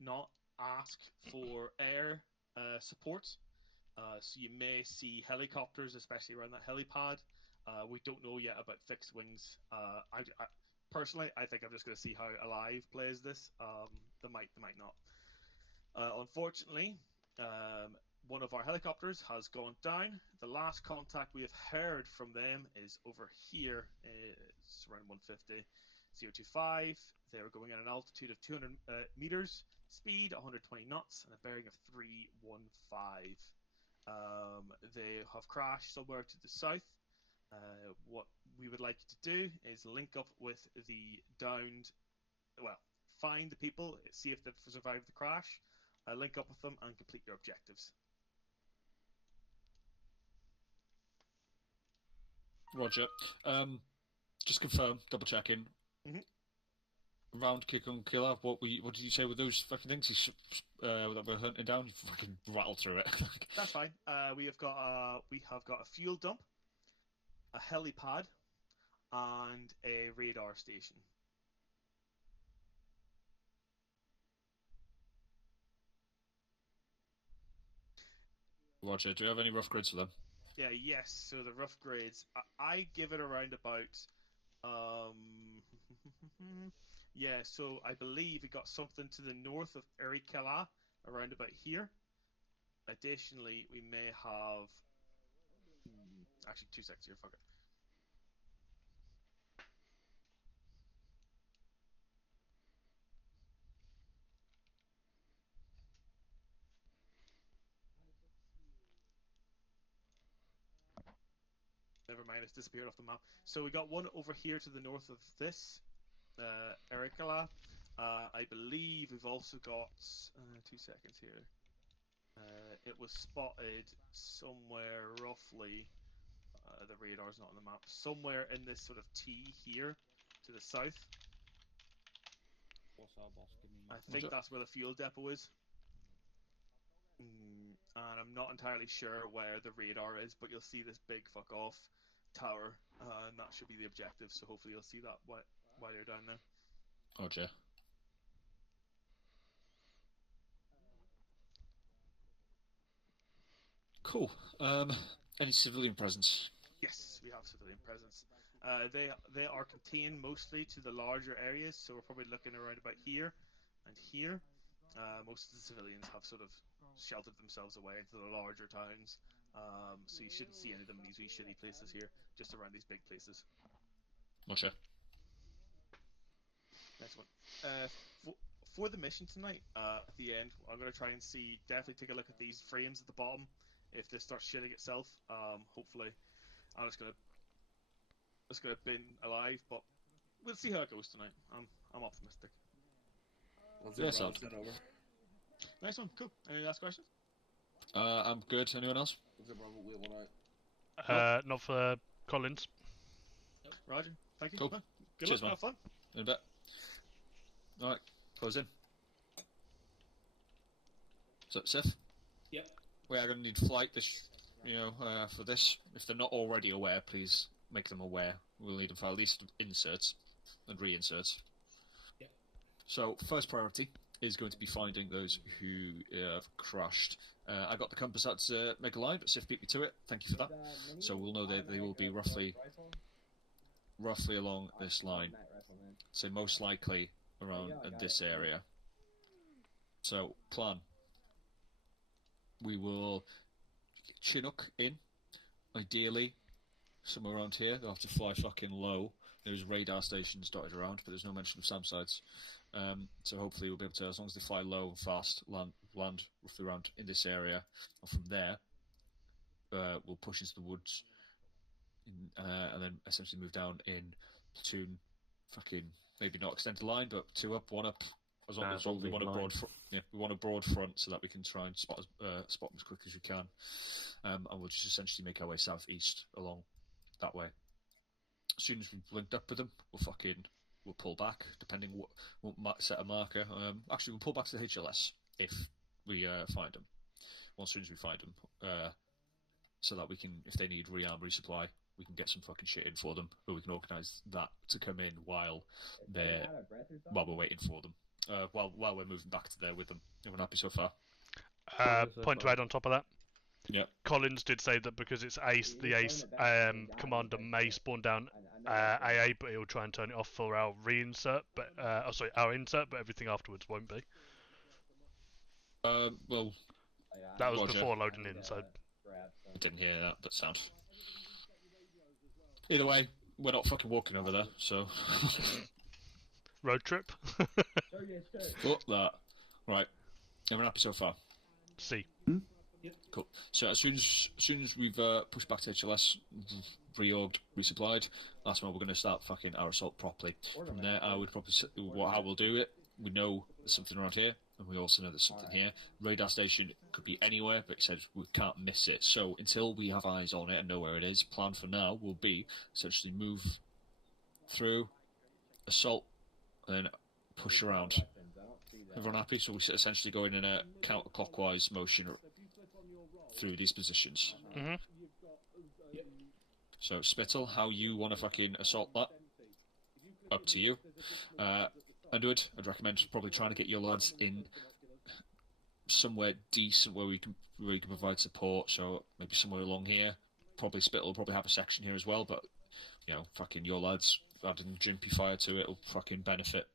not ask for air support. So you may see helicopters, especially around that helipad. We don't know yet about fixed wings. Personally, I think I'm just going to see how Alive plays this. They might not. Unfortunately, one of our helicopters has gone down. The last contact we have heard from them is over here. It's around 150, 025. They are going at an altitude of 200 meters, speed 120 knots, and a bearing of 315. They have crashed somewhere to the south. What we would like you to do is link up with the downed, well, find the people, see if they've survived the crash, link up with them, and complete your objectives. Roger. Just confirm, double checking. Mm-hmm. Round kick on killer. What did you say with those fucking things that we're hunting down? You fucking rattle through it. That's fine. We have got a fuel dump, a helipad, and a radar station. Roger. Do you have any rough grids for them? Yeah, yes. So the rough grades, I give it around about, yeah. So I believe we got something to the north of Erikela, around about here. Additionally, we may have, actually 2 seconds here. Fuck it. Never mind, it's disappeared off the map. So we got one over here to the north of this, Ericala. I believe we've also got 2 seconds here. It was spotted somewhere roughly. The radar's not on the map. Somewhere in this sort of T here to the south. What's our boss? Give me I my think that's where the fuel depot is. And I'm not entirely sure where the radar is, but you'll see this big fuck off tower, and that should be the objective. So hopefully you'll see that while you're down there. Roger. Cool. Any civilian presence? Yes, we have civilian presence. They are contained mostly to the larger areas, so we're probably looking around about here and here. Most of the civilians have sort of sheltered themselves away into the larger towns, so you shouldn't see any of them in these wee shitty places here, just around these big places. Roger. Next one. For, for the mission tonight, at the end, I'm going to try and see, definitely take a look at these frames at the bottom. If this starts shitting itself, hopefully, I'm just gonna bin Alive, but we'll see how it goes tonight. I'm optimistic. I'll Yeah, zoom sound. over. Nice one, cool. Any last questions? I'm good. Anyone else? Zip over, wheel one out. Not for Collins. Roger, thank you. Cool. Good Cheers, luck, man. have fun. In a bit. Alright, close in. So, Seth? Yep. We are going to need flight for this. If they're not already aware, please make them aware. We'll need them for at least inserts and reinserts. Yep. So, first priority is going to be finding those who have crashed. I got the compass out to make a line, but Sif beat me to it. Thank you for that. So we'll know that they will be roughly along this line. So most likely around this area. So, plan. We will Chinook in, ideally, somewhere around here. They'll have to fly fucking low. There's radar stations dotted around, but there's no mention of SAM sites. So hopefully we'll be able to, as long as they fly low and fast, land roughly around in this area. And from there, we'll push into the woods, and then essentially move down in platoon. Fucking maybe not extend the line, but 2 up, 1 up. As long as we want a broad, we want a broad front so that we can try and spot them as quick as we can, and we'll just essentially make our way southeast along that way. As soon as we've linked up with them, we'll pull back. Depending we'll set a marker. Actually, we'll pull back to the HLS if we find them. Well, as soon as we find them, so that we can, if they need rearm, resupply, we can get some fucking shit in for them, or we can organise that to come in while we're waiting for them. while we're moving back to there with them. Everyone happy so far? Point to add on top of that. Yeah. Collins did say that because it's Ace, the Ace commander may spawn down AA, but he'll try and turn it off for our reinsert, but our insert, but everything afterwards won't be. Well, that was Roger. Before loading in, so I didn't hear that, but sound. Either way, we're not fucking walking over there, so. Road trip. Fuck that. Right. Everyone happy so far? See. Yep. Cool. So as soon as we've pushed back to HLS, reorged, resupplied, that's when we're going to start fucking our assault properly. From there, I would probably how we'll do it. We know there's something around here, and we also know there's something here. Radar station could be anywhere, but it said we can't miss it. So until we have eyes on it and know where it is, plan for now will be essentially move through, assault, and then push around. Everyone happy? So we're essentially going in a counterclockwise motion through these positions. Mm-hmm. So Spittle, how you want to fucking assault that? Up to you. Edward, I'd recommend probably trying to get your lads in somewhere decent where we can provide support. So maybe somewhere along here. Probably Spittle will probably have a section here as well, but you know, fucking your lads adding Jimpy fire to it will fucking benefit.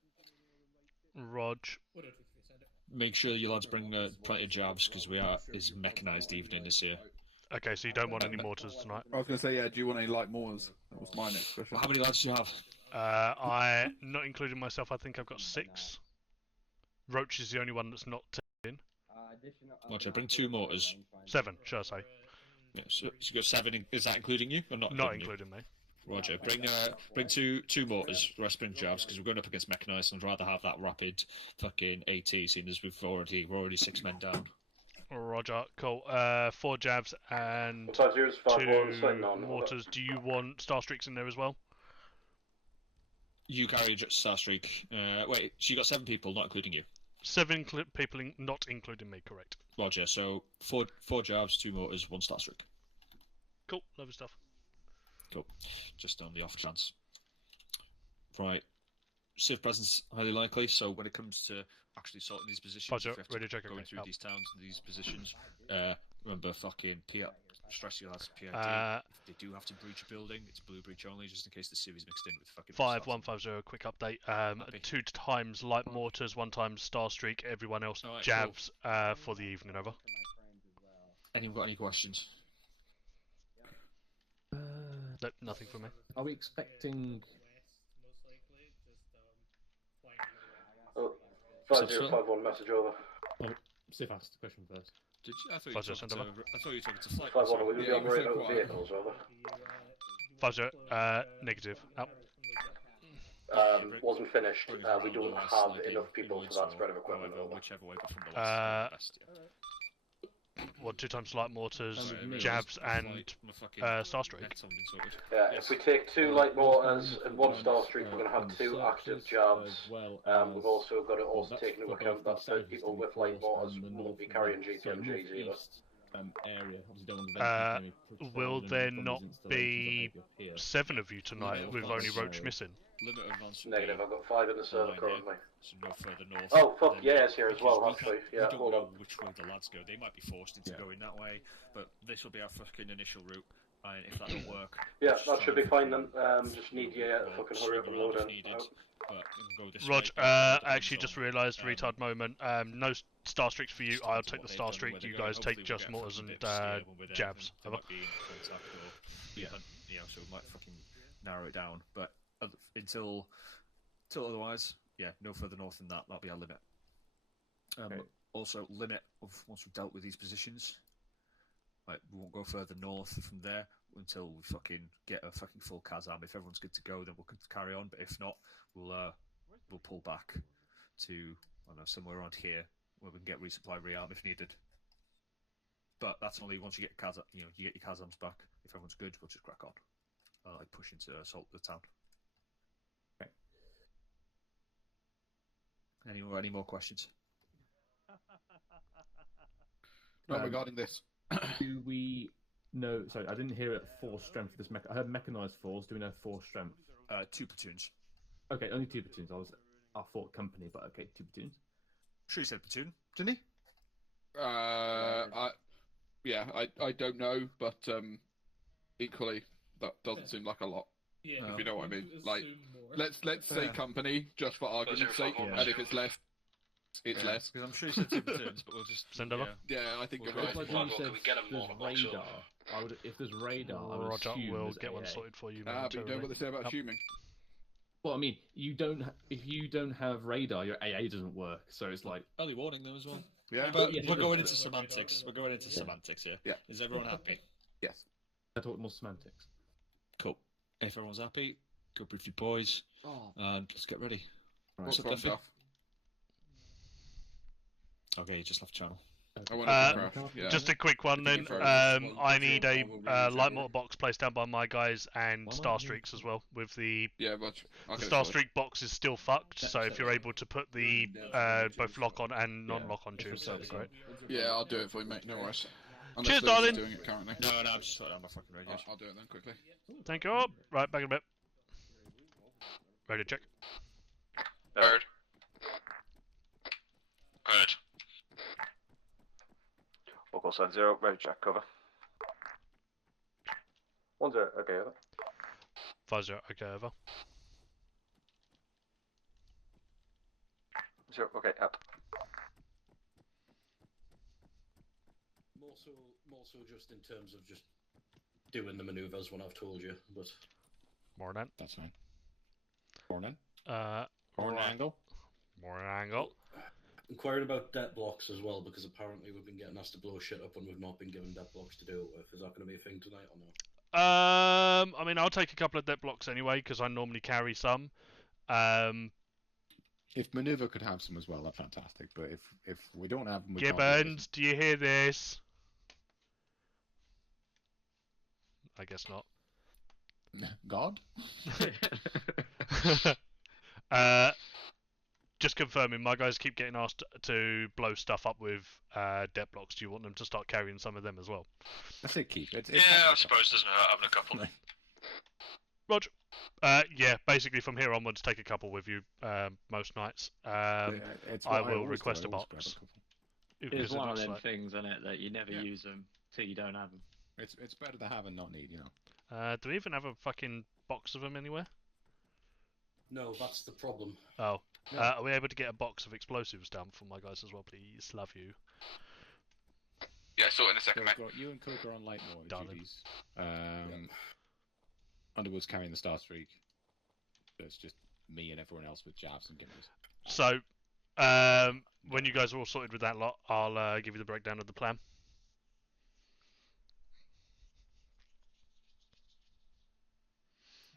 Rog. Make sure your lads bring plenty of jabs because it's mechanized evening this year. Okay, so you don't want any mortars tonight? I was going to say, yeah, do you want any light mortars? That was my next question. Well, how many lads do you have? I, not including myself, I think I've got 6. Roach is the only one that's not in. Roger, bring 2 mortars. 7, shall I say? Yeah, so you got 7. Is that including you or not? Not including me. Roger, bring two mortars. The rest bring jabs because we're going up against mechanized, and I'd rather have that rapid fucking AT, seeing as we're already 6 men down. Roger, cool. 4 jabs and 2 2 mortars. Do you want Star Streaks in there as well? You carry Star Streak. Wait, so you got 7 people, not including you. 7 people, not including me, correct? Roger. So 4 jabs, 2 mortars, 1 Star Streak. Cool, lovely stuff. Cool. Just on the off chance. Right. Civ presence highly likely. So when it comes to actually sorting these positions, Roger, if you have to ready, check, going okay. through these towns and these positions, remember fucking stress your lads PID. If they do have to breach a building, it's blue breach only, just in case the Civ is mixed in with fucking 5150, quick update. 2 times light mortars, 1 time Star Streak, everyone else right, jabs for the evening, over. Anyone got any questions? No, nothing from me. Are we expecting? 5051 message over. Sif asked the question first. Did you? I thought Roger, you were talking to flight. 51, will you be Yeah, operating we out said vehicles over? 50, negative. Out. Wasn't finished. We don't have enough people for that spread of equipment over. Whichever way, but from the west. Well, 2 times light mortars, me. jabs, and Star Streak. Yeah, if we take 2 light mortars and 1 Star Streak, we're going to have 2 active jabs. We've also got to take into account that 30 people with light mortars won't be carrying GPMGs either. Area. Obviously don't want to venture into any Will patrol there and not comms be installations up here. 7 of you tonight No, with that's only Roach so- missing? Limit advance. Negative, I've got 5 in the server currently. So no further north. Oh, fuck, than- yeah, it's here as well, because actually. We Yeah, don't hold know on. which way the lads go. They might be forced into going that way, but this will be our fucking initial route. And if that don't work, Yeah, we'll just that try should be and fine then. Just need you to we'll fucking hurry up and swing around load if in. needed, but we can go this Rog, way. I Depends actually on, just realised, retard moment, no Star Streaks for you, just I'll depends on take what the they've Star done, Streak, where they you go. guys Hopefully take we'll just get a mortars fucking and bit of steer when we're there. jabs. They Over. might be in contact or so we might fucking narrow it down. But until otherwise, yeah, no further north than that. That'll be our limit. Okay. Also, limit of once we've dealt with these positions. Like we won't go further north from there until we fucking get a fucking full Kazam. If everyone's good to go, then we'll carry on. But if not, we'll pull back to I don't know somewhere around here where we can get resupply rearm if needed. But that's only once you get you get your Kazams back. If everyone's good, we'll just crack on. Like pushing to assault the town. Okay. Any more questions? Not regarding this. Do we know? Sorry, I didn't hear it. 4 strength for this mech. I heard mechanized 4s. Do we know 4 strength? 2 platoons. Okay, only 2 platoons. I thought company, but okay, 2 platoons. Sure, you said platoon, didn't he? I don't know, but equally that doesn't seem like a lot. Yeah, If you know what I mean. assume Like, more. let's say company just for argument's sake, and if it's less, it's less. Because I'm sure you said 2 platoons, but we'll just Send over. Yeah, I think you're Well, right. if Well, you can we get 'em there's more box up? radar, if there's radar, I would Roger, assume we'll there's get one AA. sorted for you But you know momentarily. what they say about assuming. Well, I mean, if you don't have radar, your AA doesn't work. So it's like, Early warning though as well. Yeah. But yes, we're it going is. into semantics. We're going into semantics here. Yeah. Is everyone happy? Yes. I talk more semantics. Cool. If everyone's happy, go brief your boys, and let's get ready. What's up, wrong, Duffy? Duff? Okay, you just left channel. I wanted to crash. Yeah. Just a quick one I think then. it I need a light mortar box placed down by my guys and Star Streaks as well. With the Yeah, but the Star Streak box is still fucked, so if you're able to put the both lock on and non-lock on tubes, that'd be great. Yeah, I'll do it for you, mate. No worries. Unless Cheers, Lewis is darling. doing it currently. No, I'm just sorting out my fucking radio. I'll do it then quickly. Thank you. Right, back in a bit. Ready to check. Bird. Good. Local sign 0, ready check cover. 1-0, okay, over. 5-0, okay, over. 0, okay, up. More so just in terms of just doing the manoeuvres when I've told you, but... Morning. That's fine. Morning. Morning Angle. Morning angle. Inquiring about debt blocks as well, because apparently we've been getting asked to blow shit up when we've not been given debt blocks to do it with. Is that going to be a thing tonight or no? I mean, I'll take a couple of debt blocks anyway, because I normally carry some. If Maneuver could have some as well, that's fantastic. But if we don't have them, we can't Gibbons, do you hear this? I guess not. do this. God. Just confirming, my guys keep getting asked to blow stuff up with debt blocks. Do you want them to start carrying some of them as well? I say keep. It's I suppose doesn't hurt having a couple. Roger. Yeah, basically from here onwards, take a couple with you most nights. it's I what will always request do. a I always box. grab a couple. Because It's it one of looks them like- things, isn't it, that you never use them till you don't have them. It's better to have and not need, you know. do we even have a fucking box of them anywhere? No, that's the problem. Oh. No. Are we able to get a box of explosives down for my guys as well, please? Love you. Yeah, I saw it in a second, mate. You and Cook are on light mortar Darling. duties. Underwood's carrying the Star Streak. So it's just me and everyone else with jabs and gimmers. So, when you guys are all sorted with that lot, I'll give you the breakdown of the plan.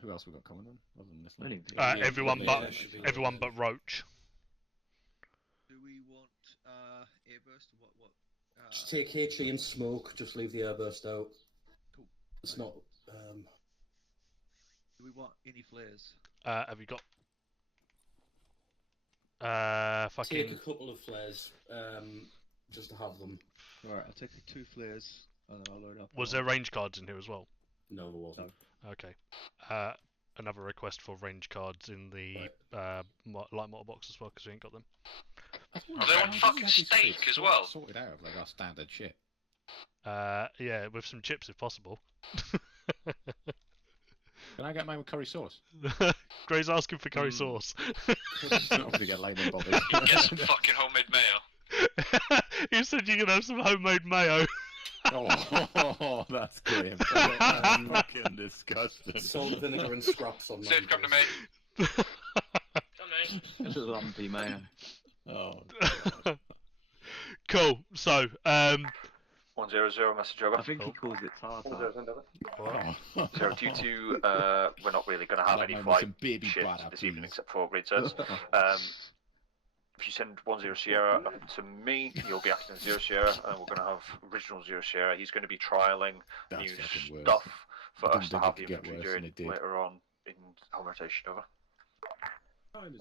Who else we got coming on other than this Only one? me. Everyone Yeah, but should be everyone okay. but Roach. Do we want airburst? What? Just take HE and smoke, just leave the airburst out. Cool. It's not... Do we want any flares? Have you got? Take Fucking. a couple of flares, just to have them. Alright, I'll take 2 flares and then I'll load up. Was there range cards in here as well? No, there wasn't. Okay. Another request for range cards in the light mortar box as well, because we ain't got them. Are they on fucking steak as well? Sorted out like our standard shit. Yeah, with some chips if possible. Can I get mine with curry sauce? Gray's asking for curry sauce. Not to get lightning bobbers. You can get some fucking homemade mayo. You said you can have some homemade mayo. Oh, that's grim. That's fucking disgusting. Salt, vinegar and scraps on Safe, come to me. It's a lumpy mayo. Oh, Cool. So, 100, message over. I think he calls it tartar. 100, So due to we're not really going to have Like any mine with flight some baby shifts batter, this evening please. except for grade sets. If you send 10 Sierra up to me, you'll be acting as 0 Sierra, and we're going to have original 0 Sierra. He's going to be trialing That's new fucking worse. stuff for I us didn't to think have it the could get infantry worse doing than it did. later on in home rotation. Over.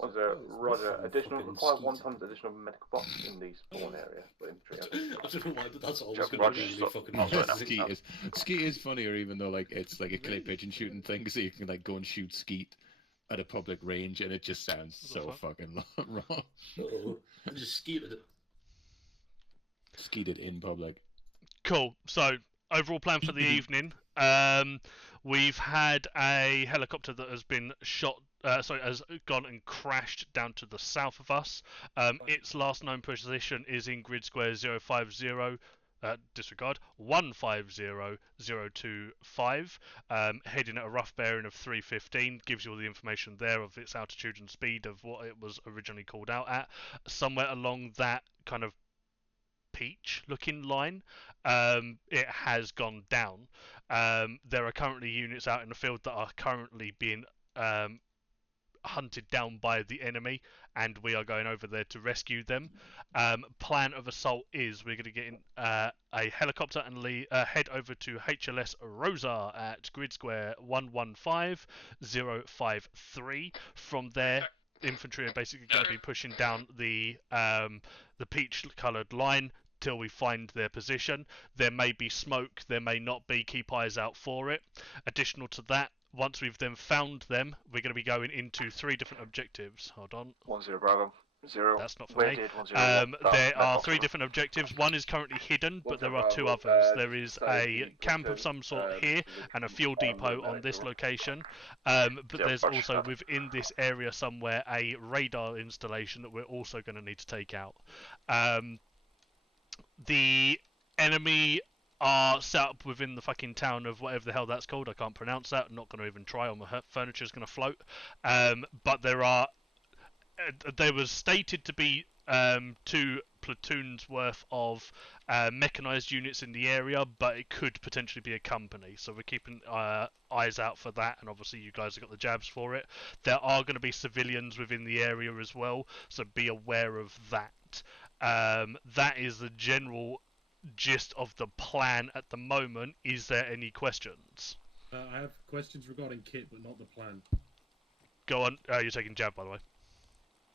Oh, Roger. Additional fucking require skeet. 1 ton additional medical box in the spawn area for infantry. I don't know why, but that's always Jack going to Rogers, be really so- fucking Oh, sorry, no. embarrassing. Skeet is funnier, even though like it's like a clay pigeon shooting thing, so you can like go and shoot skeet at a public range, and it just sounds so fucking wrong. Uh-oh. I just skeeted it. Skeeted in public. Cool. So, overall plan for the evening. We've had a helicopter that has been shot. Has gone and crashed down to the south of us. Its last known position is in grid square 050. Disregard 150025. Heading at a rough bearing of 315. Gives you all the information there of its altitude and speed of what it was originally called out at. Somewhere along that kind of peach looking line, it has gone down. There are currently units out in the field that are currently being hunted down by the enemy, and we are going over there to rescue them. Plan of assault is we're going to get in a helicopter and head over to HLS Rosa at grid square 115053. From there, infantry are basically going to be pushing down the peach-coloured line till we find their position. There may be smoke, there may not be. Keep eyes out for it. Additional to that, once we've then found them, we're going to be going into 3 different objectives. Hold on. 10 Bravo. 0. That's not for me. There are 3 different objectives. One is currently hidden, but there are 2 others. There is a camp of some sort here and a fuel depot on this location. But there's also within this area somewhere a radar installation that we're also going to need to take out. The enemy are set up within the fucking town of whatever the hell that's called. I can't pronounce that. I'm not going to even try. All my furniture's going to float. But there are... there was stated to be 2 platoons worth of mechanized units in the area, but it could potentially be a company. So we're keeping eyes out for that, and obviously you guys have got the jabs for it. There are going to be civilians within the area as well, so be aware of that. That is the general gist of the plan at the moment. Is there any questions? I have questions regarding kit, but not the plan. Go on. You're taking jab, by the way.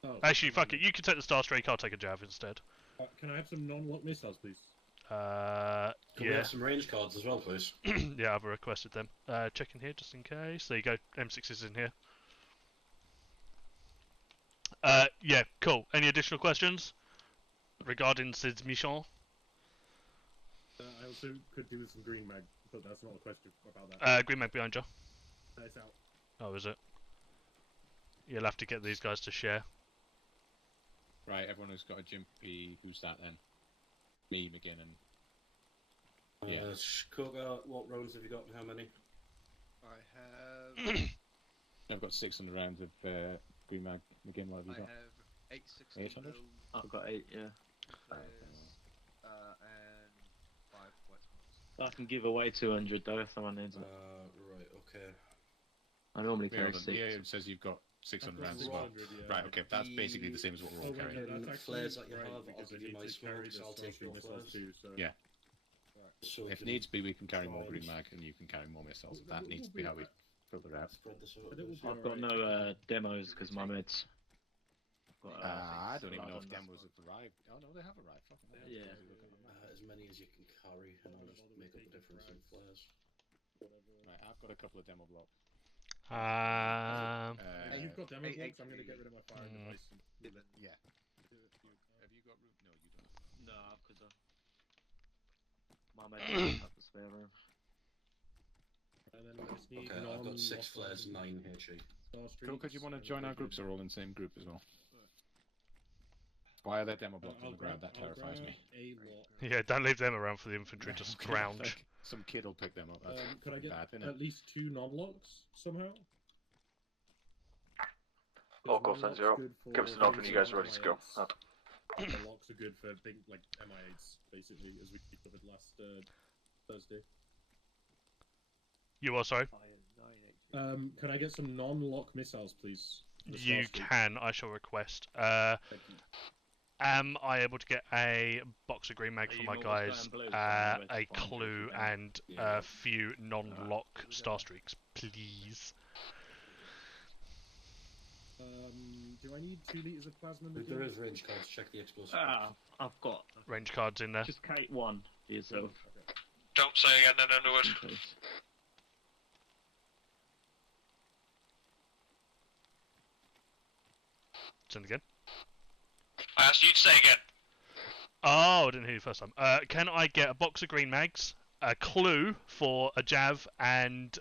Oh, actually, fuck it. You can take the Star Streak. I'll take a jab instead. Can I have some non-lock missiles, please? Can we have some range cards as well, please? Yeah, I've requested them. Check in here just in case. There you go. M6 is in here. Yeah, cool. Any additional questions regarding Sid's mission? I also could do with some green mag, but that's not a question about that. Green mag behind you. It's out. Oh, is it? You'll have to get these guys to share. Right, everyone who's got a Jimpy, who's that then? Me, McGinn, and... Yeah. Koga, what rounds have you got and how many? I have... I've got 600 rounds of Green Mag. McGinn, what have you got? I have 860 mil. I've got 8, yeah. And 5 white spots. I can give away 200 though if someone needs it. Right, okay. I normally carry 6. Yeah, it says you've got 600 rounds as well. Yeah. Right, okay, that's basically the same as what we're all carrying. Flares that you have, I'll give you my smokes, I'll take your flares. Yeah. So if needs be, we can carry more Green Mag and you can carry more missiles. If that needs to be how we filter out. I've got no demos because my meds. I don't even know if demos have arrived. Oh no, they have arrived. Yeah. As many as you can carry, and I'll just make up the difference in flares. Right, I've got a couple of demo blocks. You've got demo blocks. I'm going to get rid of my fire device. Yeah. Have you got room? No, you don't. No, because my meds don't have the spare room. And then we just need I've got 6 flares, 9 HE. Cool, could you want to join our groups? Are all in the same group as well? Why are there demo blocks on the ground? That terrifies me. Yeah, don't leave them around for the infantry to scrounge. Some kid will pick them up. That's could I get bad, at least 2 non-locks somehow? All goes 10-0. Give us a nod when you guys are ready to go. The locks are good for big, like, MI8s, basically, as we covered last Thursday. You are, sorry? Can I get some non-lock missiles, please? You can, I shall request. Am I able to get a box of green mag for my guys, a clue, and a few non-lock star streaks, please? Do I need 2 liters of plasma? There is range cards, check the explosive. I've got range cards in there. Just Kate 1 for yourself. Don't say again, then do it. Send again. I asked you to say again. Oh, I didn't hear you first time. Can I get a box of green mags, a clue for a jav, and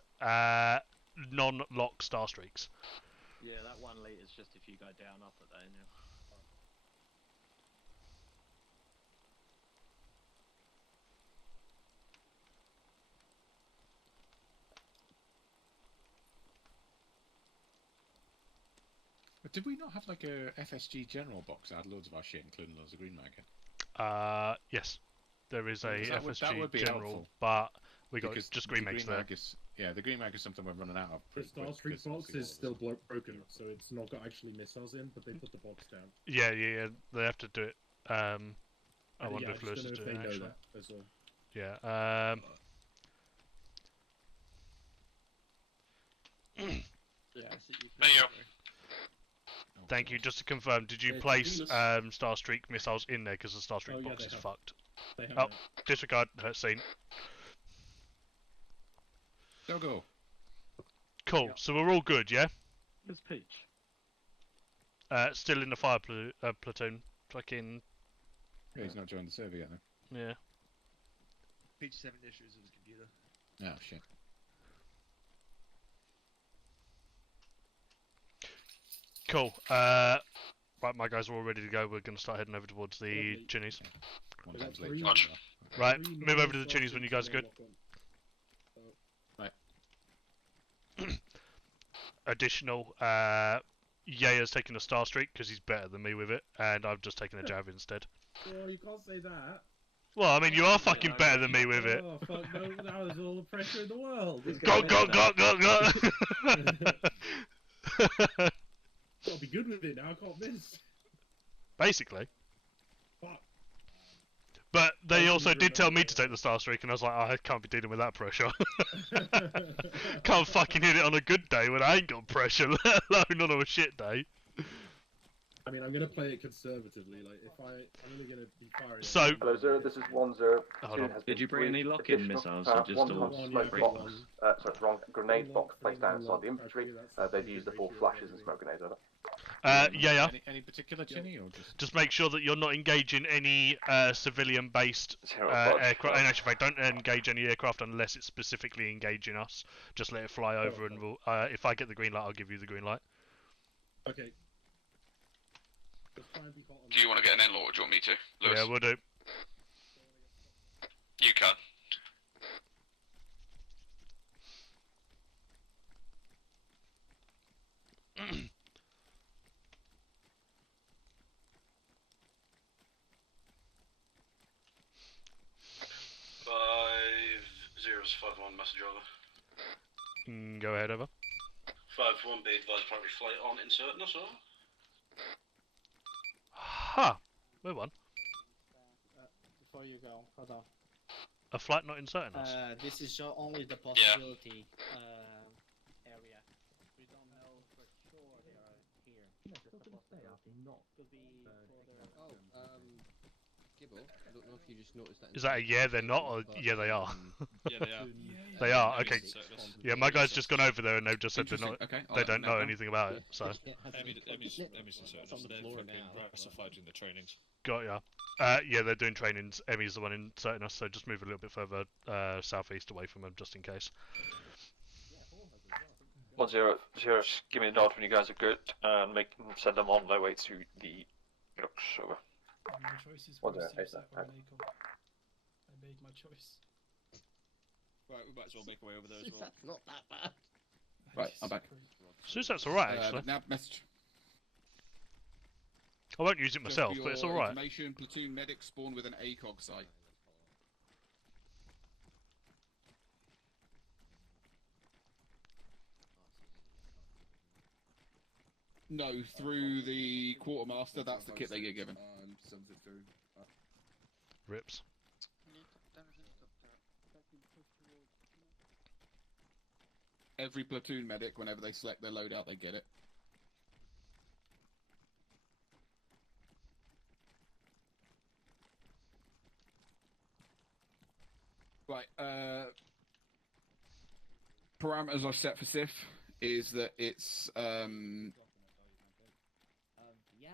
non-lock star streaks? Yeah, that 1 litre is just if you go down up at that, yeah. But did we not have like a FSG general box that had loads of our shit, including loads of green mag in? Yes. There is a FSG that would be general, helpful. but we got Because just green mags there. The green mag is something we're running out of. The Starstreak box is still broken, so it's not got actually missiles in, but they put the box down. Yeah. They have to do it. I wonder if I Lewis just is don't know doing if it they know actually. that as well. Yeah. There you go. Thank you. Just to confirm, did you place Starstreak missiles in there because the Starstreak box is fucked? Oh, disregard. Scene. They'll go. Cool. So we're all good, yeah? Where's Peach? Still in the fire platoon. Fucking. Yeah, he's not joined the server yet, though. Yeah. Peach is having issues with his computer. Oh, shit. Cool. Right, my guys are all ready to go. We're going to start heading over towards the Chinnies. Right, move over to the Chinnies when you guys are good. Right. Additional, Yaya's taking a Star Streak because he's better than me with it, and I've just taken a Jav instead. Oh, you can't say that. Well, I mean, you are fucking better than me with it. Oh, fuck no, that was all the pressure in the world. Go! Gotta be good with it now, I can't miss. Basically. Fuck. But they also did tell me to take the Star Streak, and I was like, I can't be dealing with that pressure. Can't fucking hit it on a good day when I ain't got pressure, let alone on a shit day. I mean, I'm gonna play it conservatively. Like, I'm only gonna be firing. So, hello, Zero. This is 102. Did you bring any lock-in missiles, or just all smoke box? Sorry, wrong. Grenade box placed down inside the infantry. They've used the 4 flashes and smoke grenades. Over. Yeah. Any particular Chinny or just make sure that you're not engaging any civilian-based aircraft. And actually, don't engage any aircraft unless it's specifically engaging us. Just let it fly over, and we'll, if I get the green light, I'll give you the green light. Okay. Do you want to get an in-law, or do you want me to? Lewis? Yeah, we'll do. You can. Zeros 5-1 message over. Go ahead, over. 5-1, be advised primary flight on inserting us, over. Ha! Where one? Before you go, hold on. A flight not inserting us? This is only the possibility area. We don't know for sure they are here. Could be Gibble, I don't know if you just noticed that. Is that a yeah, they're not, or yeah, they are? Yeah, they are. They are, okay. Yeah, my guy's just gone over there and they've just said they're not, they don't know anything about it, so. Emmy's inserting us, they're fucking versified in the trainings. Got ya. Yeah, they're doing trainings. Emmy's the one inserting us, so just move a little bit further southeast away from them, just in case. 1-0, just give me a nod when you guys are good, and send them on their way to the Lux. Over. My choice is 1-0, I made my choice. Right, we might as well make our way over there as well. That's not that bad. Right, I'm back. Susat's alright, actually. Now, message. I won't use it myself, but it's alright. Information, platoon medic spawn with an ACOG site. No, through the quartermaster, that's the kit they get given. Rips. Every platoon medic, whenever they select their loadout, they get it. Right, parameters I've set for SIF is that it's, Yeah,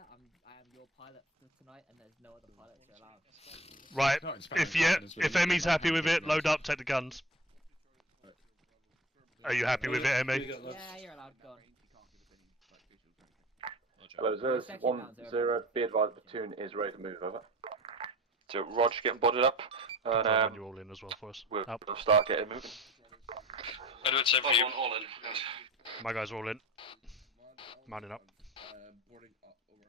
night, and there's no other pilots you're allowed. Right. If Emmy's happy with it, load up, take the guns. Are you happy with it, Emmy? Yeah, you're allowed gun. Hello, 010. Be advised, platoon is ready to move over. So Roger getting boarded up, and Confirm when you're all in as well for us. we'll start getting moving. I do it same for you. All in. My guys are all in. Mounting up. Boarding up, over.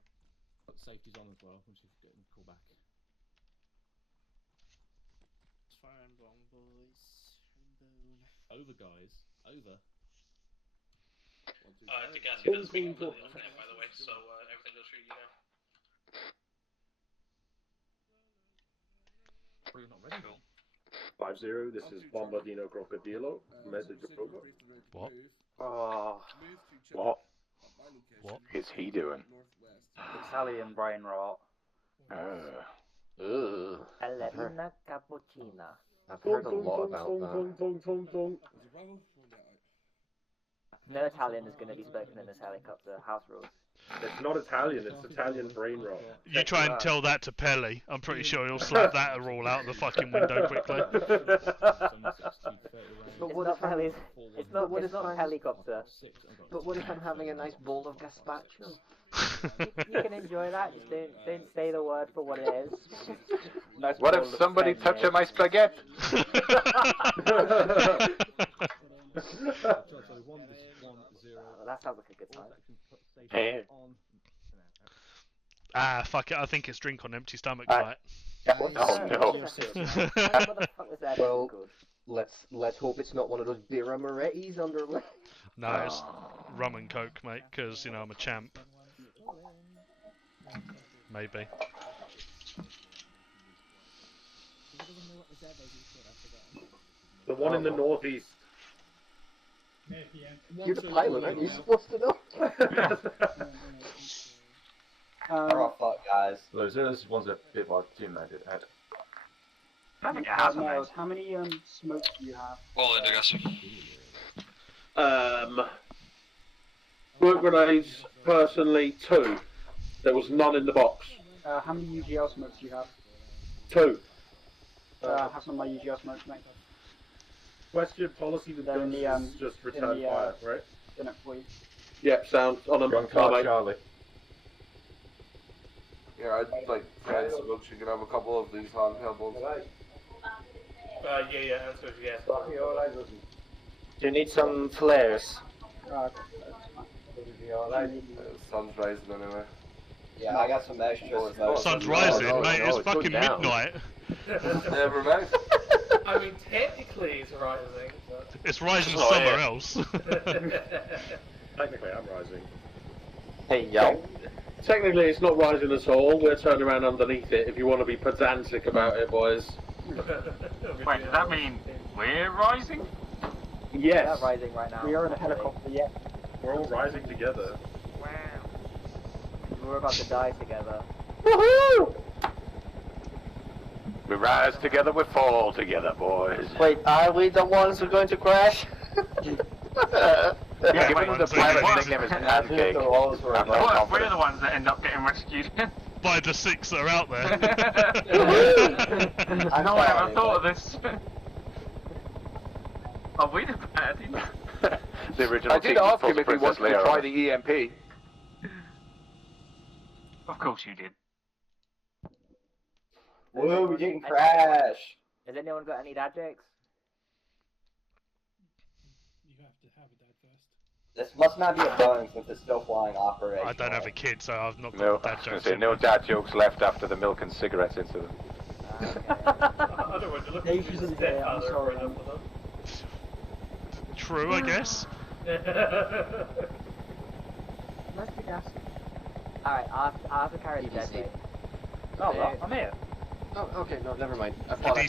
Safety's on as well, once you get them call back. Fire and wrong, boys. Boom. Over, guys. Over. The gas does speak on the internet, by the way, so everything goes through you now. Well, you're not ready. Cool. 50, this is Bombardino Crocodilo. Message approval. What? What? What is he doing? Italian brain rot. Ballerina cappuccina. I've heard a lot about that. No Italian is going to be spoken in this helicopter. House rules. It's not Italian, it's Italian brain rot. You try and tell that to Pelly. I'm pretty sure he'll slap that all out the fucking window quickly. But what if Pelly's... It's not a helicopter. But what if I'm having a nice bowl of gazpacho? You can enjoy that, just don't say the word for what it is. Nice what if somebody touches my spaghetti? That sounds like a good time. Hey. Ah, fuck it. I think it's drink on empty stomach tonight. Oh no. Well, let's hope it's not one of those Birra Moretti's underlay. No, it's rum and coke, mate, because, you know, I'm a champ. Maybe. The one in the northeast. You're the pilot, aren't you supposed to know? Oh fuck, guys. This one's a bit more team minded. Miles, how many smokes do you have? All in, I guess. Work grenades, personally, 2. There was none in the box. How many UGL smokes do you have? 2. Have some of my UGL smokes, mate. Question policy with guns is just return fire, right? In it for you. Yep, sounds on a Charlie. Yeah, I'd like try some milk. You can have a couple of these handheld ones. Yeah, answer is yes. Do you need some flares? Sun's rising anyway. Yeah, I got some extras. Sun's rising, mate. It's fucking midnight. Never mind. I mean, technically it's rising, but... It's rising somewhere else. Technically, I'm rising. Hey, yo. Technically, it's not rising at all. We're turned around underneath it if you want to be pedantic about it, boys. Wait, does that mean we're rising? Yes. We're not rising right now. We are in a helicopter, yeah. We're all rising together. Wow. We're about to die together. Woohoo! We rise together, we fall together, boys. Wait, are we the ones who are going to crash? Yeah, given that the pilot nickname is Pancake, I'm not confident. We're the ones that end up getting rescued. By the 6 that are out there. I know, I never thought of this. Are we the bad team? The original I did ask him if he wanted to try the EMP. Of course you did. Whoa, we didn't crash! Has anyone got any dad jokes? You have to have a dad first. This must not be a Boeing since it's still flying operation. I don't have a kid, so I've not No, got dad jokes. no dad jokes left after the milk and cigarettes incident. Otherwise, you're looking at his stepfather for enough of them. True, I guess. Let's be gas. Alright, I have to carry the dead weight. Oh, well, I'm here. Oh, okay, no, never mind. I thought I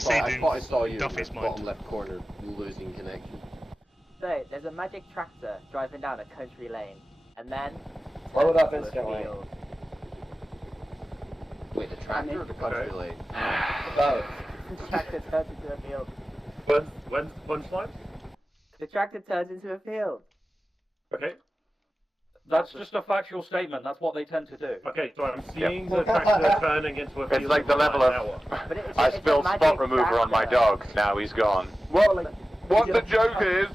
saw you in Duffy's the mind. bottom left corner losing connection. So, there's a magic tractor driving down a country lane, and then... Blow it up to a instantly. field. Wait, the tractor or the country lane? Both. The tractor turns into a field. When's the punchline? The tractor turns into a field. Okay. That's just a factual statement. That's what they tend to do. Okay, so I'm seeing the tractor turning into a field. It's like the level of I spilled spot remover on my dog. Now he's gone. Well, what the joke is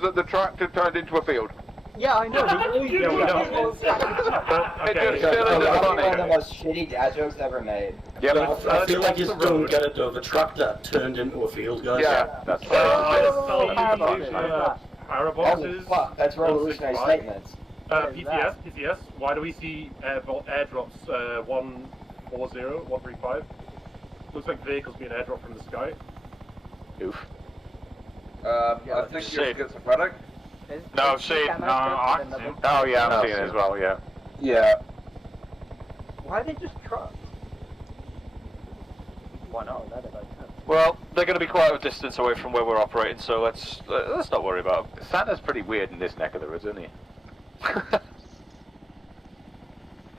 that the tractor turned into a field. Yeah, I know. Yeah, we know. It just still isn't One of funny. the most shitty dad jokes ever made. Yeah, I feel like you don't get it though. The tractor turned into a field, guys. Yeah, that's Paraboxes. Oh, fuck, that's revolutionary statements. PTS. Why do we see airdrops 140, 135? Looks like vehicles being airdropped from the sky. Oof. I think you're schizophrenic. No, see, no, oh yeah, I'm seeing it as well, yeah. Yeah. Why are they just trucks? Why not? Well, they're going to be quite a distance away from where we're operating, so let's not worry about them. Santa's pretty weird in this neck of the woods, isn't he?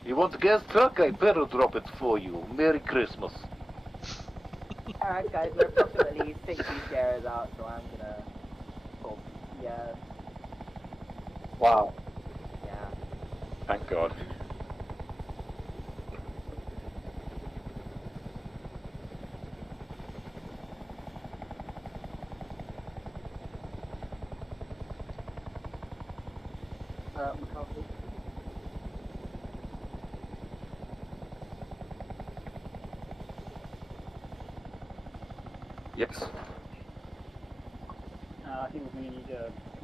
You want a gas truck? I better drop it for you. Merry Christmas. Alright guys, we're approximately 60 shares out, so I'm gonna... Oh, yeah. Wow. Yeah. Thank God. McCarthy. Yes. I think we need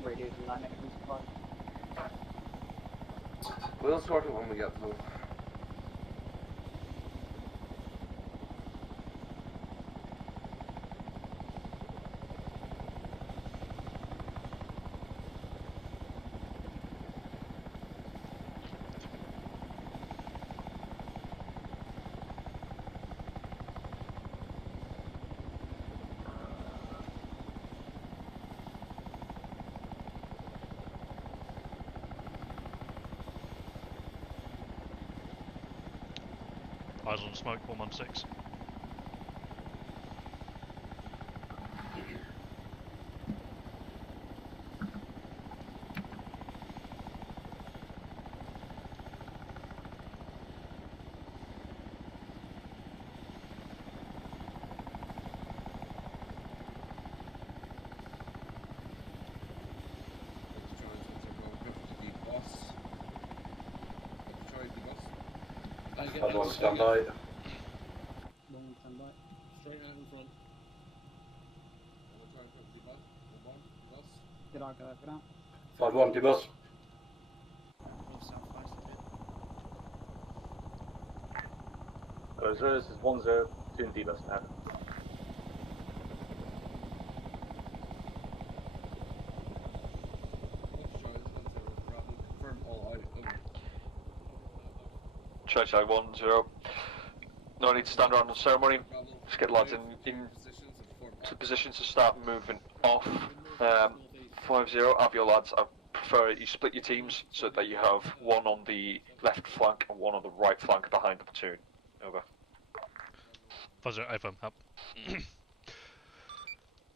radios and line next supply. We'll sort it when we get to them. Eyes on smoke, 116. Everyone stand by. Long stand by. Straight out in front. Get out, get out, get out. 5-1, debus. This is 1-0, 2 in debus now. Churchill 1-0. No need to stand around the ceremony. Just get lads in to position to start moving off. 5-0. Have your lads. I prefer you split your teams so that you have one on the left flank and one on the right flank behind the platoon. Over. 5-0, over, up.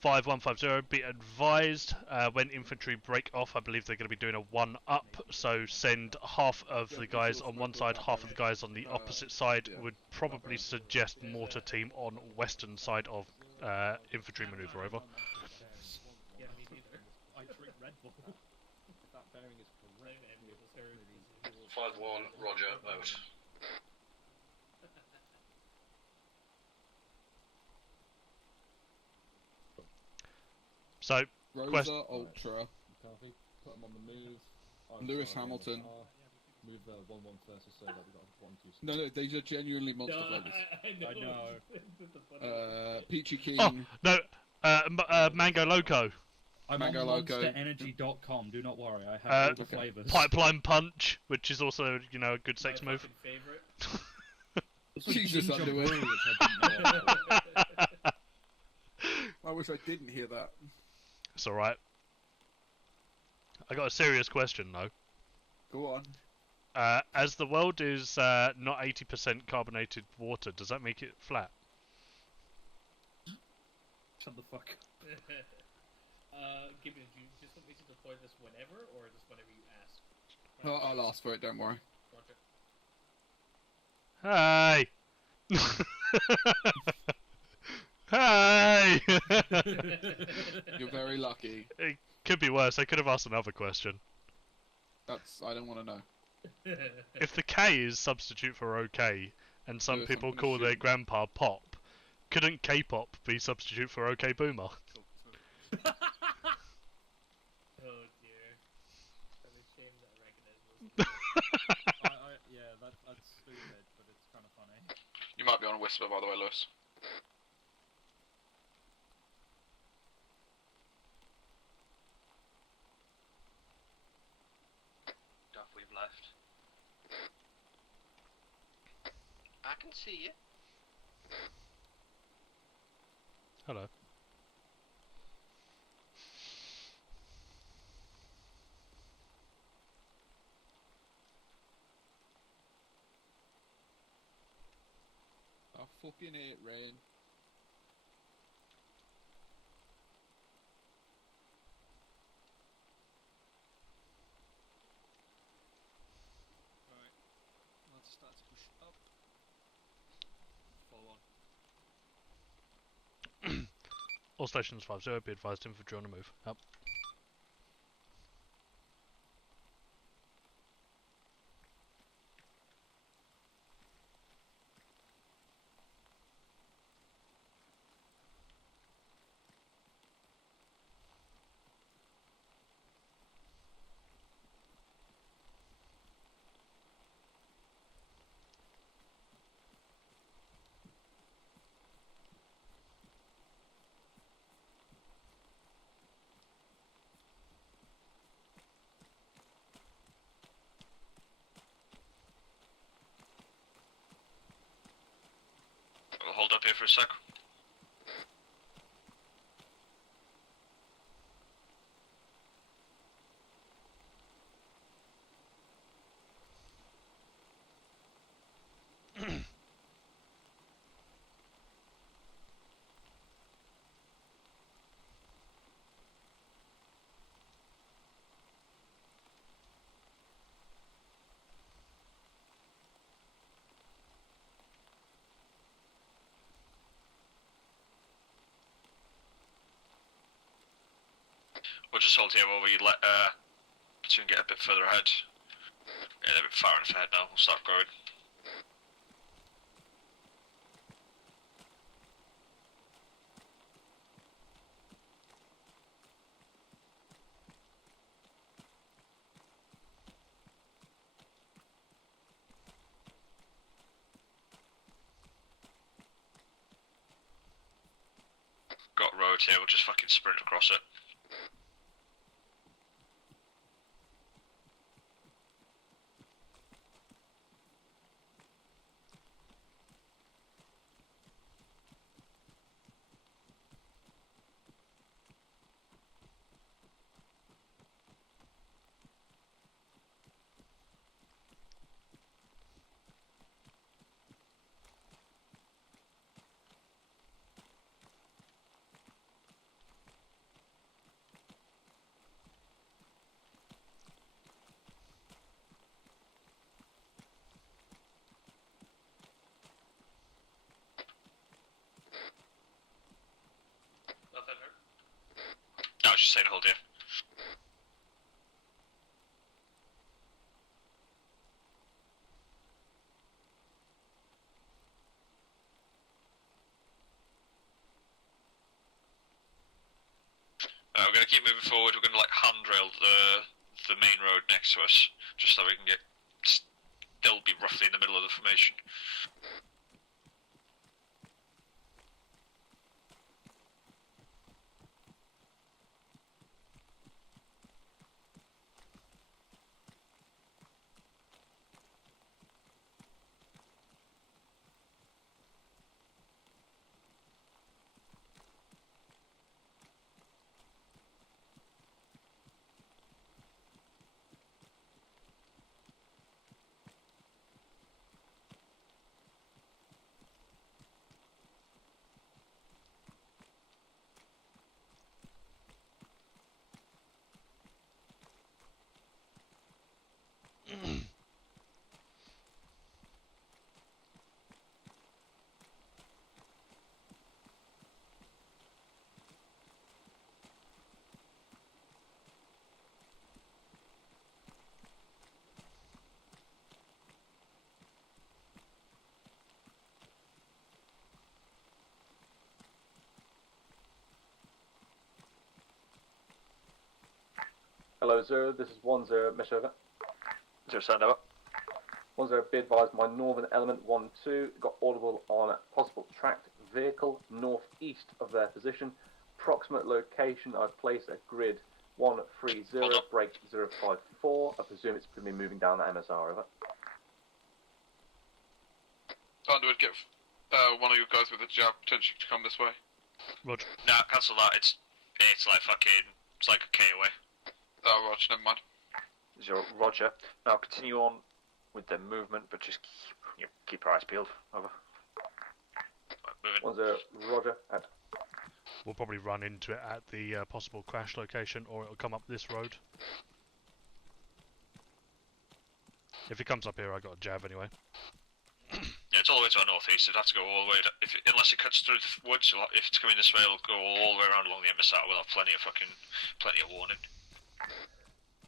5150, be advised, when infantry break off, I believe they're going to be doing a 1-up, so send half of the guys on one side, half of the guys on the opposite side. Would probably suggest mortar team on western side of infantry manoeuvre, over. Yeah, me neither. I drink Red Bull. If that bearing is correct, 5-1, Roger, out. So, Rosa, Ultra. Put them on the move. Lewis Hamilton. Move 1-1 first, so that we got 1-2. No, these are genuinely monster players. I know. Peachy King. Oh, no, Mango Loco. I'm Mango on Loco. monsterenergy.com, do not worry, I have all the flavours. Pipeline Punch, which is also, you know, a good sex move. Jesus, underwear. I wish I didn't hear that. It's alright. I got a serious question though. Go on. As the world is not 80% carbonated water, does that make it flat? Shut the fuck Give me, do you just want me to deploy this whenever, or just whenever you ask? I'll ask for it, don't worry. Hey! Hey! You're very lucky. It could be worse. I could have asked another question. I don't want to know. If the K is substitute for OK, and some Yes, people I'm gonna call their shoot. grandpa Pop, couldn't K-pop be substitute for OK Boomer? Oh dear. I'm ashamed that I recognise those. Yeah, that's stupid, but it's kind of funny. You might be on a whisper, by the way, Lewis. Duff, we've left. I can see you. Hello. I fucking hate rain. Right. Let's start to push up. Follow on. All stations 50, be advised infantry on the move. Up. I'll hold up here for a sec. We'll just hold here while we let platoon get a bit further ahead. Yeah, they're a bit far enough ahead now. We'll start going. Got road here. We'll just fucking sprint across it. Nothing hurt. No, I was just saying hold here. We're going to keep moving forward. We're going to like handrail the main road next to us, just so we can get still be roughly in the middle of the formation. Hello, 0. This is 1-0. Mesh over. 0 stand over. 1-0. Be advised, my northern element 1-2 got audible on possible tracked vehicle northeast of their position. Approximate location I've placed a grid 130, break 054. I presume it's going to be moving down the MSR, over. Underwood, get one of you guys with a jab potentially to come this way. Roger. Nah, cancel that. It's like fucking. It's like a K away. Oh, Roger, never mind. 0, Roger. Now continue on with their movement, but just keep your eyes peeled. Over. Right, moving. 1-0. Roger. Out. We'll probably run into it at the possible crash location, or it'll come up this road. If it comes up here, I got a jav anyway. Yeah, it's all the way to our northeast. It'd have to go all the way. Unless it cuts through the woods, if it's coming this way, it'll go all the way around along the MSR. We'll have plenty of warning.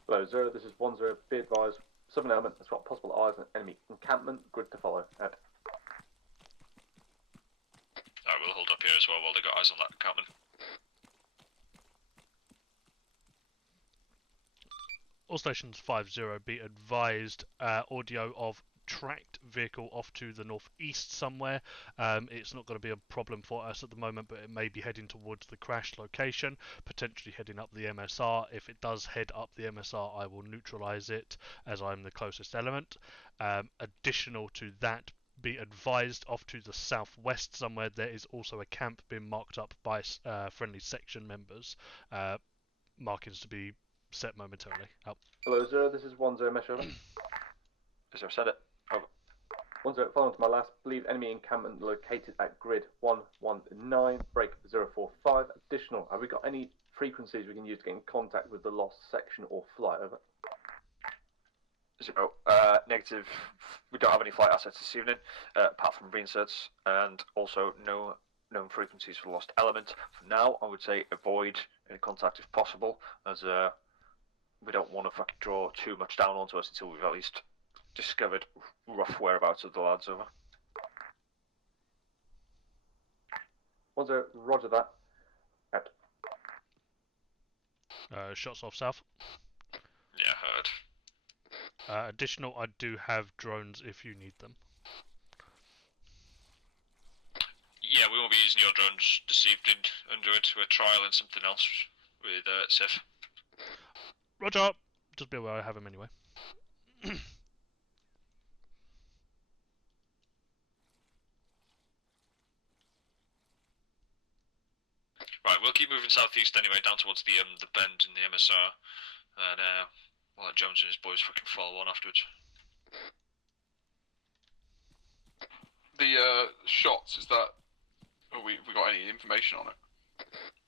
Hello, 0. This is 1-0. Be advised, southern element has got possible eyes on enemy encampment. Grid to follow. Out. Alright, we'll hold up here as well while they got eyes on that encampment. All stations 5-0, be advised, audio of tracked vehicle off to the northeast somewhere. It's not going to be a problem for us at the moment, but it may be heading towards the crash location, potentially heading up the MSR. If it does head up the MSR, I will neutralise it as I'm the closest element. Additional to that, be advised, off to the southwest somewhere there is also a camp being marked up by friendly section members. Markings to be set momentarily. Out. Hello, 0. This is 1-0. Mesh over. 0 said it. Over. 1-0. Following to my last. Believe enemy encampment located at grid 119. Break 045. Additional. Have we got any frequencies we can use to get in contact with the lost section or fly? Over. 0. Negative. We don't have any flight assets this evening, apart from reinserts, and also no known frequencies for lost element. For now, I would say avoid any contact if possible, as we don't want to fucking draw too much down onto us until we've at least discovered rough whereabouts of the lads. Over. 1-0. Roger that. Out. Shots off south. Yeah, heard. Additional, I do have drones if you need them. Yeah, we won't be using your drones this evening. Underwood, we're trialing something else with Sif. Roger! Just be aware I have him anyway. Right, we'll keep moving southeast anyway, down towards the bend in the MSR, and we'll let Jones and his boys fucking follow on afterwards. The shots, is that... Have we got any information on it?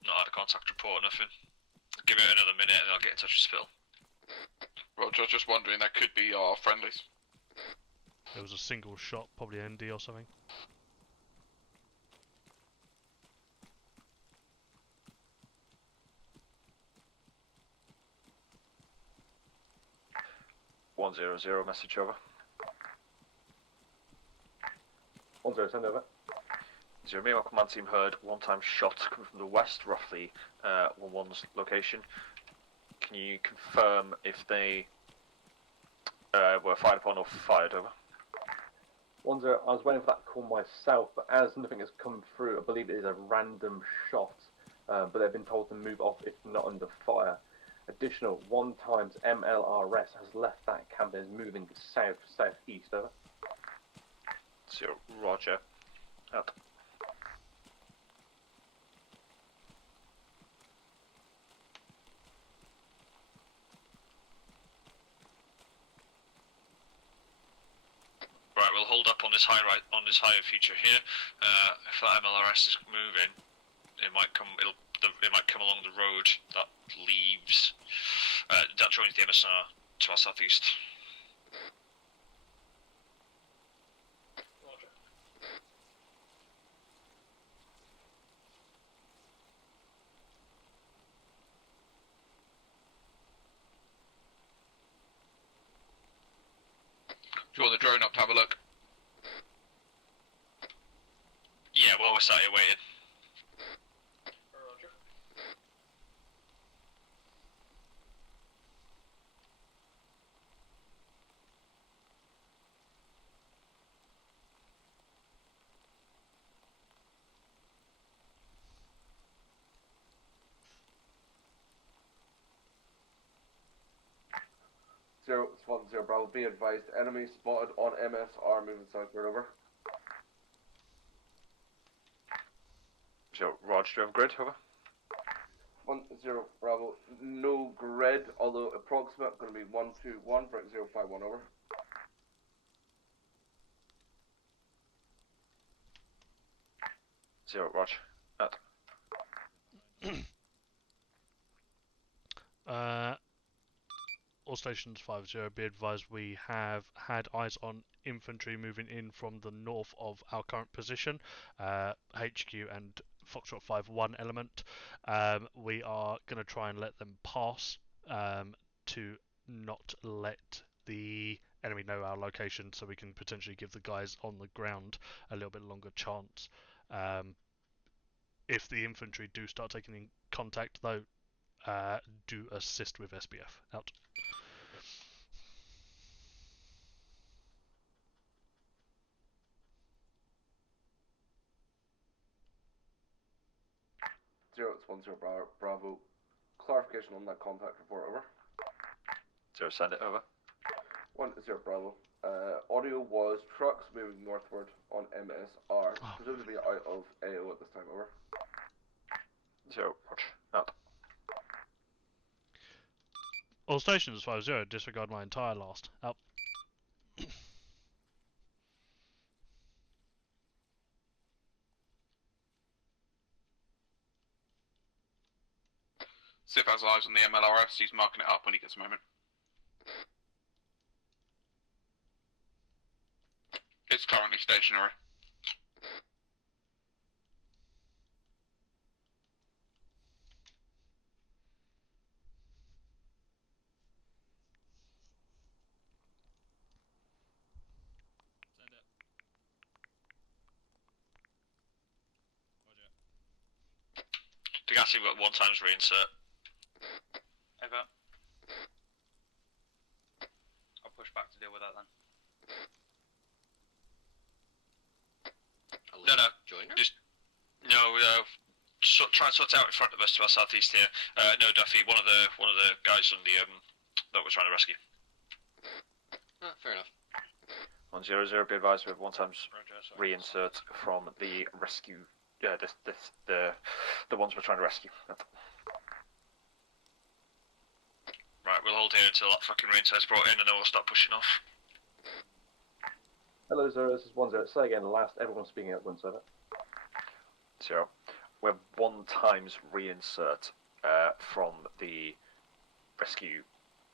Not had a contact report or nothing. Give it another minute and I'll get in touch with Phil. Roger, just wondering, that could be our friendlies. There was a single shot, probably ND or something. $100 message over. 1-0, send over. 0 me, our command team heard one-time shots coming from the west, roughly 1-1's location. Can you confirm if they were fired upon or fired? Over. 1-0, I was waiting for that call myself, but as nothing has come through, I believe it is a random shot, but they've been told to move off if not under fire. Additional, 1 times MLRS has left that camp and is moving south-southeast. Over. 0, Roger. Out. Right, we'll hold up on this higher feature here. If that MLRS is moving, it might come along the road that leaves that joins the MSR to our southeast. Roger. Do you want the drone up to have a look? Yeah, while we're sat here waiting. 0, it's 1 0 Bravo. Be advised, enemy spotted on MSR moving southward. Over. 0 Roger, do you have grid? Over. 1 0 Bravo. No grid, although approximate going to be 1 2 1 break 0 5 1. Over. Zero, Roger. Out. All stations 5-0, be advised we have had eyes on infantry moving in from the north of our current position, HQ and Foxtrot 5-1 element. We are going to try and let them pass to not let the enemy know our location, so we can potentially give the guys on the ground a little bit longer chance. If the infantry do start taking in contact, though, do assist with SBF. Out. It's 1 0 Bravo. Clarification on that contact report. Over. 0, send it. Over. 1 0 Bravo. Audio was trucks moving northward on MSR, presumably out of AO at this time. Over. 0, Roger. Out. All stations 5-0, disregard my entire last. Out. Sip has eyes on the MLRS, he's marking it up when he gets a moment. It's currently stationary. Send it. Roger. Degassi, we've got 1 times reinsert. Over. I'll push back to deal with that then. No, just try and sort out in front of us to our southeast here. No, Duffy, one of the guys on the that we're trying to rescue. Fair enough. 100, be advised we have 1 times reinsert from the rescue. Yeah, the ones we're trying to rescue. Right, we'll hold here until that fucking reinsert's brought in, and then we'll start pushing off. Hello, 0, this is 1 0. Say again, last, everyone speaking at 1 7. 0. We have 1 times reinsert from the rescue,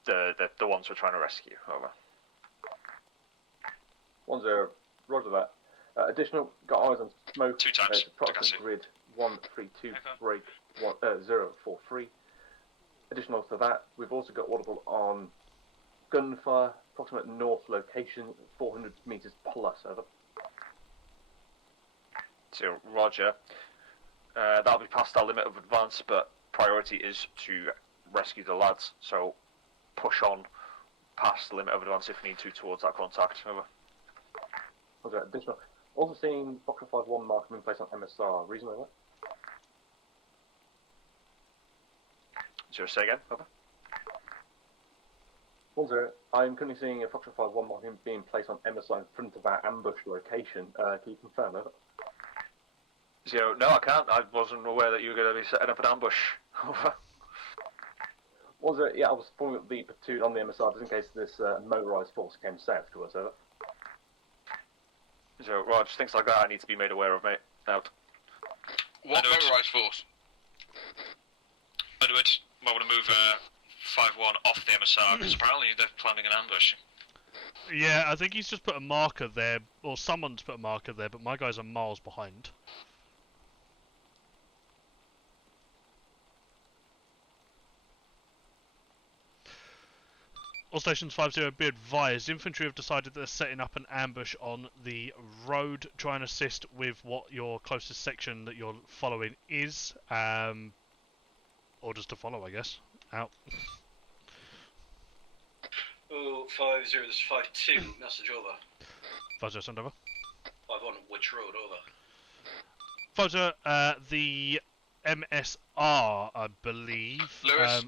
the ones we're trying to rescue. Over. 1 0, roger that. Additional, got eyes on smoke. 2 times. Approximate grid 132 break 043. Additional to that, we've also got audible on gunfire, approximate north location, 400 meters plus. Over. 0, Roger. That'll be past our limit of advance, but priority is to rescue the lads. So push on past the limit of advance if we need to towards that contact. Over. Okay, additional. Also seeing Foxtrot 5-1 marker in place on MSR. Reason why that? 0, say again. Over. 1 0. I'm currently seeing a Foxtrot 5-1 marking being placed on MSR in front of our ambush location. Can you confirm? Over. 0, no, I can't. I wasn't aware that you were going to be setting up an ambush. Over. 1 0. Yeah, I was forming up the platoon on the MSR just in case this motorised force came south to us. Over. 0, Rog, things like that I need to be made aware of, mate. Out. What motorised force? Edward, I want to move 5-1 off the MSR because apparently they're planning an ambush. Yeah, I think he's just put a marker there, or someone's put a marker there, but my guys are miles behind. All stations 5-0, be advised, infantry have decided that they're setting up an ambush on the road. Try and assist with what your closest section that you're following is. Orders to follow, I guess. Out. Oh, 5-0, this is 5-2, message over. 5-0, send over. 5-1, which road, over? 5-0, the MSR, I believe. Lewis,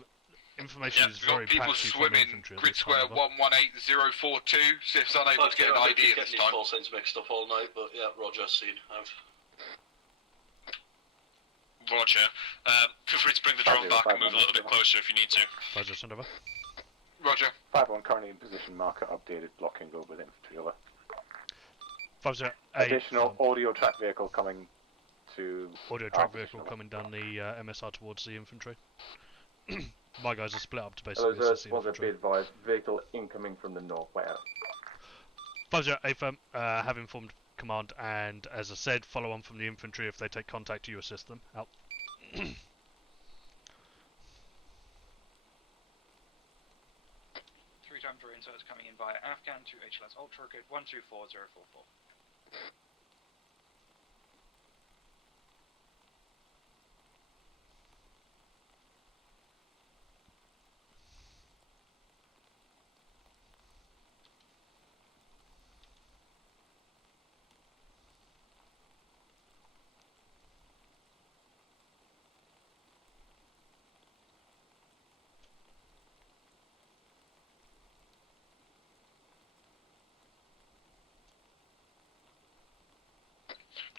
information is We've got very people patchy from swimming infantry at grid this square time, however. 118042. Sif's unable to get an ID at this time. Call signs mixed up all night, but yeah, Roger, seen out. Roger. Feel free to bring the drone back and move a little bit closer if you need to. Roger, send over. Roger. 5-1 currently in position, marker updated, blocking go with infantry, over. 5-0. Additional audio track vehicle coming to... Audio track vehicle coming down the MSR towards the infantry. My guys are split up to basically assist the infantry. Be advised, vehicle incoming from the north, way out. 5-0, AFM, have informed command, and as I said, follow on from the infantry. If they take contact, you assist them. Out. 3-time drone inserts coming in via Afghan to HLS Ultra, code 124044.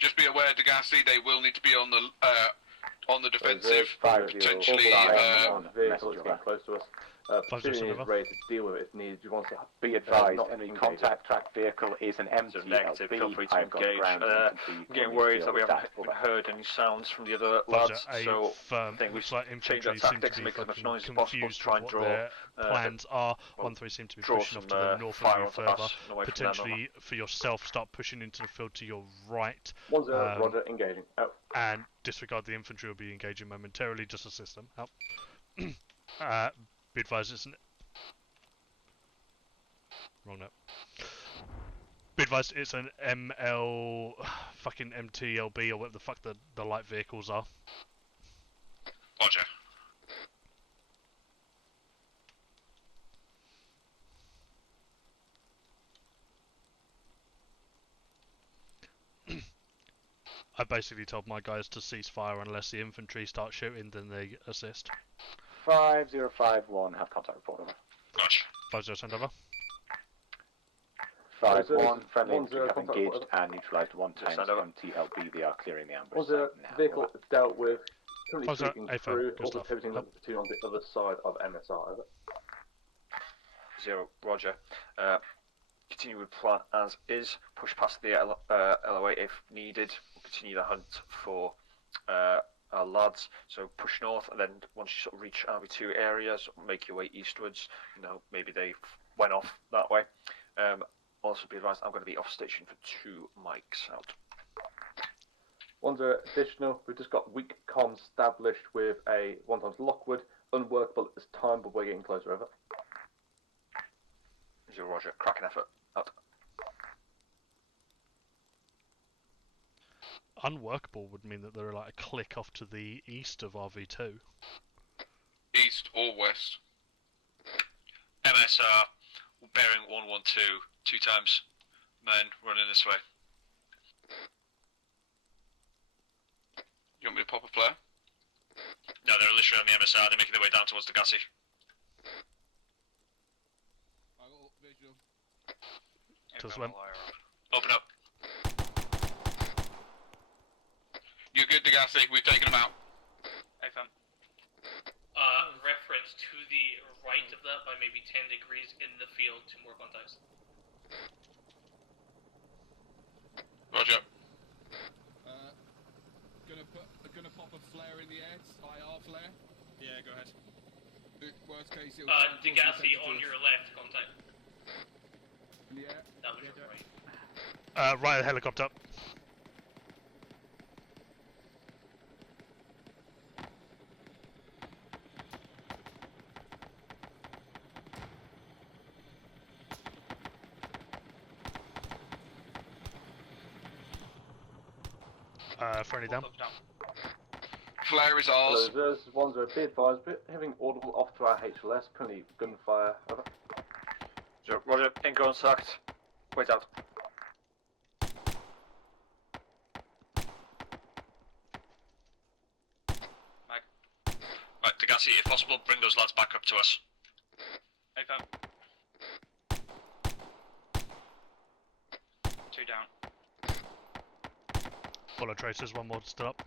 Just be aware, Degassi, they will need to be on the defensive. Potentially, vehicle is getting close to us. Platoon is ready to deal with it if needed. You want to be advised, any contact track vehicle is an MTLB. Negative, feel free to I've got engage. ground I'm getting worried that we haven't heard any sounds from the other lads, so I think we should change our tactics and make as much noise as possible to try and draw their plans are. 1-3 seem to be pushing off to the north of you further. Potentially for yourself, start pushing into the field to your right. 1-0, Roger, engaging. Out. And disregard the infantry will be engaging momentarily, just assist them. Out. Be advised, it's an... Wrong note. Be advised, it's an fucking MTLB or whatever the fuck the light vehicles are. Roger. I basically told my guys to cease fire unless the infantry start shooting, then they assist. 5051, have contact report, over. Roger. 5-0, send over. 5-1, friendly infantry have engaged and neutralized 1 times MTLB. They are clearing the ambush site now. Vehicle dealt with, currently 5-0, sweeping A-firm, through, good also stuff. pivoting the platoon on the other side of MSR, over. 0, Roger. Continue with plan as is. Push past the LOA if needed. We'll continue the hunt for our lads. So push north, and then once you sort of reach RB2 areas, make your way eastwards. You know, maybe they went off that way. Also be advised, I'm going to be off station for 2 mics out. 1-0 additional. We've just got weak comms established with a 1 Lockwood. Unworkable at this time, but we're getting closer, over. 0, Roger. Cracking effort. Out. Unworkable would mean that they're like a click off to the east of RV2. East or west. MSR, bearing 112, 2 times. Men running this way. You want me to pop a flare? No, they're literally on the MSR, they're making their way down towards the Gassi. To swim. Open up. You're good, Degassi. We've taken them out. AFM. Reference to the right of that by maybe 10 degrees in the field, 2 more contacts. Roger. Gonna pop a flare in the air, IR flare. Yeah, go ahead. Worst case, Degassi on your left, contact. In the air. That was your right. Right helicopter. Friendly down. Flare is ours. Hello, there's 1-0, be advised, but having audible off to our HLS, currently gunfire, over. 0, Roger. In contact. Wait out. Right, Degassi. Darcy, if possible, bring those lads back up to us. AFM. 2 down. Follow tracers, one more still up.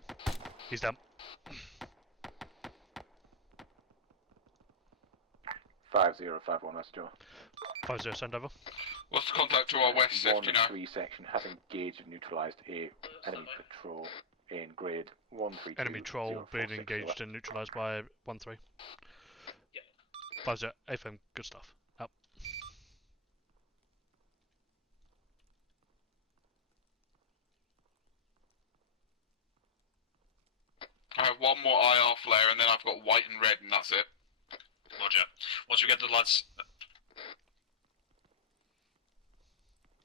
He's down. 5051 West Joe. 50, send over. What's the contact to our west, if you know? 1-3 section has engaged and neutralised a enemy patrol in grade 132. Enemy troll being engaged and neutralised by 1-3. Yeah. 50, AFM, good stuff. Out. I have one more IR flare, and then I've got white and red, and that's it. Roger. Once we get the lads...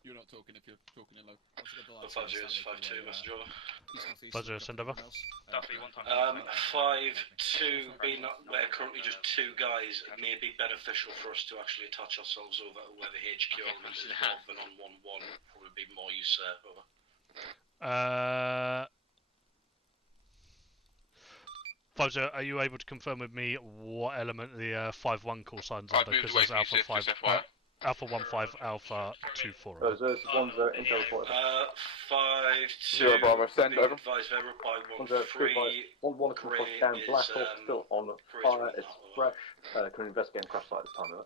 You're not talking if you're talking in low. 50 is 52, message over. 50, send over. Duffy, 1 time. 5-2, being that we're currently just 2 guys, it may be beneficial for us to actually attach ourselves over to where the HQ element is rather than on 1-1. Probably be more use there, over. 50, are you able to confirm with me what element the 5-1 call signs are? I've moved away from you, Alpha 5, just FYI. Alpha 1-5, Alpha 2-4. There's 1-0 intel report. 5-2. 0 Bravo, send over. Advised there by 1-0, 1-1 across down. Black Hawk still on fire. It's fresh. Can we investigate crash site this time? Is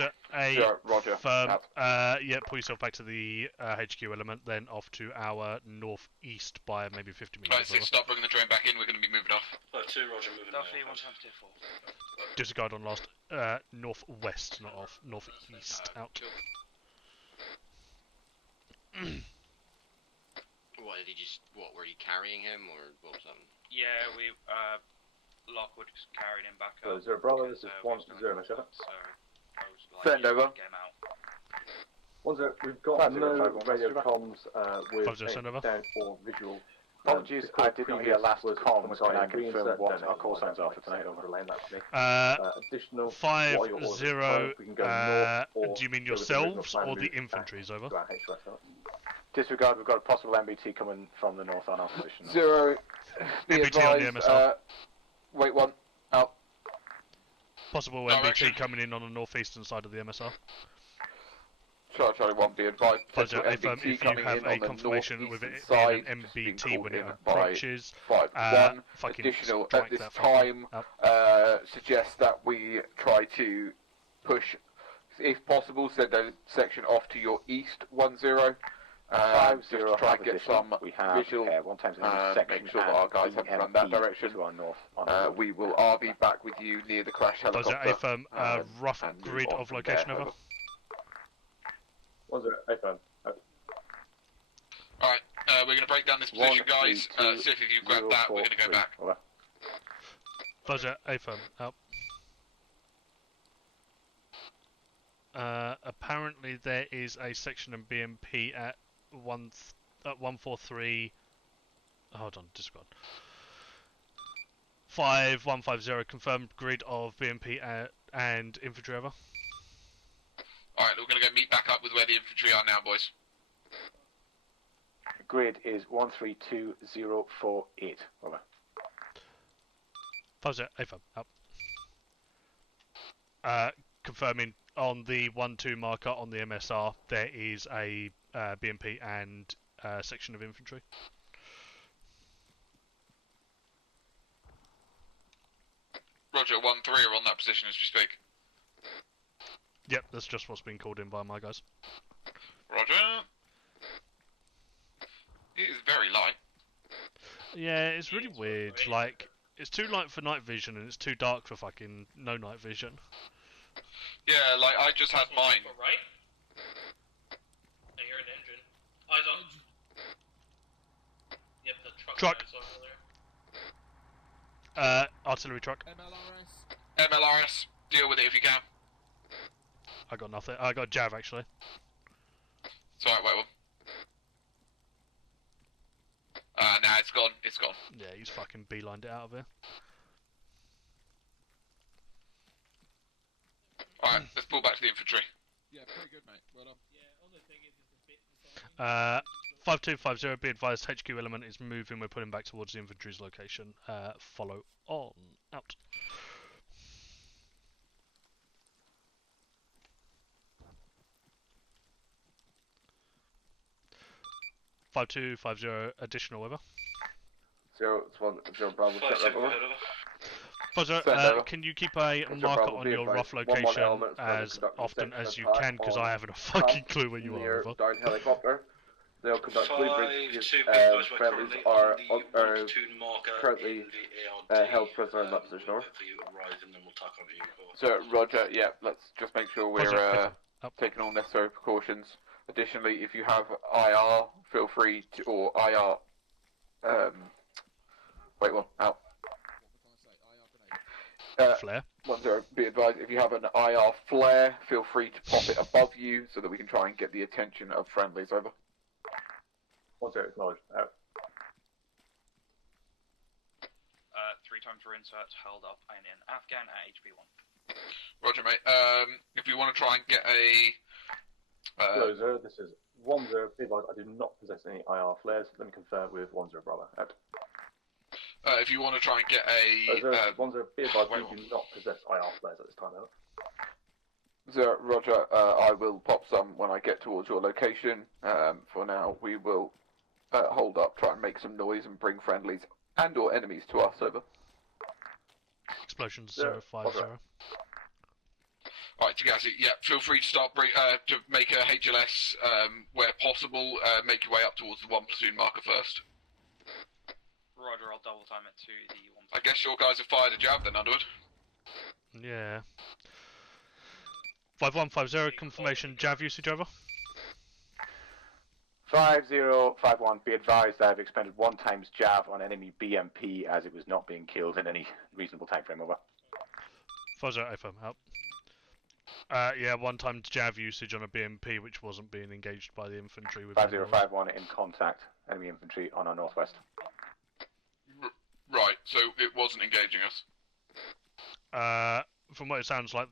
it? 50, Sure, Roger. firm. Yeah, pull yourself back to the HQ element, then off to our northeast by maybe 50 meters. Right, 6, stop bringing the drone back in, we're going to be moving off. 5-2, Roger, moving Duffy, away. 1 time tier 4. Disregard on last. Northwest, not off. Northeast, out. What did he just? What were you carrying him, or what was that? Yeah, we Lockwood carried him back up. 0 Bravo, this is 1-0, Michelle. Send over. Get him out. 1-0, we've got no radio comms with 50, send over. down for visual. Apologies, I did not hear last comms. Can I confirm what our call signs are for tonight? Over. Additional 50. Do you mean yourselves or the infantry's over? Disregard. We've got a possible MBT coming from the north on our position. 0. Be MBT on the advised, MSR. wait 1. Out. Possible Direction. MBT coming in on the northeastern side of the MSR. Charlie 1, be advised. Pleasure, potential if MBT you coming have in a on the confirmation with it northeastern being side, an it's been MBT when called it in by approaches, 5-1. fucking Additional, at strike this that time, fucker. suggest that we try to push, if possible, send a section off to your east 1-0. 5-0. Just to try and get some we have visual, one times make sure that our guys have run that direction. To our north. We will RV back with you near the crash helicopter. Pleasure, AFM, rough and move grid on of from location there, over. 1-0, AFM. Alright, we're going to break down this position, guys. 1-3-2, See if you grab that, we're going to go 0-4-3. back. Over. Pleasure, AFM, out. Apparently there is a section in BMP at 143. Hold on, disregard. 5150 confirmed grid of BMP and infantry over. Alright, we're going to go meet back up with where the infantry are now, boys. Grid is 132048. Over. 50, AFM, out. Confirming on the 1-2 marker on the MSR, there is a BMP and section of infantry. Roger, 1-3 are on that position as we speak. Yep, that's just what's been called in by my guys. Roger. It is very light. Yeah, it's really weird. Like, it's too light for night vision and it's too dark for fucking no night vision. Yeah, like I just had mine. Right? I hear an engine. Eyes on. Yep, the truck. I saw earlier. Artillery truck. MLRS, deal with it if you can. I got nothing. I got Jav actually. It's alright, wait one. Nah, it's gone. It's gone. Yeah, he's fucking beelined it out of here. Alright, let's pull back to the infantry. Yeah, pretty good, mate. Well done. Yeah, other thing is it's a bit. 5250, be advised, HQ element is moving. We're putting back towards the infantry's location. Follow on. Out. 5250 additional over. 0, it's 1, 0 Bravo, check that over. Fuzzer, can you keep a Mr. marker Bravo, on be your rough advised, 1-1 location element is present as conducting often section as you attack can, because on I haven't a fucking path clue where you are, near over. down helicopter. They'll conduct blue breaches. Friendlies currently are on the 1 to 2 marker currently in the ARD. held prisoner in that position. Over. For you to arrive, and then we'll tack onto you. So, Roger, yeah, let's just make sure we're taking all necessary precautions. Additionally, if you have IR, feel free to, or IR, wait one, out. Flare. 10, be advised, if you have an IR flare, feel free to pop it above you so that we can try and get the attention of friendlies. Over. 10, acknowledged. Out. 3 times reinsert, held up and in Afghan at HP 1. Roger, mate. If you want to try and get a... Hello, 0, this is 10. Be advised, I do not possess any IR flares. Let me confer with 10 Bravo. Out. if you want to try and get a... 10, be advised, we do not possess IR flares at this time. Out. So, Roger, I will pop some when I get towards your location. For now, we will hold up, try and make some noise and bring friendlies and or enemies to us. Over. Explosions 050. Alright, Tagasi, yeah, feel free to start to make a HLS where possible. Make your way up towards the 1 platoon marker first. Roger, I'll double time it to the 1. I guess your guys have fired a jab then, Underwood. Yeah. 5150, confirmation JAV usage over. 5051, be advised I have expended 1 times JAV on enemy BMP as it was not being killed in any reasonable time frame. Over. 50 out. Yeah, 1 times JAV usage on a BMP which wasn't being engaged by the infantry. With 5051 in contact, enemy infantry on our northwest. Right, so it wasn't engaging us. From what it sounds like,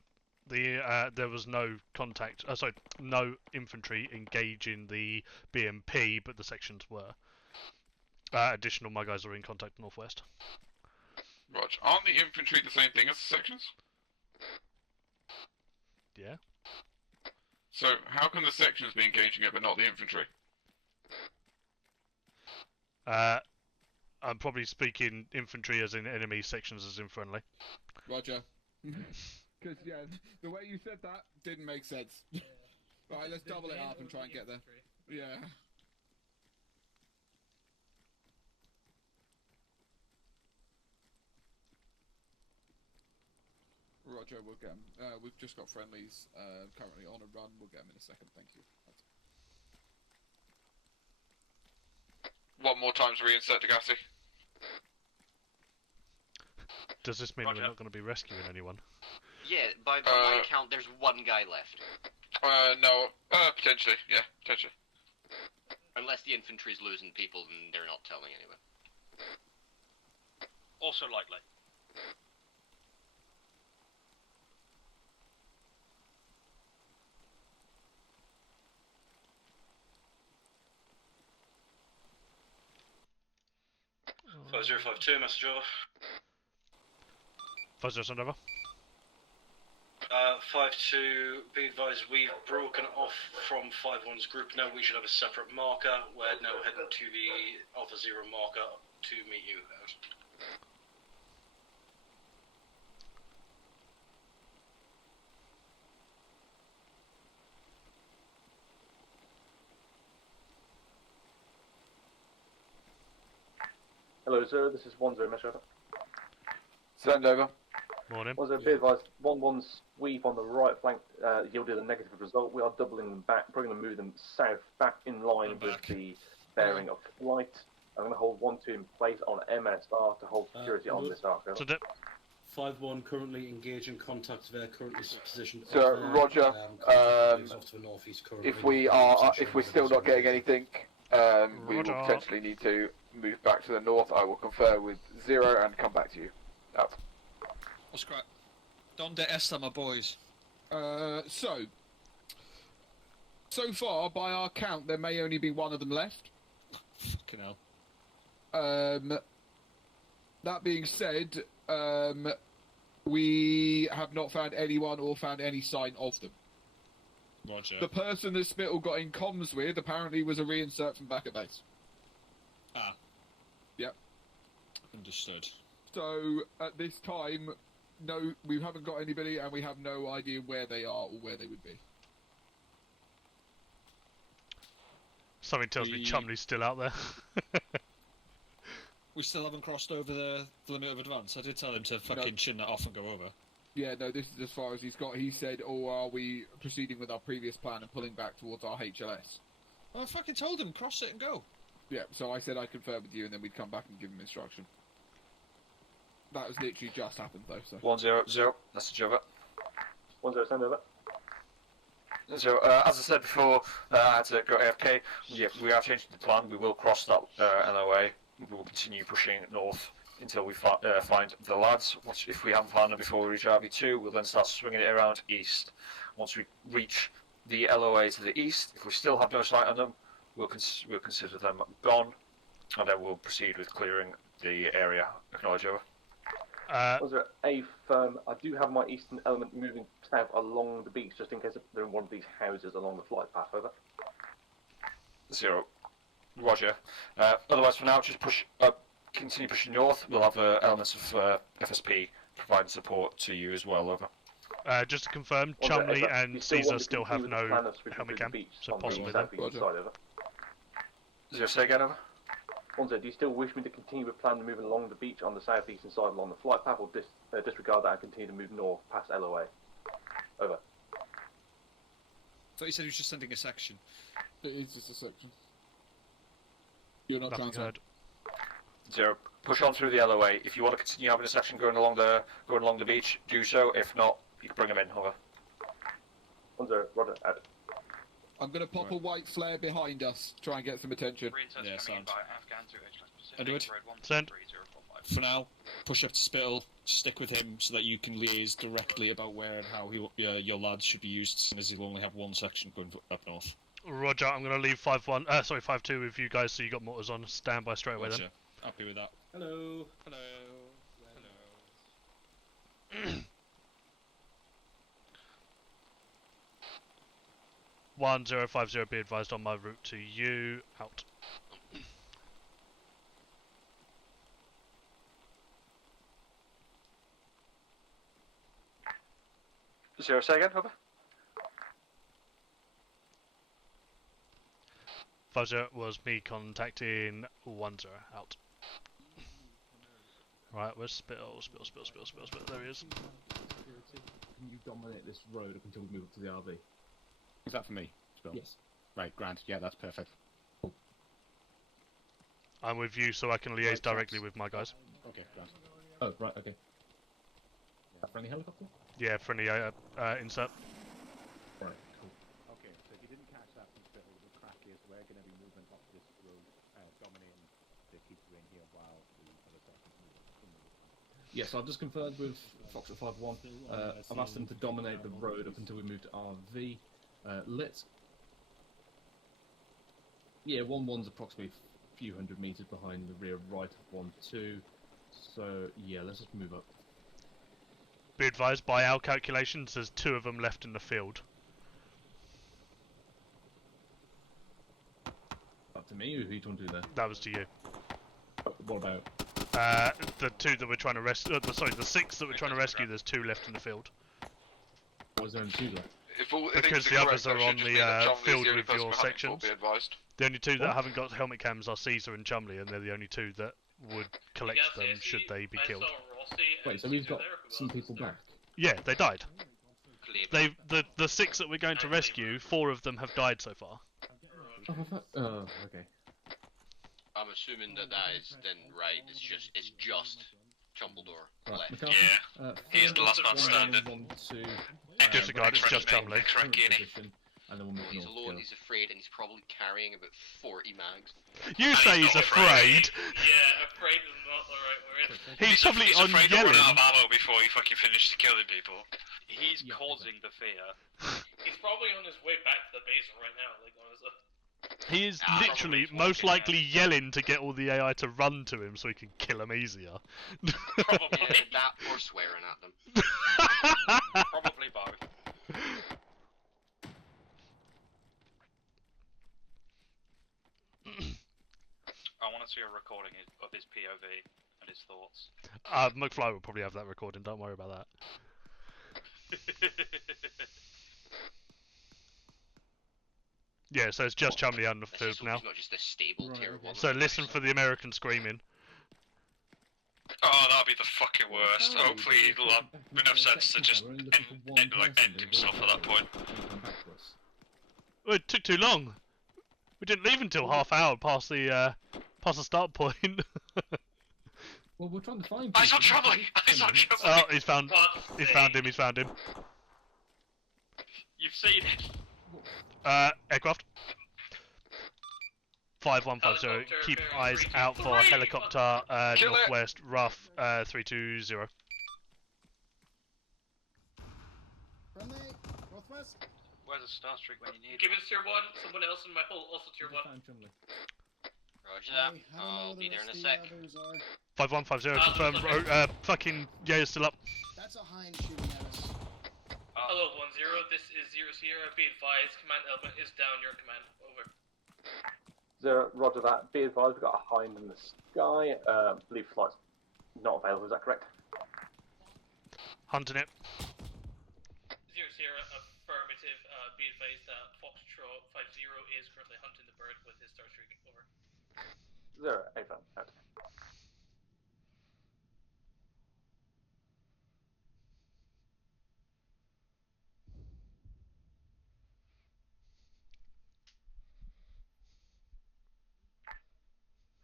there was no contact. Sorry, no infantry engaging the BMP, but the sections were. Additional, my guys are in contact northwest. Roger. Aren't the infantry the same thing as the sections? Yeah. So how can the sections be engaging it but not the infantry? I'm probably speaking infantry as in enemy, sections as in friendly. Roger. Because, yeah, the way you said that didn't make sense. Right, let's double it up and try and get there. Yeah. Roger, we'll get 'em. We've just got friendlies currently on a run. We'll get them in a second, thank you. One more times reinsert Tagasi. Does this mean we're not going to be rescuing anyone? Yeah, by my count, there's 1 guy left. No, potentially, yeah, potentially. Unless the infantry's losing people and they're not telling anyone. Also likely. Oh. 5052, message over. 50 over. 52, be advised, we've broken off from 51's group now. We should have a separate marker. We're now heading to the Alpha Zero marker to meet you. Hello, 0, this is 10, message over. Send over. Morning. 10, be advised, 11 sweep on the right flank yielded a negative result. We are doubling them back, probably going to move them south, back in line with the bearing of flight. I'm going to hold 1-2 in place on MSR to hold security on this arc. 5-1 currently engaging contact there, currently positioned. So, Roger, if we're still not getting anything, we will potentially need to move back to the north. I will confer with 0 and come back to you. Out. What's crap? Donde esta, my boys? So far, by our count, there may only be 1 of them left. Fucking hell. That being said, we have not found anyone or found any sign of them. Roger. The person that Spittle got in comms with apparently was a reinsert from back at base. Ah. Yep. Understood. So at this time, no, we haven't got anybody, and we have no idea where they are or where they would be. Something tells me Chumley's still out there. We still haven't crossed over the limit of advance. I did tell him to fucking chin that off and go over. Yeah, no, this is as far as he's got. He said, "Oh, are we proceeding with our previous plan and pulling back towards our HLS?" Well, I fucking told him, cross it and go. Yeah, so I said I'd confirm with you, and then we'd come back and give him instruction. That was literally just happened, though. So 100, message over. 10, send over. So, as I said before, I had to go AFK. Yeah, we are changing the plan. We will cross that LOA. We will continue pushing north until we find the lads. If we haven't found them before we reach RV2, we'll then start swinging it around east. Once we reach the LOA to the east, if we still have no sight on them, we'll consider them gone, and then we'll proceed with clearing the area. Acknowledge over. Was there a firm? I do have my eastern element moving south along the beach, just in case they're in one of these houses along the flight path. Over. 0. Roger. Otherwise, for now, just continue pushing north. We'll have elements of FSP providing support to you as well. Over. Just to confirm, Chumley and Caesar still have no helmet cam, so possibly then. 0, say again, over. Bonzo, do you still wish me to continue with plan to move along the beach on the southeastern side along the flight path, or disregard that and continue to move north past LOA? Over. I thought you said he was just sending a section. it is just a section. You're not Nothing transferred. 0. Push on through the LOA. If you want to continue having a section going along the beach, do so. If not, you can bring them in. Over. 10, Roger. Out. I'm going to pop a white flare behind us, try and get some attention. Yeah, sound. Edward. Send. For now, push up to Spittle, stick with him so that you can liaise directly about where and how your lads should be used, since as he'll only have one section going up north. Roger, I'm going to leave 5-2 with you guys, so you got mortars on standby straight away. Roger. Then. Happy with that. Hello. Hello. Hello. 1050, be advised on my route to you. Out. 0, say again, over. 50 was me contacting 10. Out. Right, where's Spittle? There he is. Can you dominate this road up until we move up to the RV? Is that for me? Spill? Yes. Right, Grant. Yeah, that's perfect. I'm with you, so I can liaise directly with my guys. Okay, Grant. Oh, right, okay. Friendly helicopter? Yeah, friendly insert. Right, cool. Okay, so if you didn't catch that from Spittle, the crack is we're going to be moving up this road, dominating the keeper in here while the other person's moving. Yes, I've just confirmed with Fox at 5-1. I've asked them to dominate the road up until we move to RV. Lit. Yeah, 1-1's approximately a few hundred meters behind the rear right of 1-2. So, yeah, let's just move up. Be advised, by our calculations, there's 2 of them left in the field. Up to me, or who you talking to there? That was to you. What about? The 2 that we're trying to rescue. Sorry, the 6 that we're trying to rescue. There's 2 left in the field. Why is there only 2 left? Because the others are on the field with your sections. The only 2 that haven't got helmet cams are Caesar and Chumley, and they're the only 2 that would collect them should they be killed. Wait, so we've got some people back? Yeah, they died. The 6 that we're going to rescue, 4 of them have died so far. Oh, okay. I'm assuming that is then right. It's just Chumbledore left. Yeah. He's the last man standing. Disregard, it's just Chumley. And then we'll move He's north, alone, yeah. he's afraid, and he's probably carrying about 40 mags. You say he's afraid. Yeah, afraid is not the right word. He's probably on afraid yelling. to run out of ammo before he fucking finishes killing people. He's causing the fear. He's probably on his way back to the base right now, like honestly. He is literally most likely yelling to get all the AI to run to him so he can kill them easier. Probably that or swearing at them. Probably both. I want to see a recording of his POV and his thoughts. McFly will probably have that recording. Don't worry about that. Yeah, so it's just Chumley on the field now. Not just a stable tier 1. So listen for the American screaming. Oh, that'll be the fucking worst. Hopefully he'll have enough sense to just end himself at that point. Well, it took too long. We didn't leave until half hour past the start point. Well, we're trying to find. Eyes on Chumley! Eyes on Chumley! Oh, he's found him. He's found him. You've seen it. Aircraft. 5150. Keep eyes out for helicopter northwest. Rough 320. Friendly, northwest. Where's a star streak when you need Give it tier 1. Someone else in my hull also tier 1. Roger that. I'll be there in a sec. 5150. Confirm. Fucking yeah, you're still up. That's a hind shooting at us. Hello 10. This is 0 Sierra. Be advised, command element is down. Your command. Over. 0, roger that. Be advised, we've got a hind in the sky. Believe flight's not available, is that correct? Hunting it. 0 Sierra, affirmative. Be advised that Foxtrot 50 is currently hunting the bird with his star streak. Over. 0, affirm, out.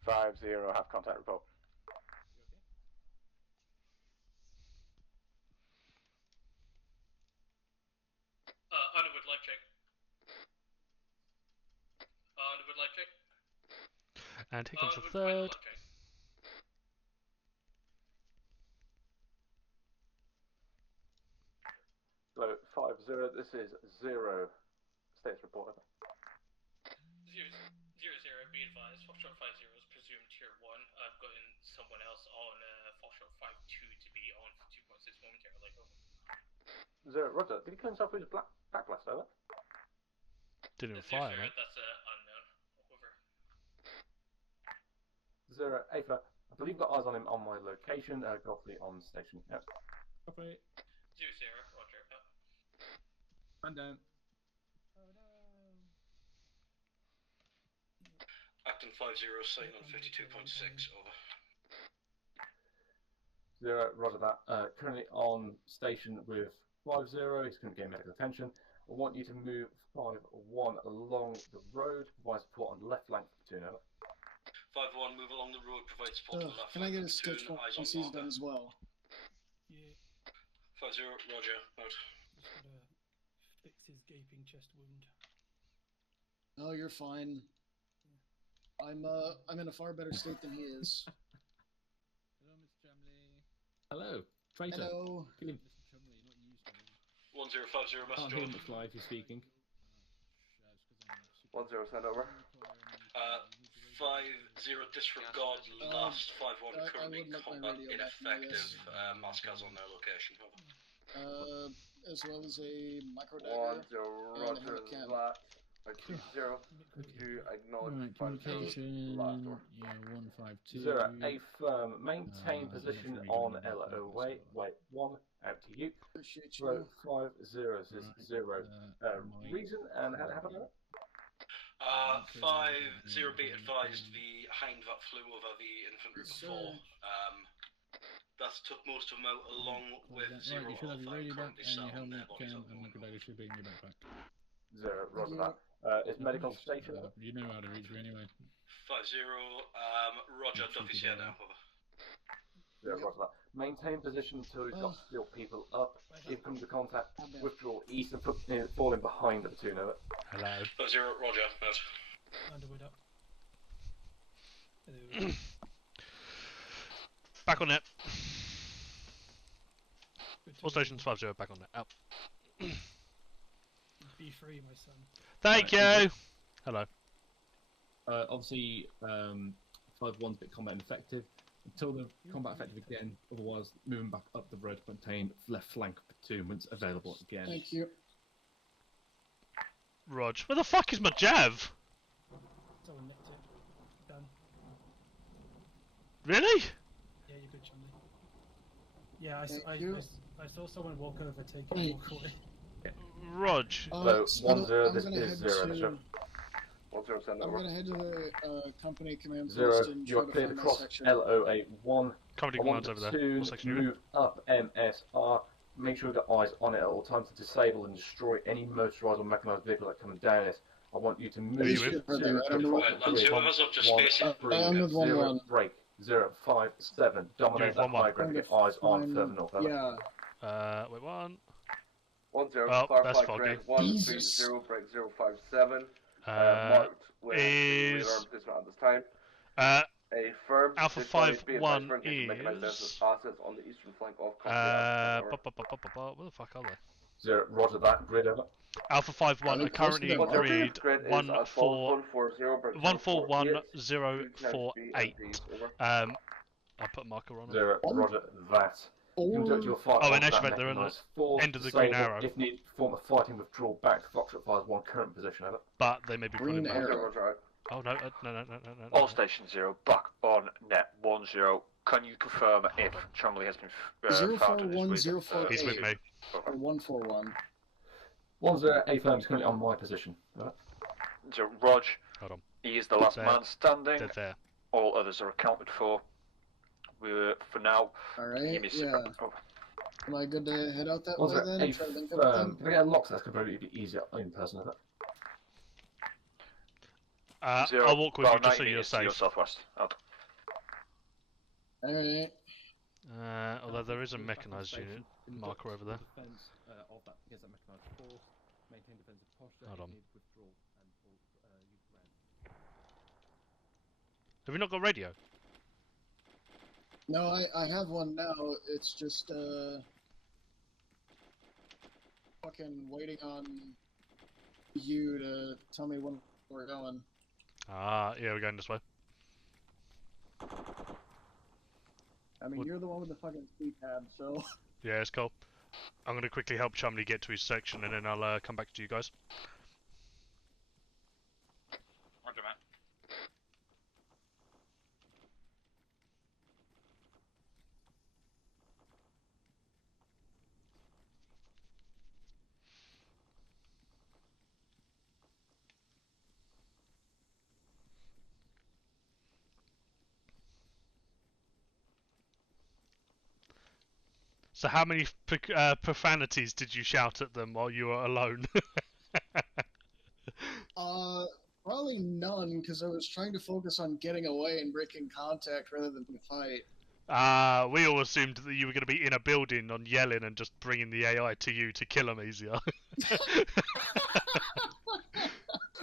Five zero, have contact report. Underwood life check. Underwood life check. And here comes the Underwood, final third. life check. Hello, 50, this is 0. Status report, over. 0 Sierra, be advised. Foxtrot 50 is presumed tier 1. I've gotten someone else on Foxtrot 52 to be on 2.6 momentarily. Over. 0, roger. Did he kill himself with his back blast, over? Didn't even 0 fire, Sierra, mate. that's unknown. Over. 0, Afa. I believe I've got eyes on him on my location. Godfrey on station. Yep. Copy. 0 Sierra, roger. Man down. Acton 50, sighting on 52.6, over. 0, roger that. Currently on station with 50, he's going to get medical attention. I want you to move 51 along the road, provide support on the left flank of platoon, over. 5-1, move along the road, provide support to the left. Can I get a platoon, stitch eyes once on he's done marker. as well? 50, roger, out. Just gotta fix his gaping chest wound. No, you're fine. I'm in a far better state than he is. Hello, Mr. Chumley. Hello, traitor. Hello. Kill him. Mr. Chumley, you're not used to me. 1050, Can't message hear on. much live, you're speaking. 10, send over. 50, disregard last 5-1, currently would like my combat radio back now, ineffective. yes. Mascaz on their location, over. As well as a micro 1 dagger. 0, and a roger helmet cannon. that. 2 0. Could you acknowledge Right, 5 0 communication. last door? Yeah, 152. 0, affirm. Maintain position on Right, LO. Wait, 1, out to you. Appreciate 0, you. 50, this is 0. Reason and how to have another? 50, be advised, the hind that flew over the infantry Yes, before, sir. that took most of them out along with Right, 0 you should have your radio back currently and your sat on their helmet bodies can at the and moment. microdagger should be in your backpack. 0, roger that. Is medical station? You know how to reach me anyway. 50, roger, Duffy's here now, over. 0, roger that. Maintain position until we've got still people up. If comes to contact, withdraw east and fall in behind the platoon, over. Hello. 50, roger, out. Underwood up. Back on net. All stations 50 back on net. Out. Be free, my son. Thank you. Hello. Obviously, 5-1's a bit combat ineffective. Until the combat effective again, otherwise moving back up the road to maintain left flank platoon when it's available again. Thank you. Rog. Where the fuck is my Jav? Someone nicked it. Done. Really? Yeah, you're good, Chumley. Yeah, I saw someone walk over, take it, and walk away. Rog. So 1-0, this is 0, Mr. 1-0, send I'm over. gonna head to the company command post 0, and you try are to cleared find my across section. LO81. Company I want command's over there. to What section are you in? move up MSR. Make sure we've got eyes on it at all times to disable and destroy any motorised or mechanised vehicle that comes down it. I want you to move you to with? 0 I'm to with- Lads, whoever's up, just space it. 0 break 057 dominate that 1-1. high ground. Get eyes on further north. Over. Yeah. Wait, 1. 1-0, Oh, clarify that's foggy. grid 130 break 057. Marked with the radar participant at this time. A firm Alpha additionally 5-1 be advised for engaging mechanized assets on the eastern flank of company. Where the fuck are they? 0, roger that, grid over. Alpha 5-1 are currently in grid 141048. I'll put a marker on them. 0, roger that. You conduct your fire Oh, on in that event they're in the mechanised force. end of the green Disable. arrow. If need, form a fighting withdrawal back. Foxtrot fires 1 current position. Over. But they may be pulling back. Roger. Oh no, no. All station 0, back on net 10. Can you confirm if Chumley has been found and is with? He's with me. 141. 1-0, A firm is currently on my position. Right. So Rog, hold on. He is the last There. man standing. Dead there. All others are accounted for. We're for now. Alright, Give me yeah. oh. Am I good to head out that way 1-0, then? A Try to link up with them? firm. If I get a lock, that's probably be easier in person. Is it? I'll walk with you just so 90 you're meters to your safe. southwest. Out. Alright. Although there is a mechanised unit marker over there. Defense of that against that mechanized force. Maintain defensive posture. Hold on. Need withdrawal and use command. Have you not got radio? No, I have one now. It's just fucking waiting on you to tell me when we're going. Ah, yeah, we're going this way. I mean, you're the one with the fucking speed tab, so. Yeah, it's cool. I'm going to quickly help Chumley get to his section and then I'll come back to you guys. Roger, Matt. So how many profanities did you shout at them while you were alone? Probably none, because I was trying to focus on getting away and breaking contact rather than fight. We all assumed that you were going to be in a building on yelling and just bringing the AI to you to kill them easier.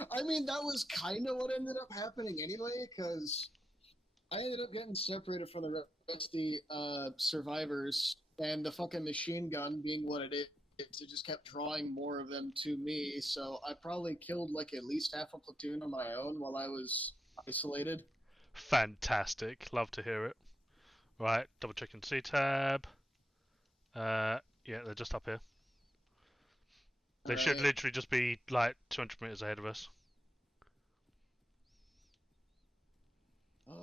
I mean, that was kind of what ended up happening anyway, because I ended up getting separated from the rest of the survivors, and the fucking machine gun being what it is, it just kept drawing more of them to me, so I probably killed like at least half a platoon on my own while I was isolated. Fantastic. Love to hear it. Right, double checking C-tab. Yeah, they're just up here. They should Alright. literally just be like 200 meters ahead of us. Oh.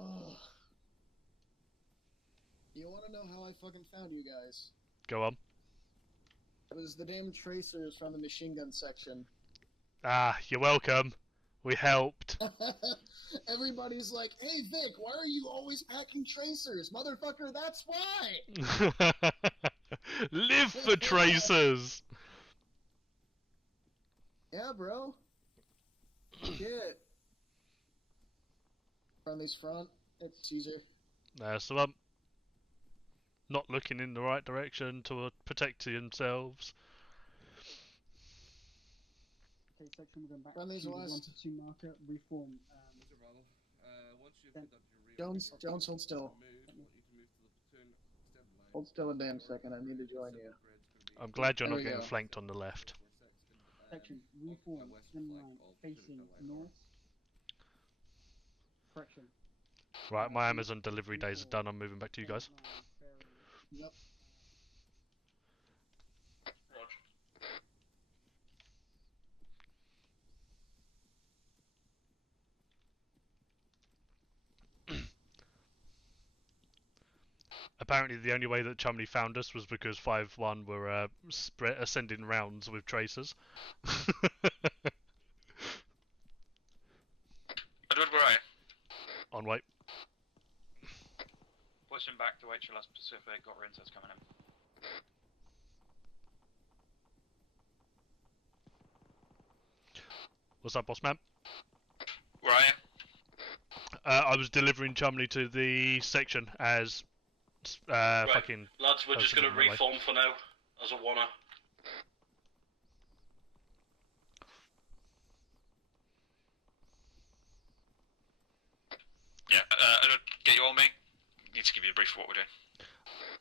You want to know how I fucking found you guys? Go on. It was the damn tracers from the machine gun section. Ah, you're welcome. We helped. Everybody's like, hey Vic, why are you always packing tracers? Motherfucker, that's why! Live for tracers! Yeah, bro. Shit. Friendly's front. It's Caesar. There's the one. Not looking in the right direction to protect themselves. Okay, section, we're going back Friendly's to the west. 1-2 marker, reform. Jones, hold still. Hold still a damn second, I need to join you. I'm glad you're There not we getting go. flanked on the left. Section, reform, thin line, facing north. Correction. Right, my Amazon delivery days are done. I'm moving back to you guys. Yep. Apparently, the only way that Chumley found us was because 5-1 were ascending rounds with tracers. Edward, where are you? On way. Pushing back to HLS Pacific, got Rinsets coming in. What's up, boss man? Where are you? I was delivering Chumley to the section as Right, fucking. lads, we're just going to that way. reform for now, as a wanna. Yeah, Edward, get you all, mate. Need to give you a brief of what we're doing.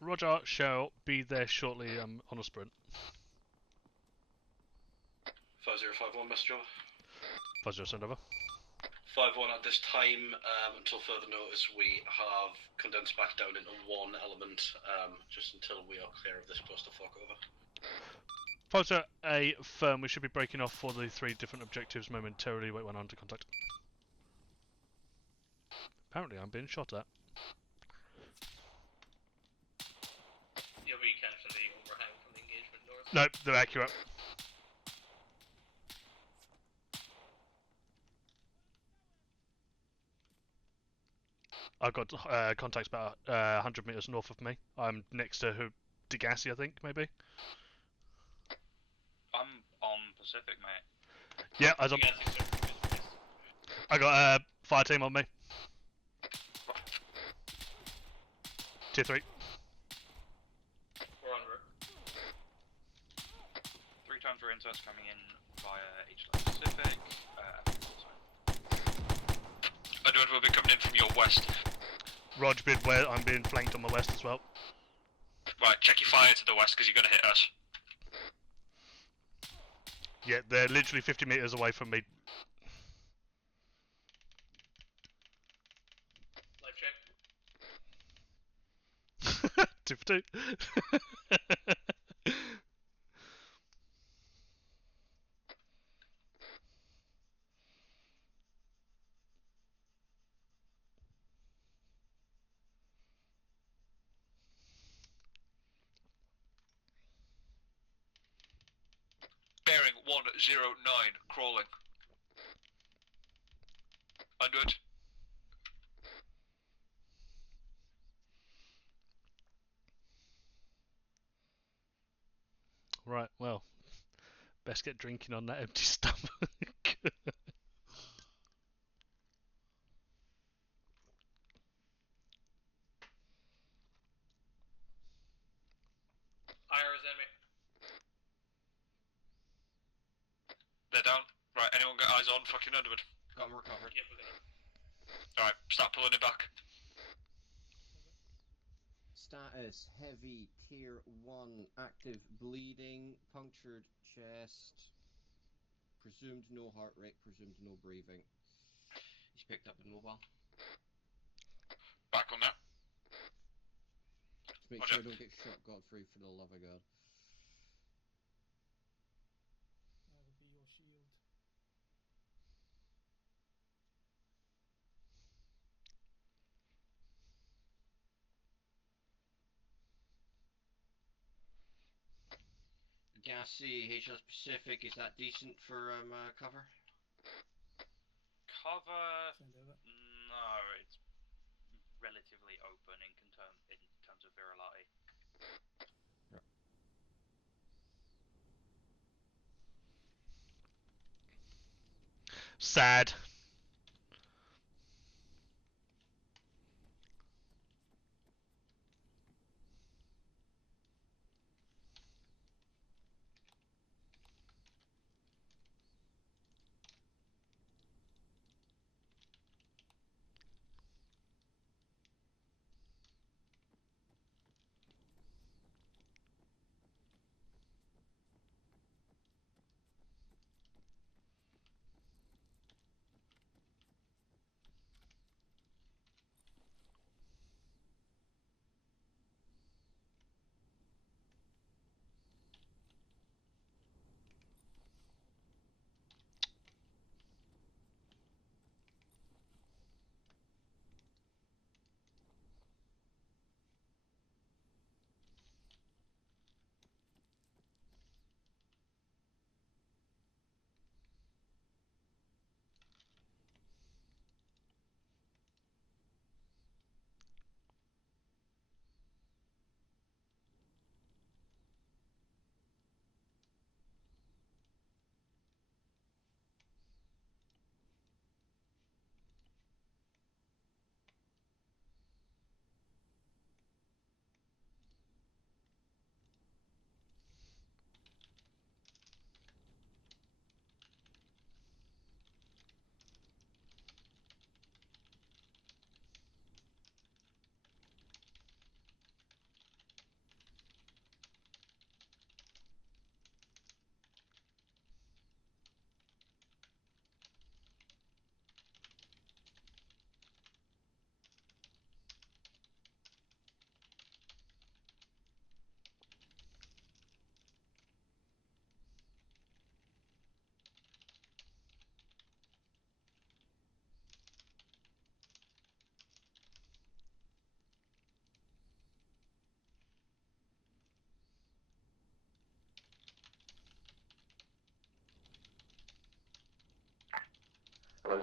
Roger, shall be there shortly. On a sprint. 5051, Mr. Joe. 50 send over. 5-1 at this time, until further notice, we have condensed back down into one element, just until we are clear of this clusterfuck over. 50 a firm. We should be breaking off for the 3 different objectives momentarily. Wait 1 on to contact. Apparently, I'm being shot at. Yeah, but you capture the overhang from the engagement north. No, they're accurate. I've got contacts about 100 meters north of me. I'm next to Degassi, I think, maybe. I'm on Pacific, mate. Yeah, I got a fire team on me. Tier 3. We're on route. 3 times Rinsets coming in via HLS Pacific. Edward will be coming in from your west. Rog, where I'm being flanked on my west as well. Right, check your fire to the west because you're going to hit us. Yeah, they're literally 50 meters away from me. Life check. 2 for 2. Bearing 109, crawling. Edward. Right, well, best get drinking on that empty stomach. IR is enemy. They're down. Right, anyone got eyes on fucking Edward? Got him recovered. Yep, we got him. Alright, start pulling it back. Status heavy tier 1 active bleeding, punctured chest, presumed no heart rate, presumed no breathing. He's picked up in mobile. Back on that. Just make sure I don't get shot, Godfrey, for the love of God. That'll be your shield. Gassy, HLS Pacific, is that decent for cover? Cover. Send over. No, it's relatively open in terms of virality. Sad.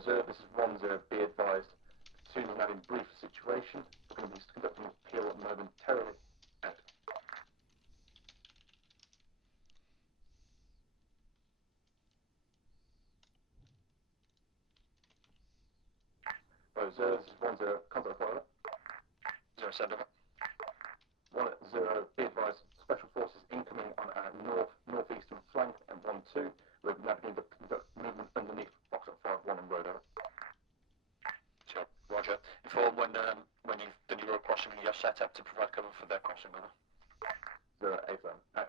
Zero, this is 1-0, be advised. Platoon is now in brief situation. We're going to be conducting a peel momentarily. Out. Zero, this is 1-0, contact fire. 0-7. 1-0, be advised, special forces incoming on our northeastern flank and 1-2. We're now beginning to conduct movement underneath Foxtrot 5-1 and road over. Sure, roger. Inform when you've done your road crossing and you're set up to provide cover for their crossing, over. 0-8 out.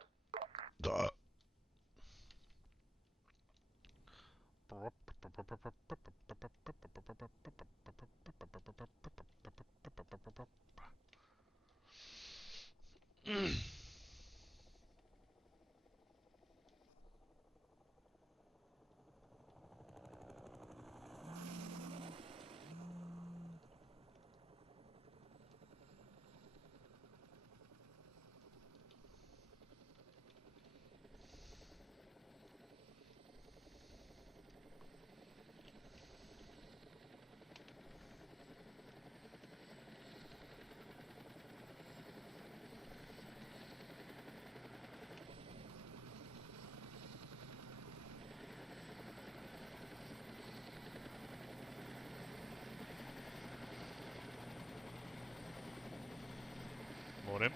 Morning. Do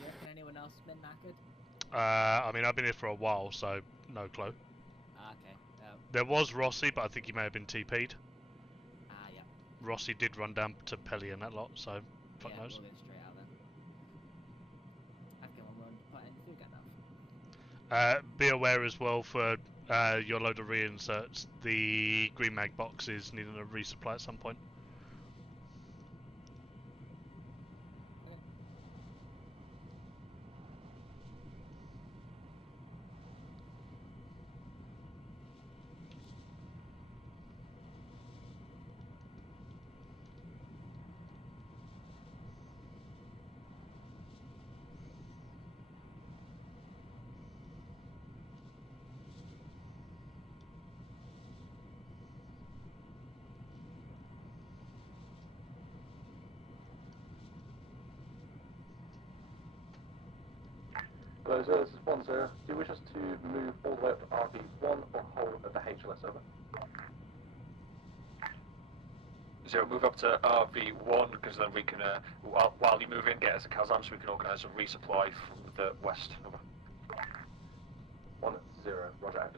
you reckon anyone else has been knackered? I mean, I've been here for a while, so no clue. Okay. There was Rossi, but I think he may have been TP'd. Yeah. Rossi did run down to Pelly and that lot, so fuck knows. We'll go straight out then. Okay, well, we'll put in food enough. Be aware as well for your load of reinserts, the green mag box is needing a resupply at some point. Hello, Zero, this is 1-0. Do you wish us to move all the way up to RV1 or hold at the HLS over? Zero, move up to RV1 because then we can, while you move in, get us a Kazam so we can organise a resupply from the west. Over. 1-0, roger out.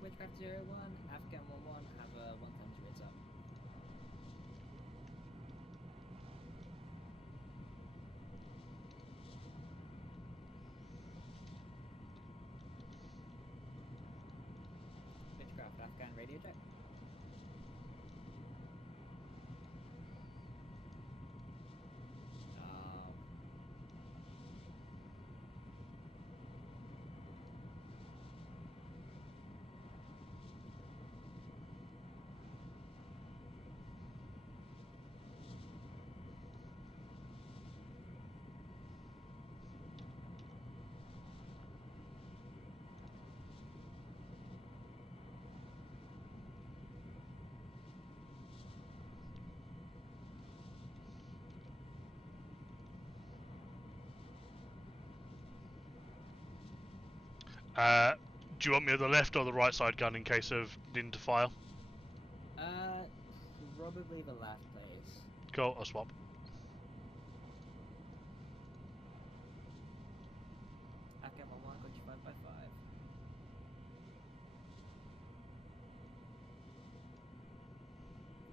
Witchcraft 01, Afghan 11, have a 1 times rates up. Witchcraft Afghan radio check. Do you want me at the left or the right side gun in case of needing to fire? Probably the left, please. Cool, I'll swap. Afghan 11, got you 5x5.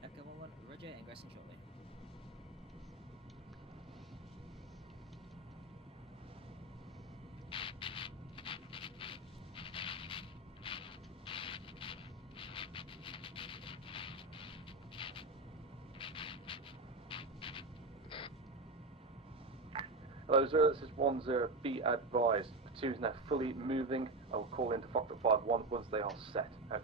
Afghan 11, roger, ingressing shortly. Hello, Zero, this is 1-0, be advised. Platoon's now fully moving. I will call into Foxtrot 5-1 once they are set. Out.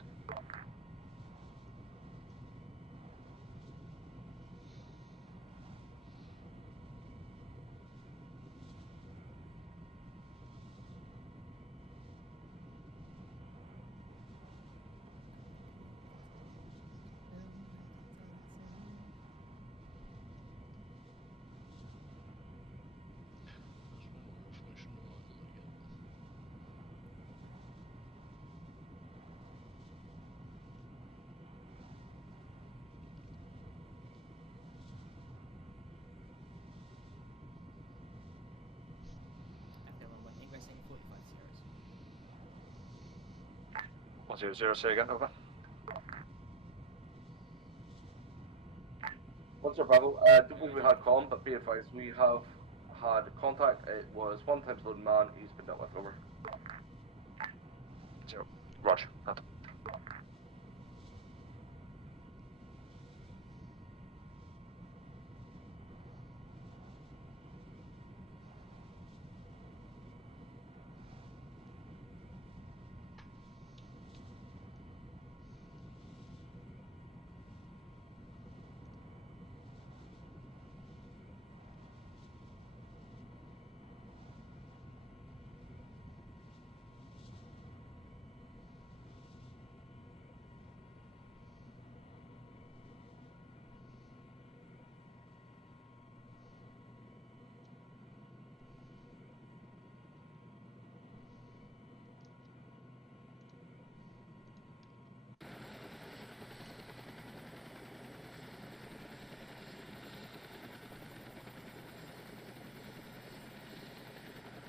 100, say again, over. 10 Bravo. Don't believe we had calm, but be advised, we have had contact. It was 1 times load man. He's been dealt with. Over. 0. Roger. Out.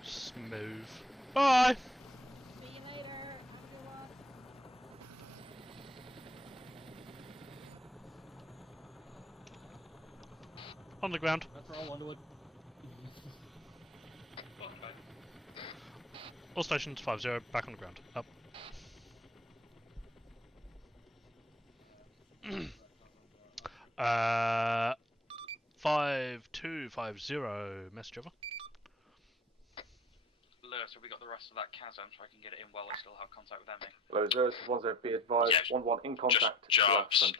Smooth. Bye! See you later, everyone. On the ground. That's where I Underwood. All stations 5-0, back on the ground. Up. uh, 5250, message over. Lewis, have we got the rest of that chasm so I can get it in while I still have contact with Emmy? Hello, 0, be advised. Yeah. 1-1 in contact. Just jobs and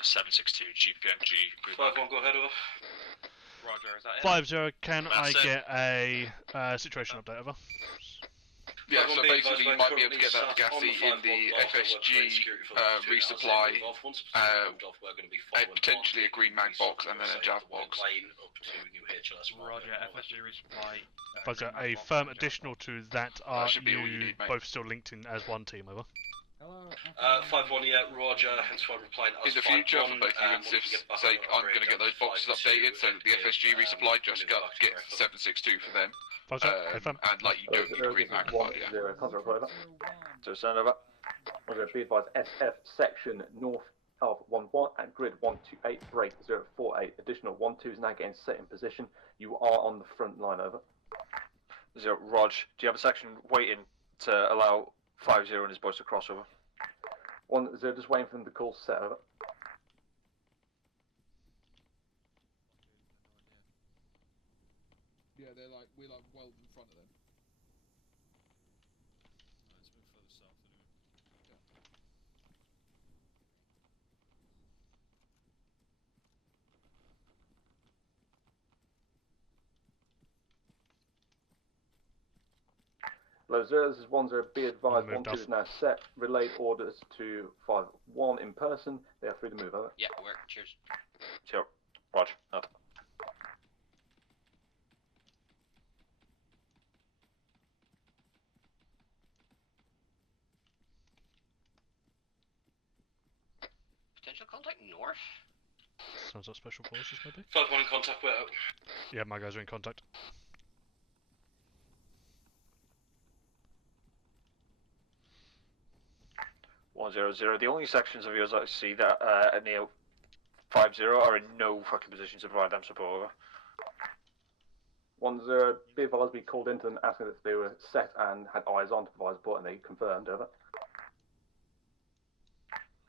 762 GPNG. 5-1, go ahead, over. Roger, is that it? 5-0, can That's I it. get a situation update over? Yeah, so 5-1 basically you being might be able to currently get that sat on gassy in the 5-1 FSG resupply, potentially a green mag box and then a Jav box. Roger, FSG resupply. 5-0, a firm additional to that. Are should be all you you need, mate. both still linked in as one team, over? Hello. 5-1, yeah, Roger, hence why I replied as In the future, for 5-1, both you and once we Sif's get back sake, on I'm going to get those boxes updated so that the FSG resupply just get 762 for them. 5-0, confirm. And like you don't need a green mag file, yeah. 0, contact over. So send over. 10, be advised. SF section north of 11 at grid 128 break 048. Additional 12s now getting set in position. You are on the front line, over. 0, Rog, do you have a section waiting to allow 50 and his boys to cross over? 10, just waiting for them to call set, over. Yeah, we're like well in front of them. Let's move further south anyway. Yeah. Hello, 0, this is 10, be advised. Moved 12 off. is now set. Relayed orders to 5-1 in person. They are free to move, over. Yeah, work. Cheers. 0, Rog, out. Potential contact north? Sounds like special forces, maybe? 5-1 in contact, we're out. Yeah, my guys are in contact. One zero zero. The only sections of yours I see that are near 50 are in no fucking position to provide them support. Over. 10, be advised. We called into them asking if they were set and had eyes on to provide support, and they confirmed, over.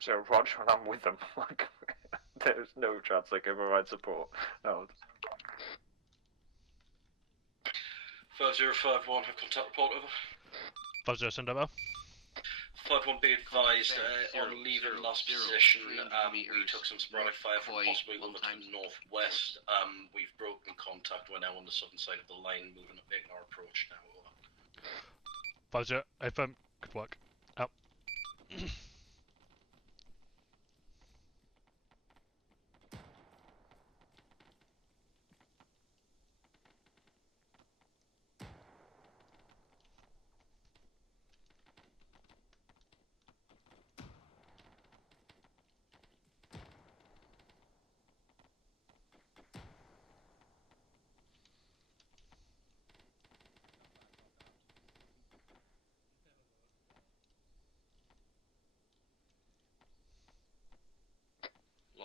0, Rog, and I'm with them. Like, there's no chance they can provide support. No. 5051, have contact report, over. 5-0, send over. 5-1, be advised, on leaving last position, we took some sporadic fire from possibly one to the northwest. We've broken contact, we're now on the southern side of the line, moving up, making our approach now, over. 5-0, FM, good work. Out.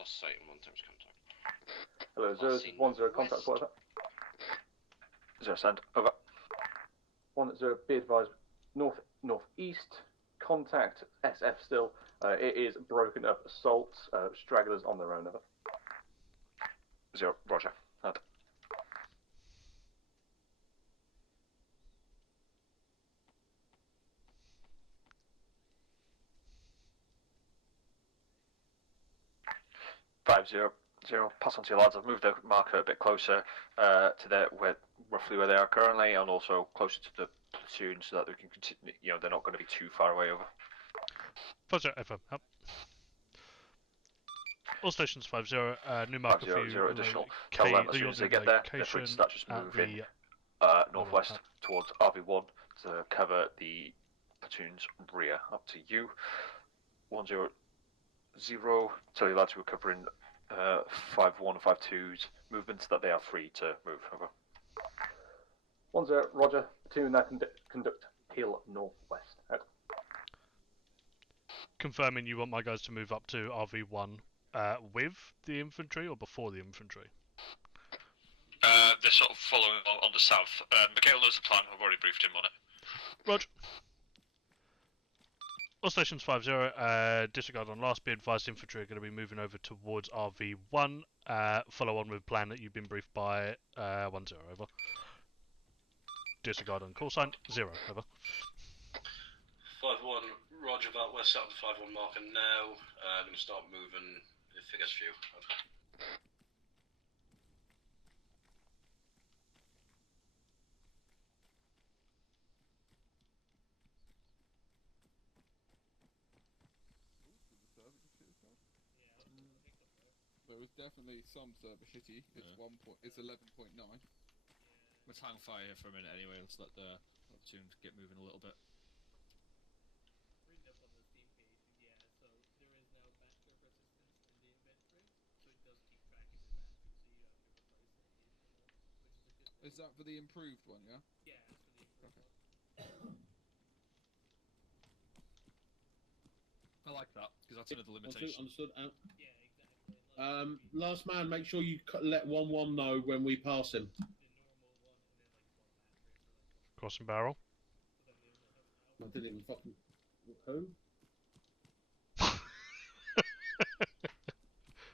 lost sight on 1 times contact. Hello, 010 contact, whatever. 0 send, over. 10, be advised, northeast, contact, SF still. It is broken up assault, stragglers on their own, over. 0, roger. Out. Pass on to your lads. I've moved the marker a bit closer to roughly where they are currently, and also closer to the platoon, so that they can continue. You know, they're not going to be too far away. Over. Roger, FM. Up. All stations 50. New marker for you. 500 additional. Tell them as soon as they get there, they're free to start just moving northwest towards RV1 to cover the platoon's rear. Up to you. 100. Tell your lads who are covering 51 and 52's movements that they are free to move. Over. 10, roger. Platoon now conduct hill northwest. Out. Confirming you want my guys to move up to RV1 with the infantry or before the infantry? They're sort of following on the south. Mikhail knows the plan. I've already briefed him on it. Roger. All stations 50. Disregard on last. Be advised, infantry are going to be moving over towards RV1. Follow on with plan that you've been briefed by 10. Over. Disregard on call sign 0. Over. 5-1, roger that. We're set up the 5-1 marker now. I'm going to start moving the figures for you. There was definitely some server shitty. It's It's 11.9. Let's hang fire here for a minute anyway. Let's let the platoon get moving a little bit. Reading up on the Steam page, yeah, so there is now backdoor persistence in the inventory, so it does keep track of your backdoor, so you don't have to replace it occasionally, which is a good thing. Is that for the improved one, yeah? Yeah, it's for the improved one. I like that, because that's another limitation. Understood. Yeah, exactly. Last man, make sure you let 1-1 know when we pass him. Cross and barrel. I didn't even fucking... Who?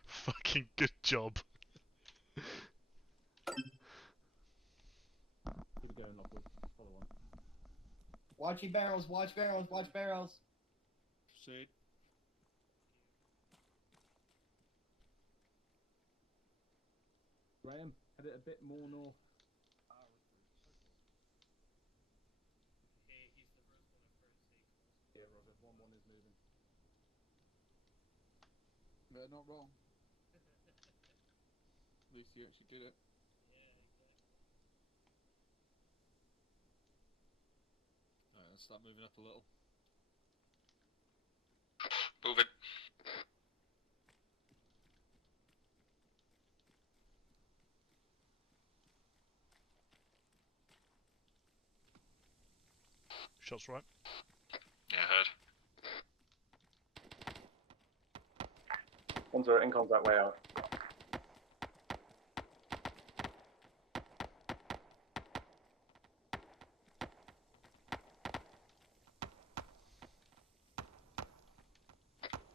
Fucking good job. Keep going, Lockwood. Follow on. Watching barrels, watch barrels, watch barrels. Proceed. Graham, head it a bit more north. Yeah, Roger. 1-1 is moving. They're not wrong. At least you actually did it. Alright, let's start moving up a little. Moving. Shots right. Yeah, heard. 10, in contact way out.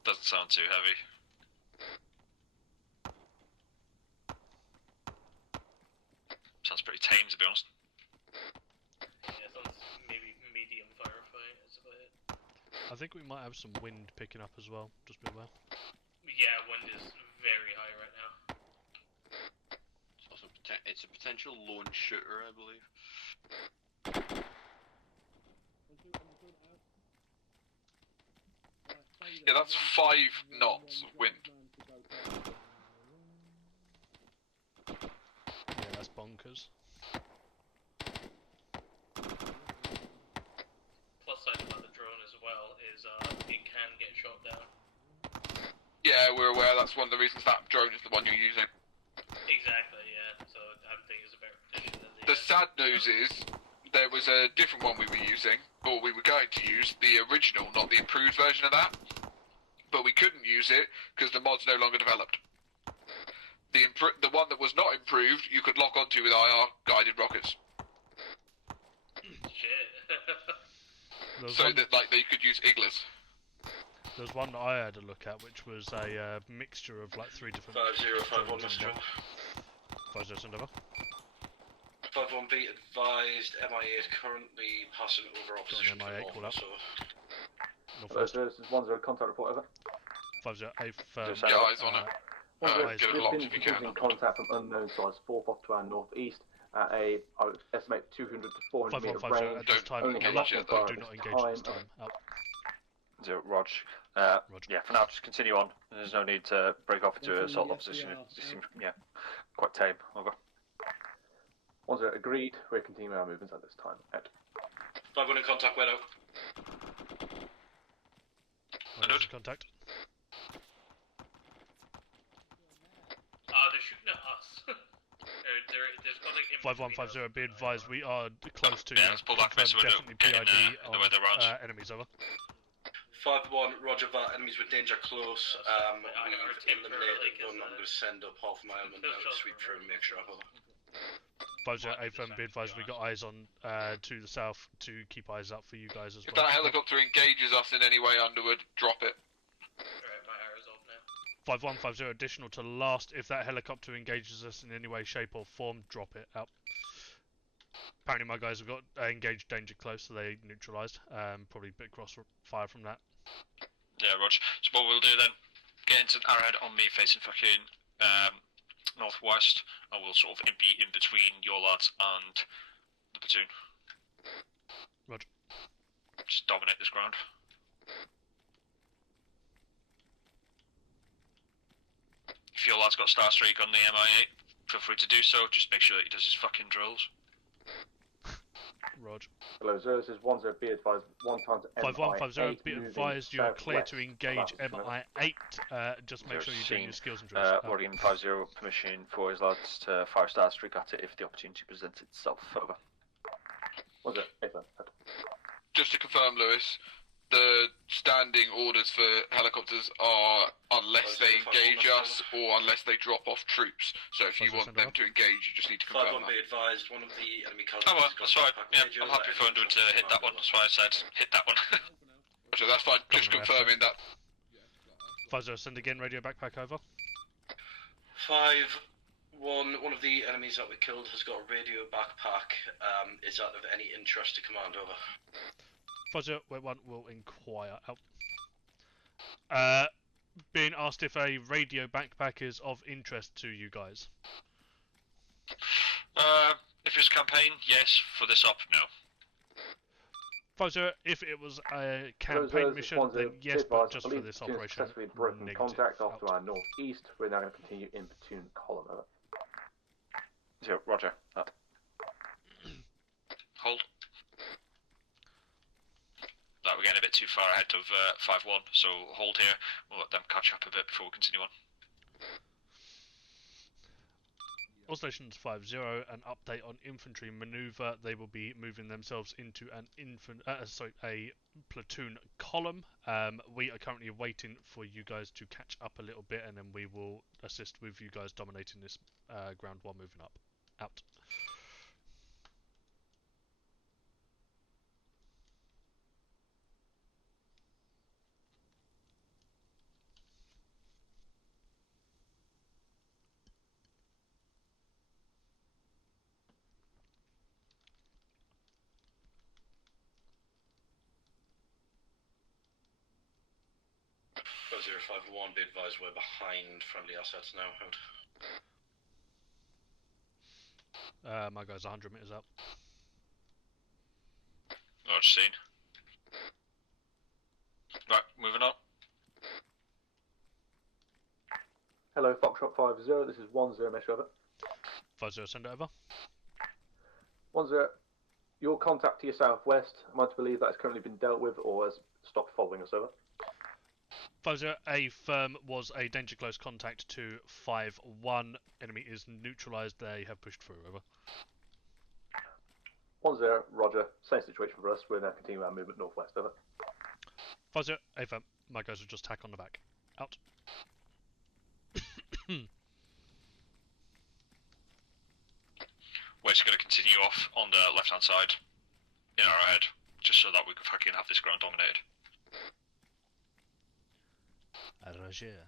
Doesn't sound too heavy. Sounds pretty tame, to be honest. Yeah, sounds maybe medium firefight, that's about it. I think we might have some wind picking up as well. Just be aware. Yeah, wind is very high right now. It's also it's a potential lone shooter, I believe. Yeah, that's 5 knots of wind. Yeah, that's bonkers. Plus side about the drone as well is it can get shot down. Yeah, we're aware. That's one of the reasons that drone is the one you're using. Exactly, yeah. So I think it's a better position than The sad news is there was a different one we were using, or we were going to use the original, not the improved version of that. But we couldn't use it because the mod's no longer developed. The one that was not improved, you could lock onto with IR guided rockets. There's So one- that they could use Iglas. There's one that I had a look at, which was a mixture of like 3 different. 5051 drones Mr. in one. 50 send over. 51B advised MIA is currently passing over opposition MIA for call North, up. so Northwest. This is 10 contact report over. 50 firm. Get eyes on it. Get it locked if you can. Receiving contact from unknown size 4 off to our northeast at a, I would estimate 200 to 400 meter 5150 range. at this time. Only have Lock, option but fire do at not this engage at this time. time. Out. Zero, Rog. Yeah, for now, just continue on. There's no need to break off into assault opposition. It seems, quite tame. Over. 10 agreed. We're continuing our movements at this time. Out. 51 in contact, wait out. Understood. Contact. They're shooting at us. There's got like 5150, be advised, we are close to. Yeah, let's pull back a bit so we don't definitely get in PID the weather on rounds. enemies over. 51, roger that. Enemies with danger close. I'm We've temporarily eliminated them. I'm going to send up half my element now to sweep through and make sure I have them. 50 firm, be advised, we got eyes on to the south to keep eyes up for you guys as If well. that helicopter engages us in any way underwood, drop it. Alright, my arrow's off now. 5150 additional to last. If that helicopter engages us in any way, shape or form, drop it out. Apparently my guys have got engaged danger close, so they neutralised. Probably a bit cross fire from that. Yeah, Rog. So what we'll do then, get into an arrowhead on me facing fucking northwest, and we'll sort of be in between your lads and the platoon. Roger. Just dominate this ground. If your lad's got Star Streak on the MI8, feel free to do so. Just make sure that he does his fucking drills. Roger. Hello, this is 10. Be advised. 1 times 5150, be moving advised, you are clear southwest. to engage MI8. Just make sure you're doing your skills and drills. Warrior 50, permission for his lads to fire Star Streak at it if the opportunity presents itself. Over. Was it? Ethan. Just to confirm, Lewis, the standing orders for helicopters are unless they engage us or unless they drop off troops. So if you want them to engage, you just need to confirm 51 that. be advised. One of the enemy Oh well, that's fine. Yeah, I'm happy for Underwood to hit that one. That's why I said hit that one. So that's fine. Just confirming that. 50, send again, radio backpack over. 5-1. One of the enemies that we killed has got a radio backpack. Is that of any interest to command? Over. 50, wait, one will inquire out. Being asked if a radio backpack is of interest to you guys. If it's a campaign, yes. For this op, no. 50, if it was a campaign mission, then yes, but just for this operation, Successfully broken negative. contact off to our northeast. We're now going to continue in platoon column. Over. Zero, Roger. That. Hold. That we're getting a bit too far ahead of 5-1, so hold here. We'll let them catch up a bit before we continue on. All stations 50, an update on infantry manoeuvre. They will be moving themselves into an a platoon column. We are currently waiting for you guys to catch up a little bit, and then we will assist with you guys dominating this ground while moving up. Out. Go 051, be advised we're behind friendly assets now. Out. My guy's 100 meters up. Large scene. Right, moving on. Hello, Foxtrot 50. This is 10 mesh over. 50, send it over. 10. Your contact to your southwest. Am I to believe that has currently been dealt with or has stopped following us over? 50, a firm was a danger close contact to 5-1. Enemy is neutralised. They have pushed through. Over. 10, Roger. Same situation for us. We're now continuing our movement northwest. Over. 50, a firm. My guys will just tack on the back. Out. we're just going to continue off on the left-hand side in Arrowhead, just so that we can fucking have this ground dominated. Roger.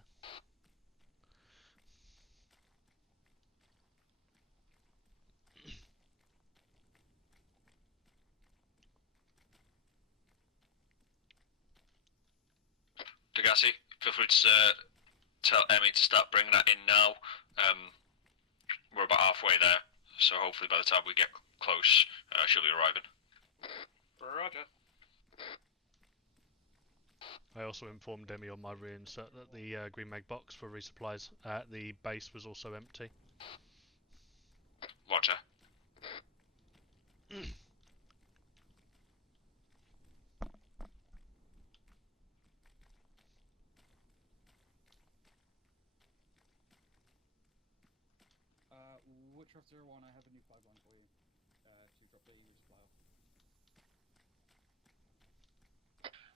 Degassi, feel free to tell Emmy to start bringing that in now. We're about halfway there, so hopefully by the time we get close, she'll be arriving. Roger. I also informed Demi on my reinsert that the green mag box for resupplies at the base was also empty. Roger. Woodcraft 01, I have a new 5-1 for you to drop the resupply off.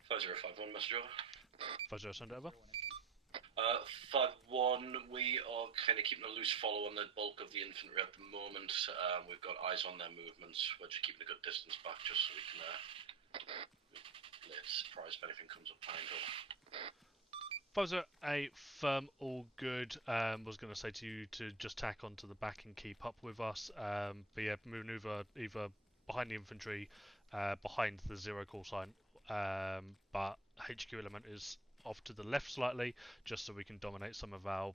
5051, Mr. Joe. 50, send it over. 5-1, we are kind of keeping a loose follow on the bulk of the infantry at the moment. We've got eyes on their movements. We're just keeping a good distance back just so we can let surprise if anything comes up behind her. 50, a firm, all good. Was going to say to you to just tack onto the back and keep up with us. But yeah, maneuver either behind the infantry, behind the zero call sign. But HQ element is off to the left slightly, just so we can dominate some of our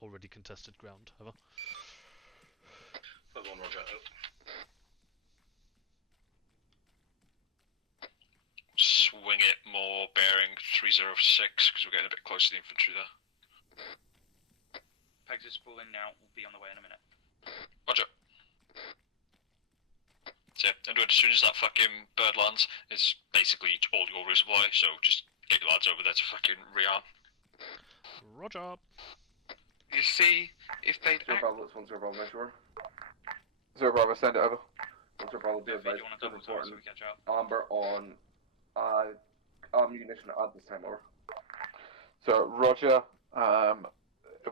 already contested ground. Over. 5-1, Roger. Out. Swing it more bearing 306 because we're getting a bit close to the infantry there. Pegs is pulling now. We'll be on the way in a minute. Roger. So yeah, and as soon as that fucking bird lands, it's basically all your resupply, so just get your lads over there to fucking rearm. Roger. You see, if they'd Zero Bravo, it's 1 0 Bravo, make sure. 0 Bravo, send it over. 1 0 Bravo, be advised. Important. Amber on ammunition at this time, over. So, Roger,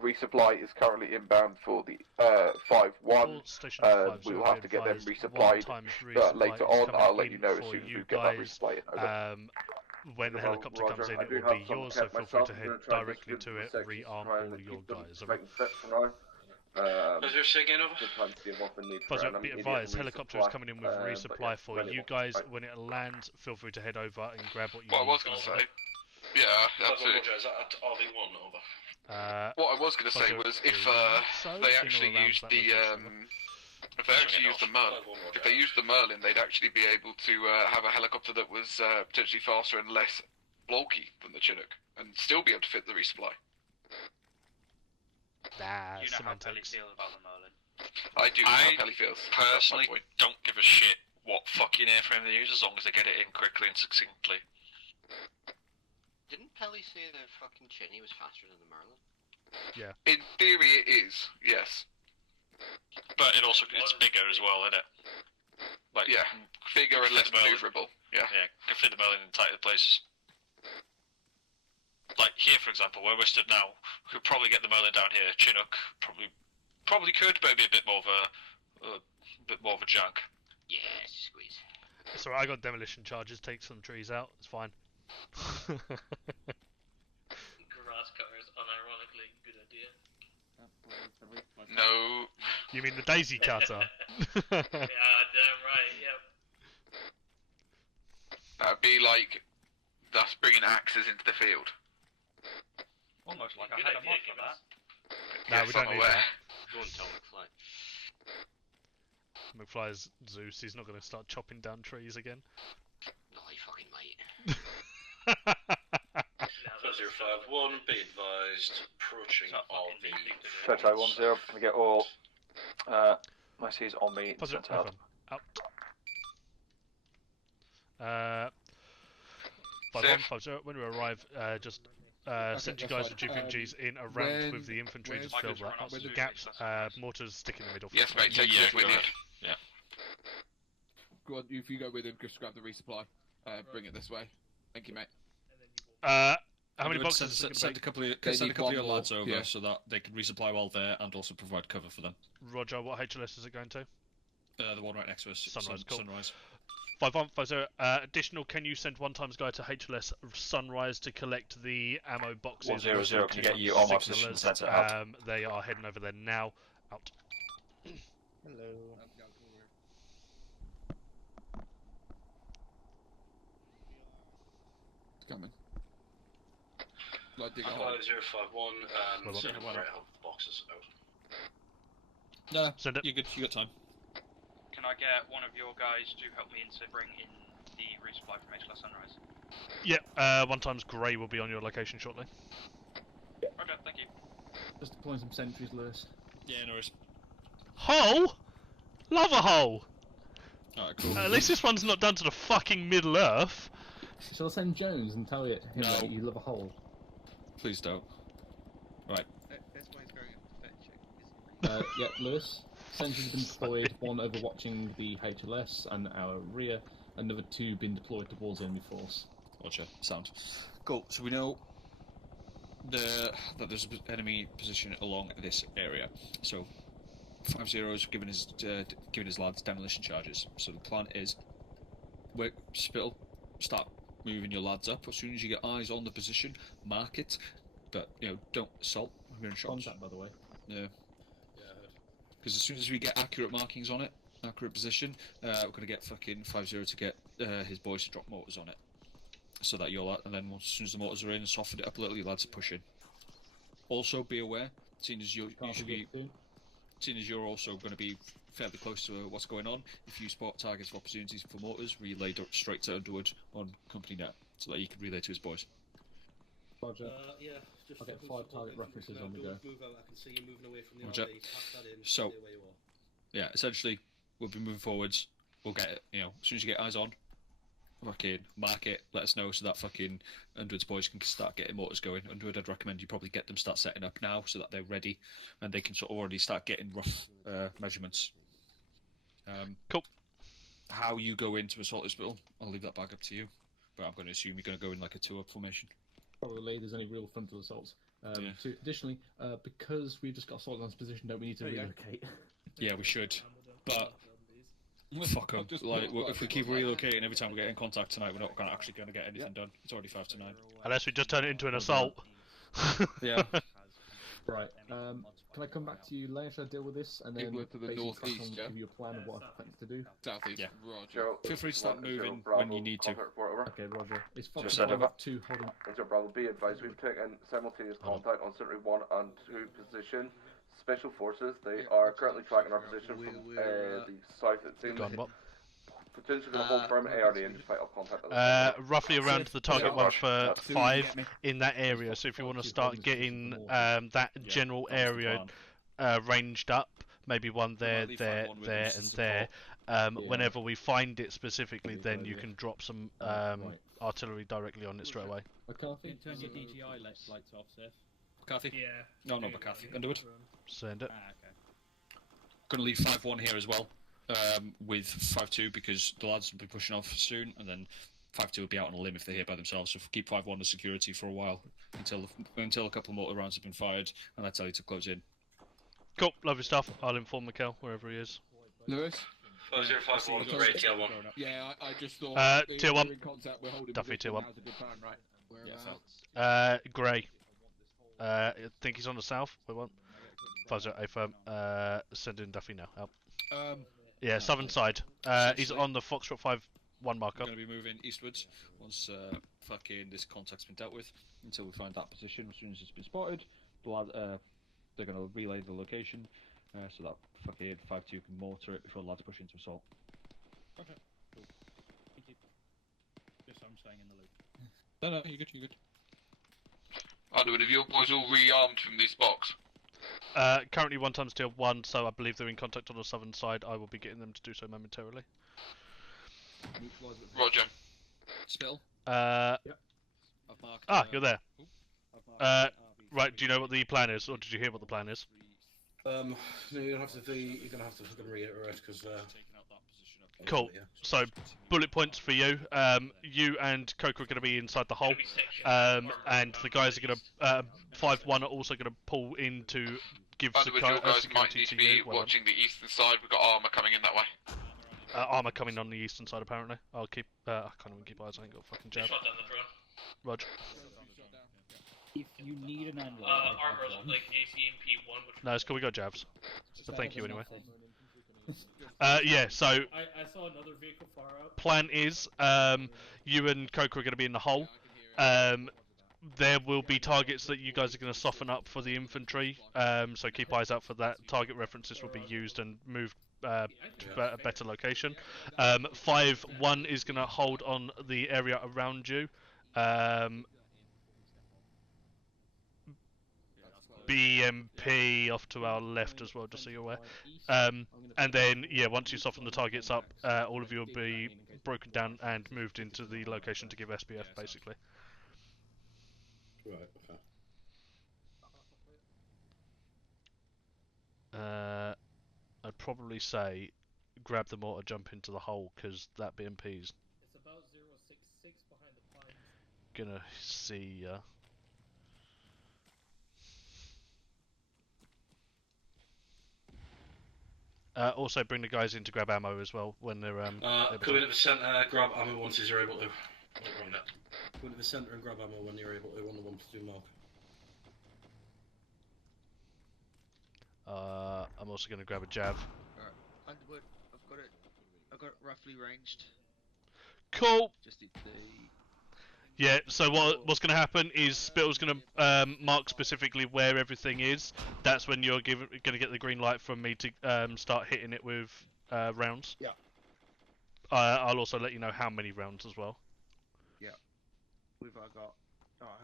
resupply is currently inbound for the 5-1. We will have to get them resupplied, but later on I'll let you know as soon as we get that resupply in. Over. When the helicopter comes in, it will be yours, so feel free to head directly to it, rearm all your guys. Is there again over? Fuzzer, be advised, helicopter is coming in with resupply for you guys. When it lands, feel free to head over and grab what you need. What I was going to say, yeah, absolutely. Is that at RV1 over? What I was going to say was if they actually used the if they actually used the Merlin, they'd actually be able to have a helicopter that was potentially faster and less bulky than the Chinook, and still be able to fit the resupply. Nah, you know semantics. how Pelly feels about the Merlin. I do know how Pelly feels. Personally, don't give a shit what fucking airframe they use as long as they get it in quickly and succinctly. Didn't Pelly say the fucking Chinny was faster than the Merlin? Yeah. In theory, it is. Yes. But it also it's bigger as well, isn't it? Like yeah, bigger and less maneuverable. Yeah. Yeah, can fit the Merlin in tighter places. Like here, for example, where we're stood now, we could probably get the Merlin down here. Chinook probably could, but it'd be a bit more of a junk. Yeah, squeeze. It's alright, I got demolition charges. Take some trees out. It's fine. Grass cutters, unironically, good idea. No. You mean the daisy cutter? Yeah, damn right. Yep. That'd be like us bringing axes into the field. Almost like I had a mod for that. No, yes, we don't I'm need aware. Go and tell McFly. McFly's Zeus. He's not going to start chopping down trees again. No, he fucking might. 051, be advised, approaching RV. Church 10, can we get all messages on me sent out? Out. 5150, when we arrive, just send you guys with GPMGs in around with the infantry, just fill that up the gaps, mortars stick in the middle. Yes, mate, take it with you. Yeah. Go on, if you go with him, just grab the resupply. Bring it this way. Thank you, mate. How many boxes? Send a couple of your lads over so that they can resupply while there and also provide cover for them. Roger, what HLS is it going to? The one right next to us. Sunrise, cool. Sunrise. 5150. Additional, can you send one times guy to HLS Sunrise to collect the ammo boxes? 100 can get you on my position centre out. They are heading over there now. Out. Hello. It's coming. Like, dig it I'm hole. 5051, send well. right out the boxes out. No, send it. You're good. You got time. Can I get one of your guys to help me in to bring in the resupply from HLS Sunrise? Yeah, one times Grey will be on your location shortly. Okay, thank you. Just deploying some sentries, Lewis. Yeah, no worries. Hole? Love a hole! Alright, cool. At least this one's not done to the fucking Middle Earth. Shall I send Jones and tell him No. that you love a hole? Please don't. Right. That's why he's going into fetch check. Yeah, Lewis. Sentries have been deployed, one overwatching the HLS and our rear, another 2 been deployed towards enemy force. Roger. Sound. Cool. So we know that there's an enemy position along this area. So 50's given his lads demolition charges. So the plan is, Spittle, start moving your lads up. As soon as you get eyes on the position, mark it, but don't assault. We're in shots. Contact, by the way. Yeah. Because as soon as we get accurate markings on it, accurate position, we're gonna get fucking 50 to get his boys to drop mortars on it, so that and then as soon as the mortars are in, soften it up a little, your lads are pushing. Also, be aware, seeing as you're also going to be fairly close to what's going on, if you spot targets for opportunities for mortars, relay straight to Underwood on company net, so that you can relay to his boys. Roger. Yeah, just I'll get 5 target references on the go. Move out, I can see you moving away from the Roger. RV, pass that in, So, stay where you are. yeah, essentially, we'll be moving forwards. We'll get it, as soon as you get eyes on, fucking mark it, let us know, so that fucking Underwood's boys can start getting mortars going. Underwood, I'd recommend you probably get them start setting up now, so that they're ready, and they can sort of already start getting rough measurements. Cool. How you go into assault hospital, I'll leave that back up to you, but I'm going to assume you're going to go in like a 2-up formation. Probably there's any real frontal assaults. Yeah. Additionally, because we've just got assault on this position, don't we need to relocate? Yeah, we should, but fuck 'em. Like, if we keep relocating every time we get in contact tonight, we're not actually going to get anything done. It's already 5 to 9. Unless we just turn it into an assault. Yeah. Right. Can I come back to you later? Should I deal with this and then England to the basically northeast, crack on, yeah? give you a plan of what I plan to do? Southeast. Yeah. Roger. Feel free to start moving when you need to. Okay, Roger. It's Just send over. 2 holding. Roger, Bravo, be advised, we've taken simultaneous contact on Sentry 1 and 2 position. Special Forces, they are currently tracking our position from the south, it seems. Potentially going to hold firm ARD and just fight up contact. Roughly around the target one for 5 in that area, so if you want to start getting that general area ranged up, maybe one there, there, there, and there. Whenever we find it specifically, then you can drop some artillery directly on it straight away. McCarthy? Turn your DGI lights off, Seth. McCarthy? Yeah. No, not McCarthy. Underwood? Send it. Okay. Going to leave 5-1 here as well, with 5-2, because the lads will be pushing off soon, and then 5-2 will be out on a limb if they're here by themselves, so keep 5-1 as security for a while, until a couple more rounds have been fired, and I tell you to close in. Cool, lovely stuff. I'll inform Mikkel, wherever he is. Lewis? 5051, great, tier 1. Yeah, I just thought tier 1. in contact, we're holding Duffy, tier 1. now's a good time, right? Whereabouts? Grey. I think he's on the south. We want 50 firm. Send in Duffy now. Help. Yeah, southern side. He's on the Foxtrot 5-1 marker. We're going to be moving eastwards once fucking this contact's been dealt with, until we find that position. As soon as it's been spotted, they're going to relay the location, so that fucking 5-2 can mortar it before the lads push into assault. Okay, cool. Thank you. Just so I'm staying in the loop. No, you're good, you're good. Underwood, have your boys all rearmed from this box? Currently 1 times tier 1, so I believe they're in contact on the southern side. I will be getting them to do so momentarily. Roger. Spittle? You're there. Right, do you know what the plan is, or did you hear what the plan is? No, you're gonna have to fucking reiterate, because Cool. So, bullet points for you. You and Coco are going to be inside the hole, and the guys are going to 5-1 are also going to pull in to give Individual guys might security need to to be you. watching the eastern side. We've got Arma coming in that way. Arma coming on the eastern side apparently. I'll keep. I can't even keep eyes. I ain't got a fucking jab. Shot down the drone. Roger. If you need an analog, Armor like ACMP1, which. No, it's cool. We got jabs. But thank you anyway. Yeah. So. I saw another vehicle far out. Plan is, you and Coco are going to be in the hole. There will be targets that you guys are going to soften up for the infantry. So keep eyes out for that. Target references will be used and moved to a better location. 5-1 is going to hold on the area around you. BMP off to our left as well, just so you're aware. And then, yeah, once you soften the targets up, all of you will be broken down and moved into the location to give SBF, basically. Right, okay. I'd probably say grab the mortar, jump into the hole, because that BMP's It's about 066 behind the pines. gonna see ya. Also bring the guys in to grab ammo as well when they're Come in at the centre, grab ammo once you're able to. Come in at the centre and grab ammo when you're able to on the 1-2 mark. I'm also going to grab a jav. Alright, Underwood, I've got it roughly ranged. Cool. Just need the. Yeah. So what's going to happen is Spittle's going to mark specifically where everything is. That's when you're going to get the green light from me to start hitting it with rounds. Yeah. I'll also let you know how many rounds as well. Yeah. Have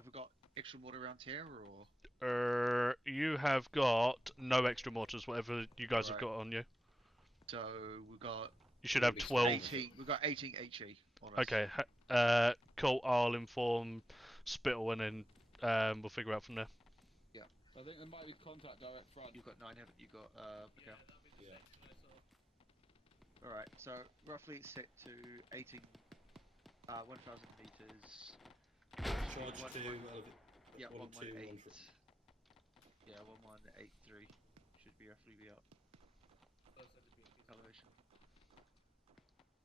we got extra mortar rounds here or? You have got no extra mortars, whatever you guys have got on you. So we've got. You should have 12. 18, we've got 18 HE on us. Okay. Cool. I'll inform Spittle and then we'll figure out from there. Yeah. I think there might be contact direct front. You've got 9, haven't you? Got Yeah, okay. that'd be the section I saw. All right. So roughly it's set to 18, 1,000 meters. Charge One- to one- yeah, 118. 118. Yeah, 1183 should be roughly be up. Elevation.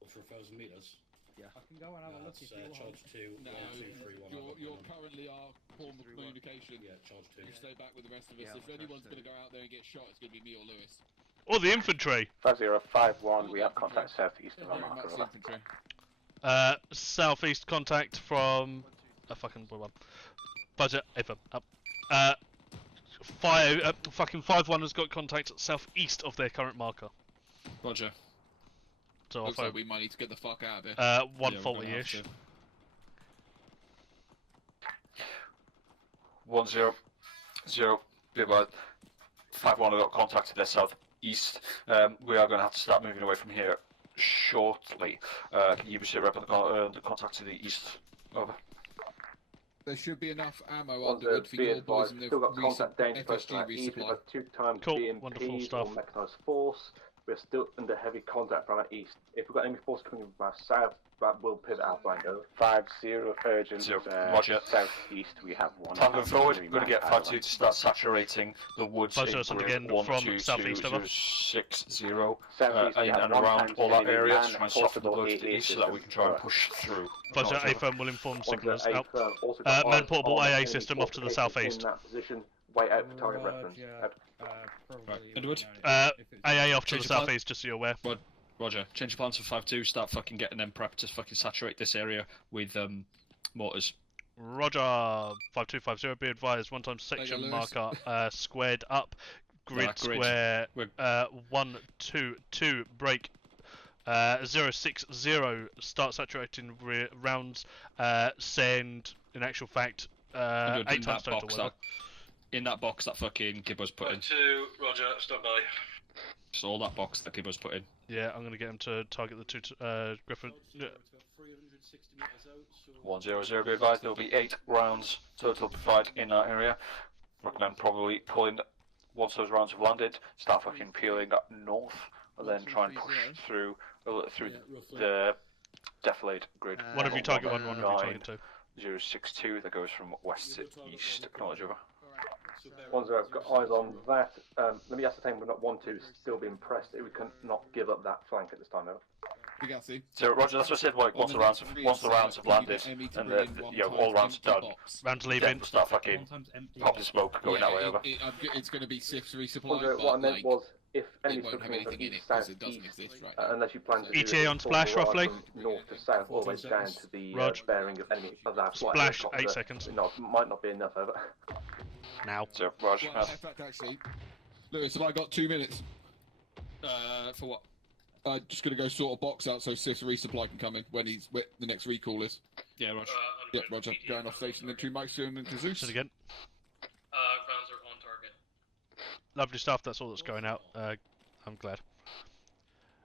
For 1,000 meters. Yeah. I can go and have a look if you want. Charge 2, No, 1, 2, 3, 1. you're currently our poor communication. Yeah, charge 2. You stay back with the rest of us. Yeah, If anyone's going to go out there and get shot, it's going to be me or Lewis. Or the infantry. 5051, we have contact southeast of our Very marker. much infantry. Southeast contact from a fucking budget over up. Fucking 5-1 has got contact southeast of their current marker. Roger. So Looks like we might need to get the fuck out of here. 140-ish. 1-0. 0. Be advised. 5-1 have got contact to their southeast. We are going to have to start moving away from here shortly. Can you be sure rep the contact to the east? Over. There should be enough ammo One Underwood for be your boys advised, in the still got contact danger post FSG on east resupply. of 2 times Cool, BMP wonderful or stuff. mechanised force. We're still under heavy contact from our east. If we've got enemy force coming from our south, that will pivot our flank over. 5-0 urgent. Roger. Southeast, we have 1. Tango forward. We're going to get 5-2 to start saturating the woods. Buzzer us again from southeast over. 60 in we have and 1 around times all that enemy area man to try and possible soften the blow to the AA east so that we system. can try and push through. Budget Acknowledge A firm will inform signalers. A Out. firm also got Man eyes portable on AA enemy system off to the fortifications southeast. in that position. Wait out for target reference. Right, Underwood. AA off to the Change your plan. southeast, just so you're aware. Roger. Change your plans for 5-2. Start fucking getting them prepped to fucking saturate this area with mortars. Roger. 5250. Be advised. 1 time section Lewis. marker squared up. Grid square. 1 2 2 break. 060. Start saturating rounds. Send. In actual fact, 8 times total. In that box that fucking Gibbo's put in. 2, Roger, stand by. Just all that box that Gibbo's put in. Yeah, I'm gonna get him to target the 2 Griffin. 1-0-0. Be advised. There will be 8 rounds total to fight in that area. Recommend probably pulling once those rounds have landed. Start fucking peeling up north, and then try and push through through the defilade grid. One of you target one, one of you target two. 062 that goes from west to east. Acknowledge over. 1-0, I've got eyes on that. Let me ascertain we're not 1-2 still being pressed. We can not give up that flank at this time, over. So Roger, that's what I said. Like once the rounds have landed and all rounds are done, rounds leaving, start fucking popping smoke going that way over. It's going to be SIF's resupply. What I meant was if enemies come from east, south, east, unless you plan to do ETA on splash roughly. From north to south, all the way down to the bearing of enemy of that splash. 8 seconds. No, might not be enough over. Now. So Roger. Well, in fact, actually, Lewis, have I got 2 minutes? For what? Just gonna go sort a box out so SIF's resupply can come in when the next recall is. Yeah, Roger. Yep, Roger. Going off station into Maximum and to Zeus. Again. Rounds are on target. Lovely stuff. That's all that's going out. I'm glad.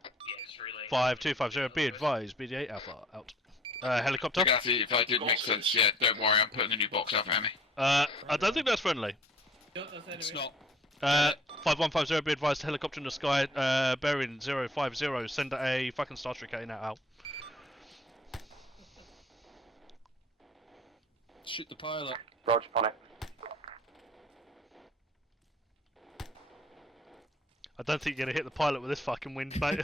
Yes, really. 5250. Be advised. BD8 Alpha out. Helicopter. Gatti, if I did make sense, yeah, don't worry. I'm putting a new box out for Emmy. I don't think that's friendly. It's not. 5150, be advised, helicopter in the sky, bearing 050, send a fucking Starship out. Shoot the pilot. Roger, on it. I don't think you're gonna hit the pilot with this fucking wind, mate.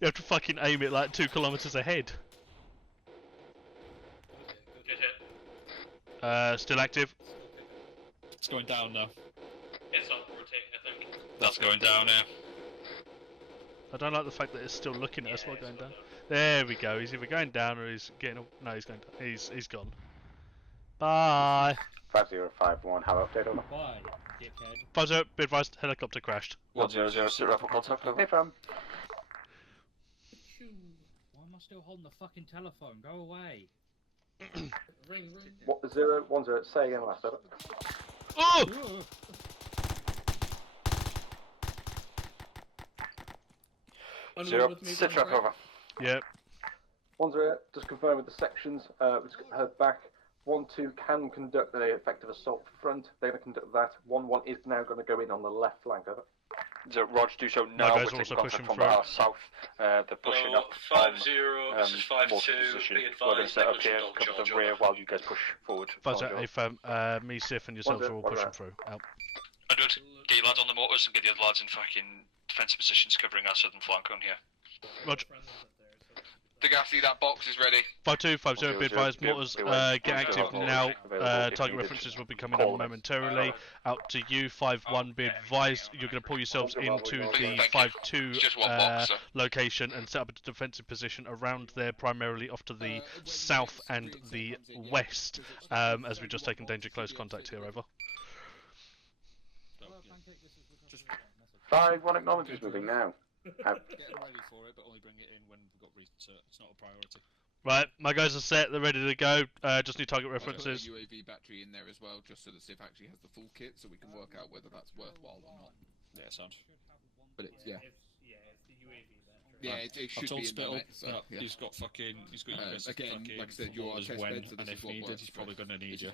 You have to fucking aim it like 2 kilometers ahead. Good hit. Still active. It's going down now. It's not rotating, I think. That's going down, yeah. I don't like the fact that it's still looking at us while going down. There we go. He's either going down or he's getting. No, he's going down. He's gone. Bye. 5051. How update over? Bye, dickhead. 50. Be advised. Helicopter crashed. 100. Sit rep for contact. Over. Hey, fam. Why am I still holding the fucking telephone? Go away. Ring. 010. Say again, last over. Oh! Zero. Sit rep over. Yep. 10. Just confirm with the sections. Which heard back. 1-2 can conduct the effective assault front. They're going to conduct that. 1-1 is now going to go in on the left flank. Over. So Roger, do so now. We're taking also contact pushing from through. our south. They're pushing up. 50. This is 52. Position. Be We're going to advised. set up here, cover the rear while you guys push forward. 50. If me, Sif, and yourselves are all pushing through. Out. Edward, get your lads on the motors and get the other lads in fucking defensive positions covering our southern flank on here. Roger. Degassi, that box is ready. 5250, be advised, motors get active now. Target references will be coming on momentarily. Out to you, 51, be advised, you're going to pull yourselves into the 52 location and set up a defensive position around there, primarily off to the south and the west, as we've just taken danger close contact here, over. 5-1 acknowledges moving now. Get ready for it, but only bring it in when we've got research. It's not a priority. Right, my guys are set, they're ready to go. Just need target references. I've got a UAV battery in there as well, just so that SIF actually has the full kit, so we can work out whether that's worthwhile or not. Yeah, sounds. But it's, yeah. It's the UAV battery. Yeah, it should be in there, mate, so, yeah. He's got again, like I said, you're test when bed, so and this if is what needed, works he's probably going to need you.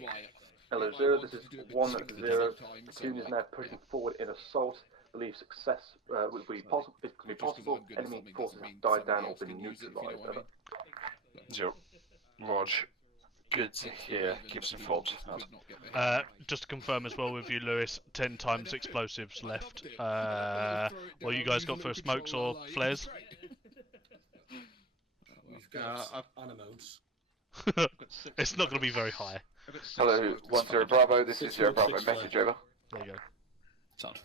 Hello, 0. This is 1-0. Platoon is now pushing forward in assault. Believe success will be possible. It can be possible. Enemy forces have died down or been neutralised. Over. 0. Rog. Good to hear. Keep us informed. Just to confirm as well with you, Lewis, 10 times explosives left. What you guys got for smokes or flares? We've got animals. It's not going to be very high. Hello, 10 Bravo. This is 0 Bravo. Message over. There you go. Sound.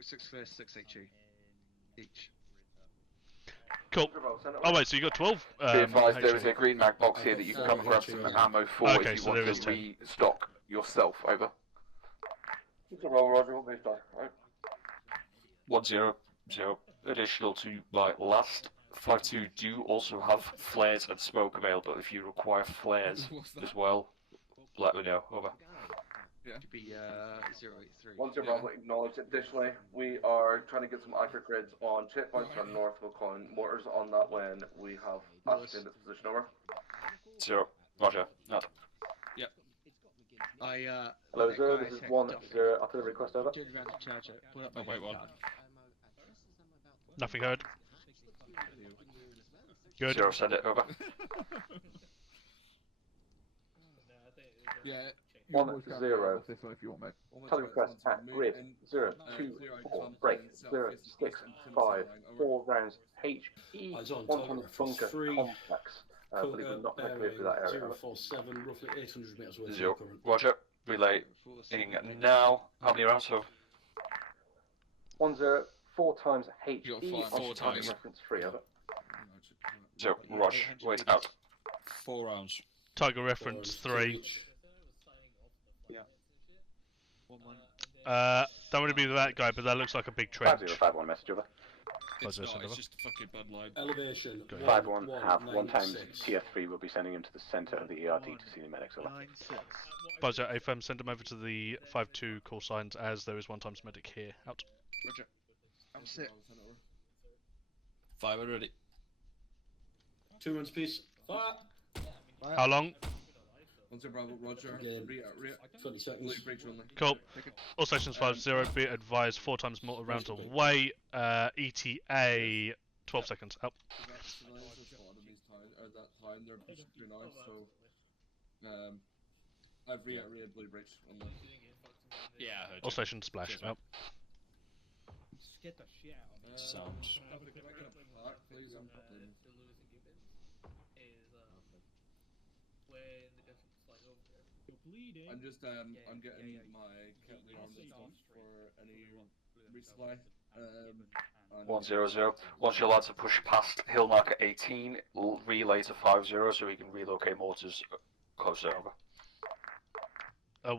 6 flares, 6 HE each. Cool. Oh wait, so you got 12? Be advised, there is a green mag box here that you can come and grab some ammo for if you want to restock yourself. Over. Roger, 1-0. Additional to my last. 5-2 do also have flares and smoke available. If you require flares as well, let me know. Over. Yeah. Could be 083. 10 Bravo acknowledged. Additionally, we are trying to get some accurate grids on checkpoints from north. We'll call in mortars on that when we have ascertained its position. Over. 0. Roger. Not. Yep. Hello, 0. This is 1-0. After the request, over. Oh, wait, one. Nothing heard. Good. 0, send it over. Yeah. 1 0. This one if you want, mate. Tally request at grid 0 2 4 break 0 6 5 4 rounds HE Eyes on 1 target ton reference bunker 3. complex. Believe we're not going to clear through that area. 047, roughly 800 metres away from 0. the current. Roger. Relay in now. How many rounds? So 1 0 4 times HE You got on four target times. reference 3 over. 0. Rog. Wait out. 4 rounds. Tiger reference 3. Yeah. 1 Don't want to be that guy, but that looks like a big trench. 5051 message over. It's not, it's just a fucking bad line. Elevation 51 have 1 times TF3 will be sending him to the centre of the ERD to see the medics over. 96. Buzzer AFM, send him over to the 5-2 call signs as there is 1 times medic here. Out. Roger. I'm set. 5 already. 2 rounds piece. Fire! How long? 1 0 Bravo, Roger. Again. 20 seconds. Cool. All stations 5-0, be advised 4 times mortar rounds away. ETA 12 seconds. Out. That time they're pushing through now, so I've reiterated Blue Bridge on the. Yeah, I heard All you. stations splash. Out. Scared the shit out of me. Sounds. I'm just I'm getting my cavalry armament off for any resupply. 1 0 0. Once your lads have pushed past hill marker 18, relay to 5 0 so we can relocate mortars closer. Over.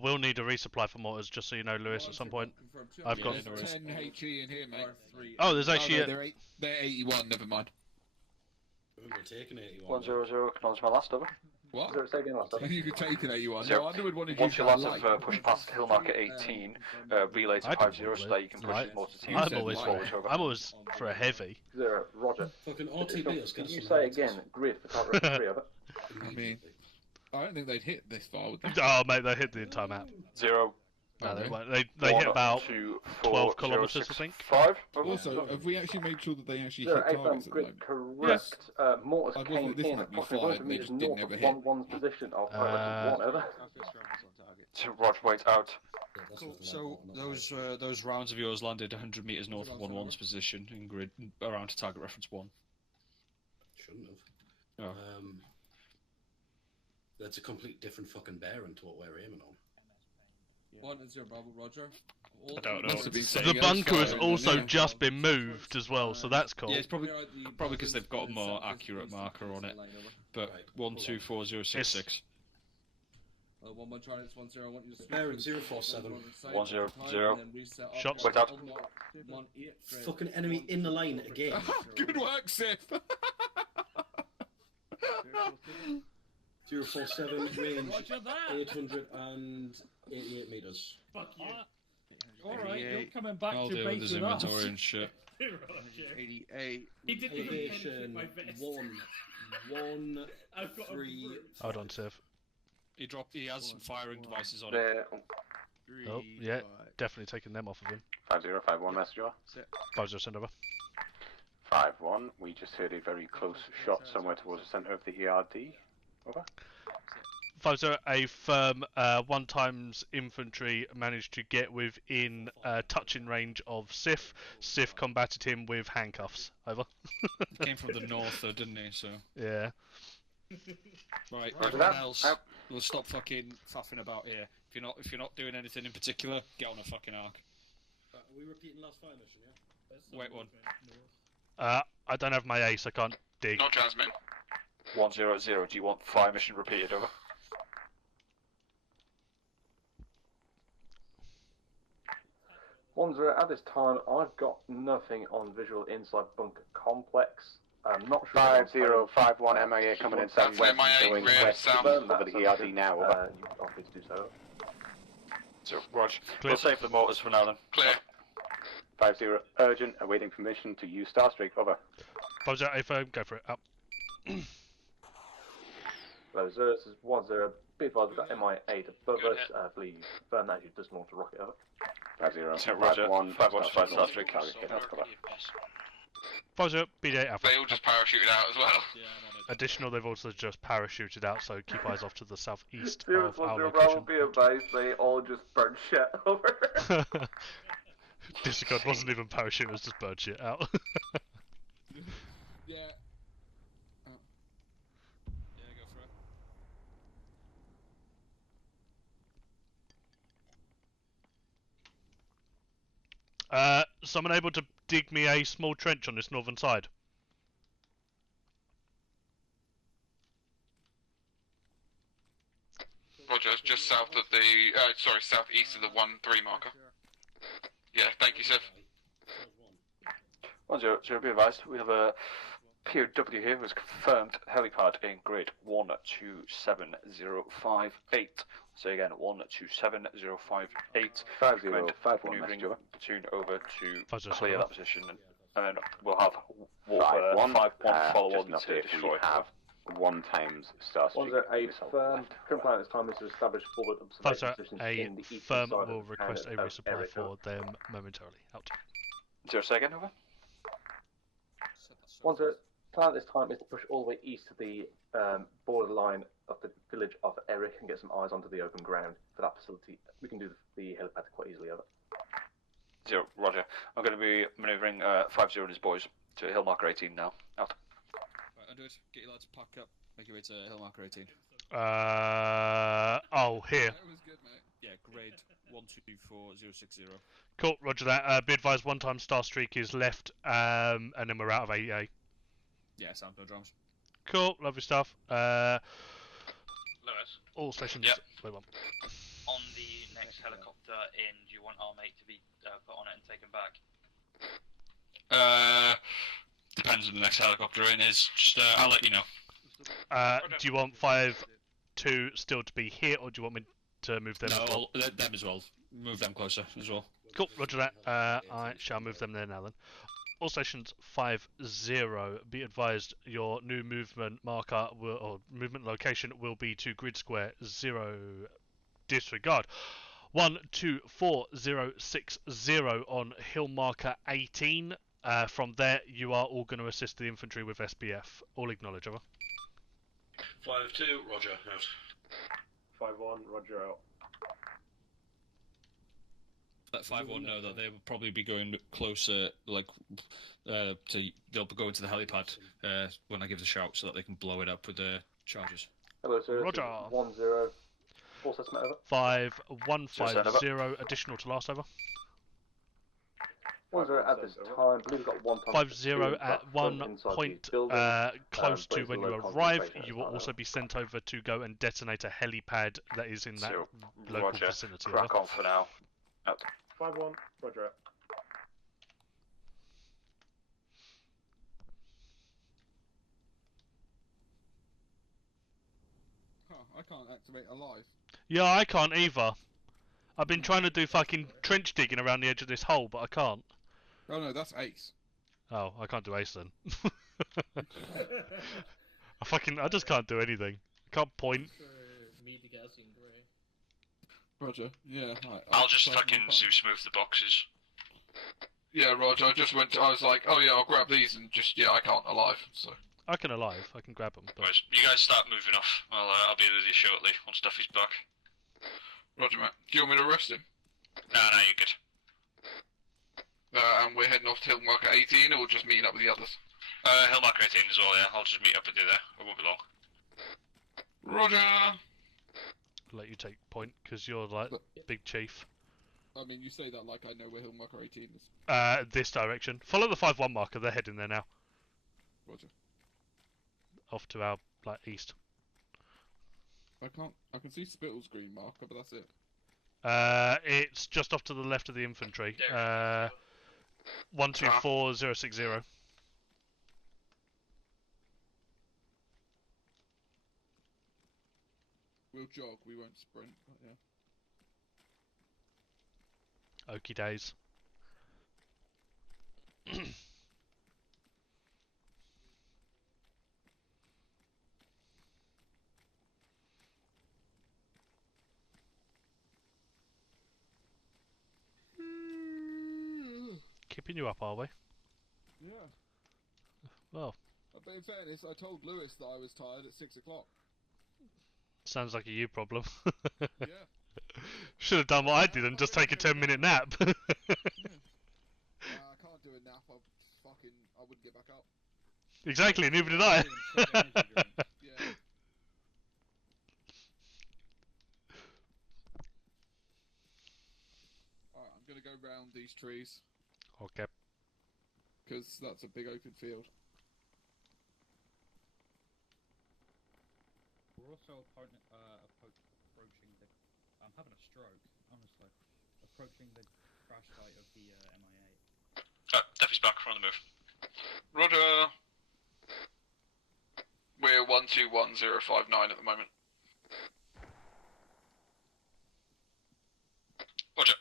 We'll need a resupply for mortars, just so you know, Lewis, at some point. I've got 10 HE in here, mate. Oh, there's actually no, they're 81, never mind. We're taking 81. 1 0 0. Acknowledge my last over. What? Say again, last over. You could take an 81. Zero. No, I would want to Once use your that lads have light. pushed past hill marker 18, relay to 5 0 so that you can push the mortar team forward. Over. I'm always for a heavy. 0, Roger. Fucking RTB. Can you say again, grid for target reference 3 over? I mean, I don't think they'd hit this far, would they? Oh, mate, they hit the entire map. 0. No, they won't. They hit about 2, 4, 12 kilometres, I think. 5. Also, have we actually made sure that they actually 0, hit 8 targets at the grid moment? correct. Mortars I wasn't- came this in might be approximately 100 fine, they metres just didn't north ever of hit. 1-1's position of target reference 1 over. To Roger, wait out. Cool. So those rounds of yours landed 100 meters north of 1-1's position in grid around to target reference 1. Shouldn't have. Oh. That's a complete different fucking bearing to what we're aiming on. 1 0 Bravo, Roger. I don't know. The bunker has also just been moved as well, so that's cool. Yeah, it's probably because they've got a more accurate marker on it. But 124066. 1 1 Charlie, it's 1 0. I want you to Bearing 047. 1 0 0. Shots. Wait out. Fucking enemy in the lane again. Good work, Sif. 047 range 888 meters. Fuck you. Alright, you're coming back I'll to deal with base his with us. inventory and shit. 88. He didn't even Elevation penetrate my vest. 1 I've got 3. Hold on, Siv. He has some firing devices on it. There. Oh, yeah, definitely taking them off of him. 5051 message over. 5-0, send over. 5-1, we just heard a very close shot somewhere towards the centre of the ERD. Over. 5-0, a firm 1 times infantry managed to get within touching range of Sif. Sif combated him with handcuffs. Over. He came from the north though, didn't he? So. Yeah. Right, Roger everyone that. else, we'll stop fucking faffing about here. If you're not doing anything in particular, get on a fucking arc. Are we repeating last fire mission, yeah? Wait one. I don't have my ace, I can't dig. No transmit. 1 0 0. Do you want fire mission repeated? Over. 1 0 at this time, I've got nothing on visual inside bunker complex. I'm not sure. 5051 MIA coming in south west, MIA, going rear, west south. over the ERD now. Over. You offered to do so. So, Roger. Clear. We'll save the mortars for now then. Clear. 50 urgent, awaiting permission to use Starstreak. Over. 5-0, a firm, go for it. Up. Hello, Zero, this is 1 0. Be advised, we've got MIA above us. Please confirm that you just launched a rocket over. 50 So, Roger. 51 5-1 to 5 Starstreak. Starstreak. Target, get out. Cover. 5-0, BJ Alpha. They all just parachuted out as well. Additional, they've also just parachuted out, so keep eyes off to the southeast Zero of our Bravo location. be advised, they all just burn shit over. Disregard wasn't even parachute, it was just bird shit out. Yeah. Oh. Yeah, go for it. Someone able to dig me a small trench on this northern side? Roger, it's just south of the, southeast of the 1-3 marker. Yeah, thank you, Seth. 1-0, be advised, we have a POW here who has confirmed helipad in grid 127058. So again, 127058. 5051 Moving messenger. platoon over to 50 clear that position, and we'll have 5-1. 5-1 follow Just on an to update, destroy. we have 1 times Starstreak. 108 missile firm. left. Current plan at this time is to establish forward observation positions in the eastern firm side will of the request a town of resupply Erika. for them momentarily. Out. 0 say again, over. 1-0. Plan at this time is to push all the way east to the borderline of the village of Eric and get some eyes onto the open ground for that facility. We can do the helipad quite easily over. 0, Roger. I'm going to be manoeuvring 5-0 and his boys to hill marker 18 now. Out. Right, undo it. Get your lads pack up. Make your way to hill marker 18. Oh, here. That was good, mate. Yeah, grade 124060. Cool, roger that. Be advised, 1 time Starstreak is left, and then we're out of AEA. Yeah, sound no drums. Cool, lovely stuff. Lewis, All stations. Yep. Wait one. on the next helicopter in, do you want our mate to be put on it and taken back? Depends on the next helicopter in is. Just, I'll let you know. Do you want 5-2 still to be here, or do you want me to move them? No, as well? them as well. Move them closer as well. Cool, roger that. I shall move them there now then. All stations 5-0. Be advised, your new movement marker or movement location will be to grid square 0. Disregard. 124060 on hill marker 18. From there, you are all going to assist the infantry with SBF. All acknowledge, over. 5-2, Roger, out. 5-1, Roger out. Let 5-1 know that they will probably be going closer, like, they'll go into the helipad when I give the shout so that they can blow it up with the charges. Hello, sir. Roger. 1-0. Full assessment over. 5150. Additional to last, over. 1-0 at this time. I believe we've got 1 time. 5-0 at 1 point close to when you arrive. You will also be sent over to go and detonate a helipad that is in that local Roger. vicinity. Crack on for now. Out. 5-1, Roger out. I can't activate alive. Yeah, I can't either. I've been trying to do fucking trench digging around the edge of this hole, but I can't. Oh no, that's Ace. Oh, I can't do ace then. I just can't do anything. I can't point. Me, the Gaussian grey. Roger. Yeah. Right, I'll just fucking Zeus move the boxes. Yeah, Roger, I was like, oh yeah, I'll grab these and just, yeah, I can't alive, so. I can alive. I can grab them. But... Right, you guys start moving off. I'll be with you shortly once Duffy's back. Roger, mate. Do you want me to arrest him? No, you're good. And we're heading off to Hill Marker 18, or just meeting up with the others? Hill marker 18 as well, yeah. I'll just meet up with you there. It won't be long. Roger! I'll let you take point, because you're like big chief. I mean, you say that like I know where Hill Marker 18 is. This direction. Follow the 5-1 marker. They're heading there now. Roger. Off to our east. I can see Spittle's green marker, but that's it. It's just off to the left of the infantry. 124060. We'll jog, we won't sprint, but yeah. Okie days. Keeping you up, are we? Yeah. Well, But in fairness, I told Lewis that I was tired at 6 o'clock. sounds like a you problem. Yeah. Should have done what I did and just take a 10-minute nap. I can't do a nap. I wouldn't get back up. Exactly, neither did I. Yeah. Alright, I'm gonna go round these trees. Okay. Because that's a big open field. We're also approaching the. I'm having a stroke, honestly. Approaching the crash site of the MIA. Duffy's back from the move. Roger. We're 121059 at the moment. Roger.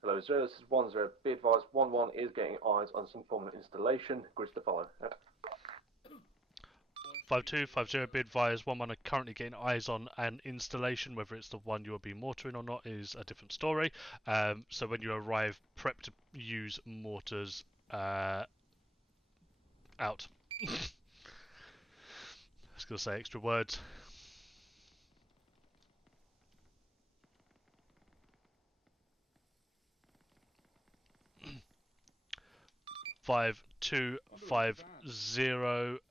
Hello, Zero. This is 10. Be advised, 11 is getting eyes on some form of installation. Grids to follow. 5250, be advised, 11 are currently getting eyes on an installation. Whether it's the one you'll be mortaring or not is a different story. So when you arrive, prep to use mortars out. I was going to say extra words. Five 250.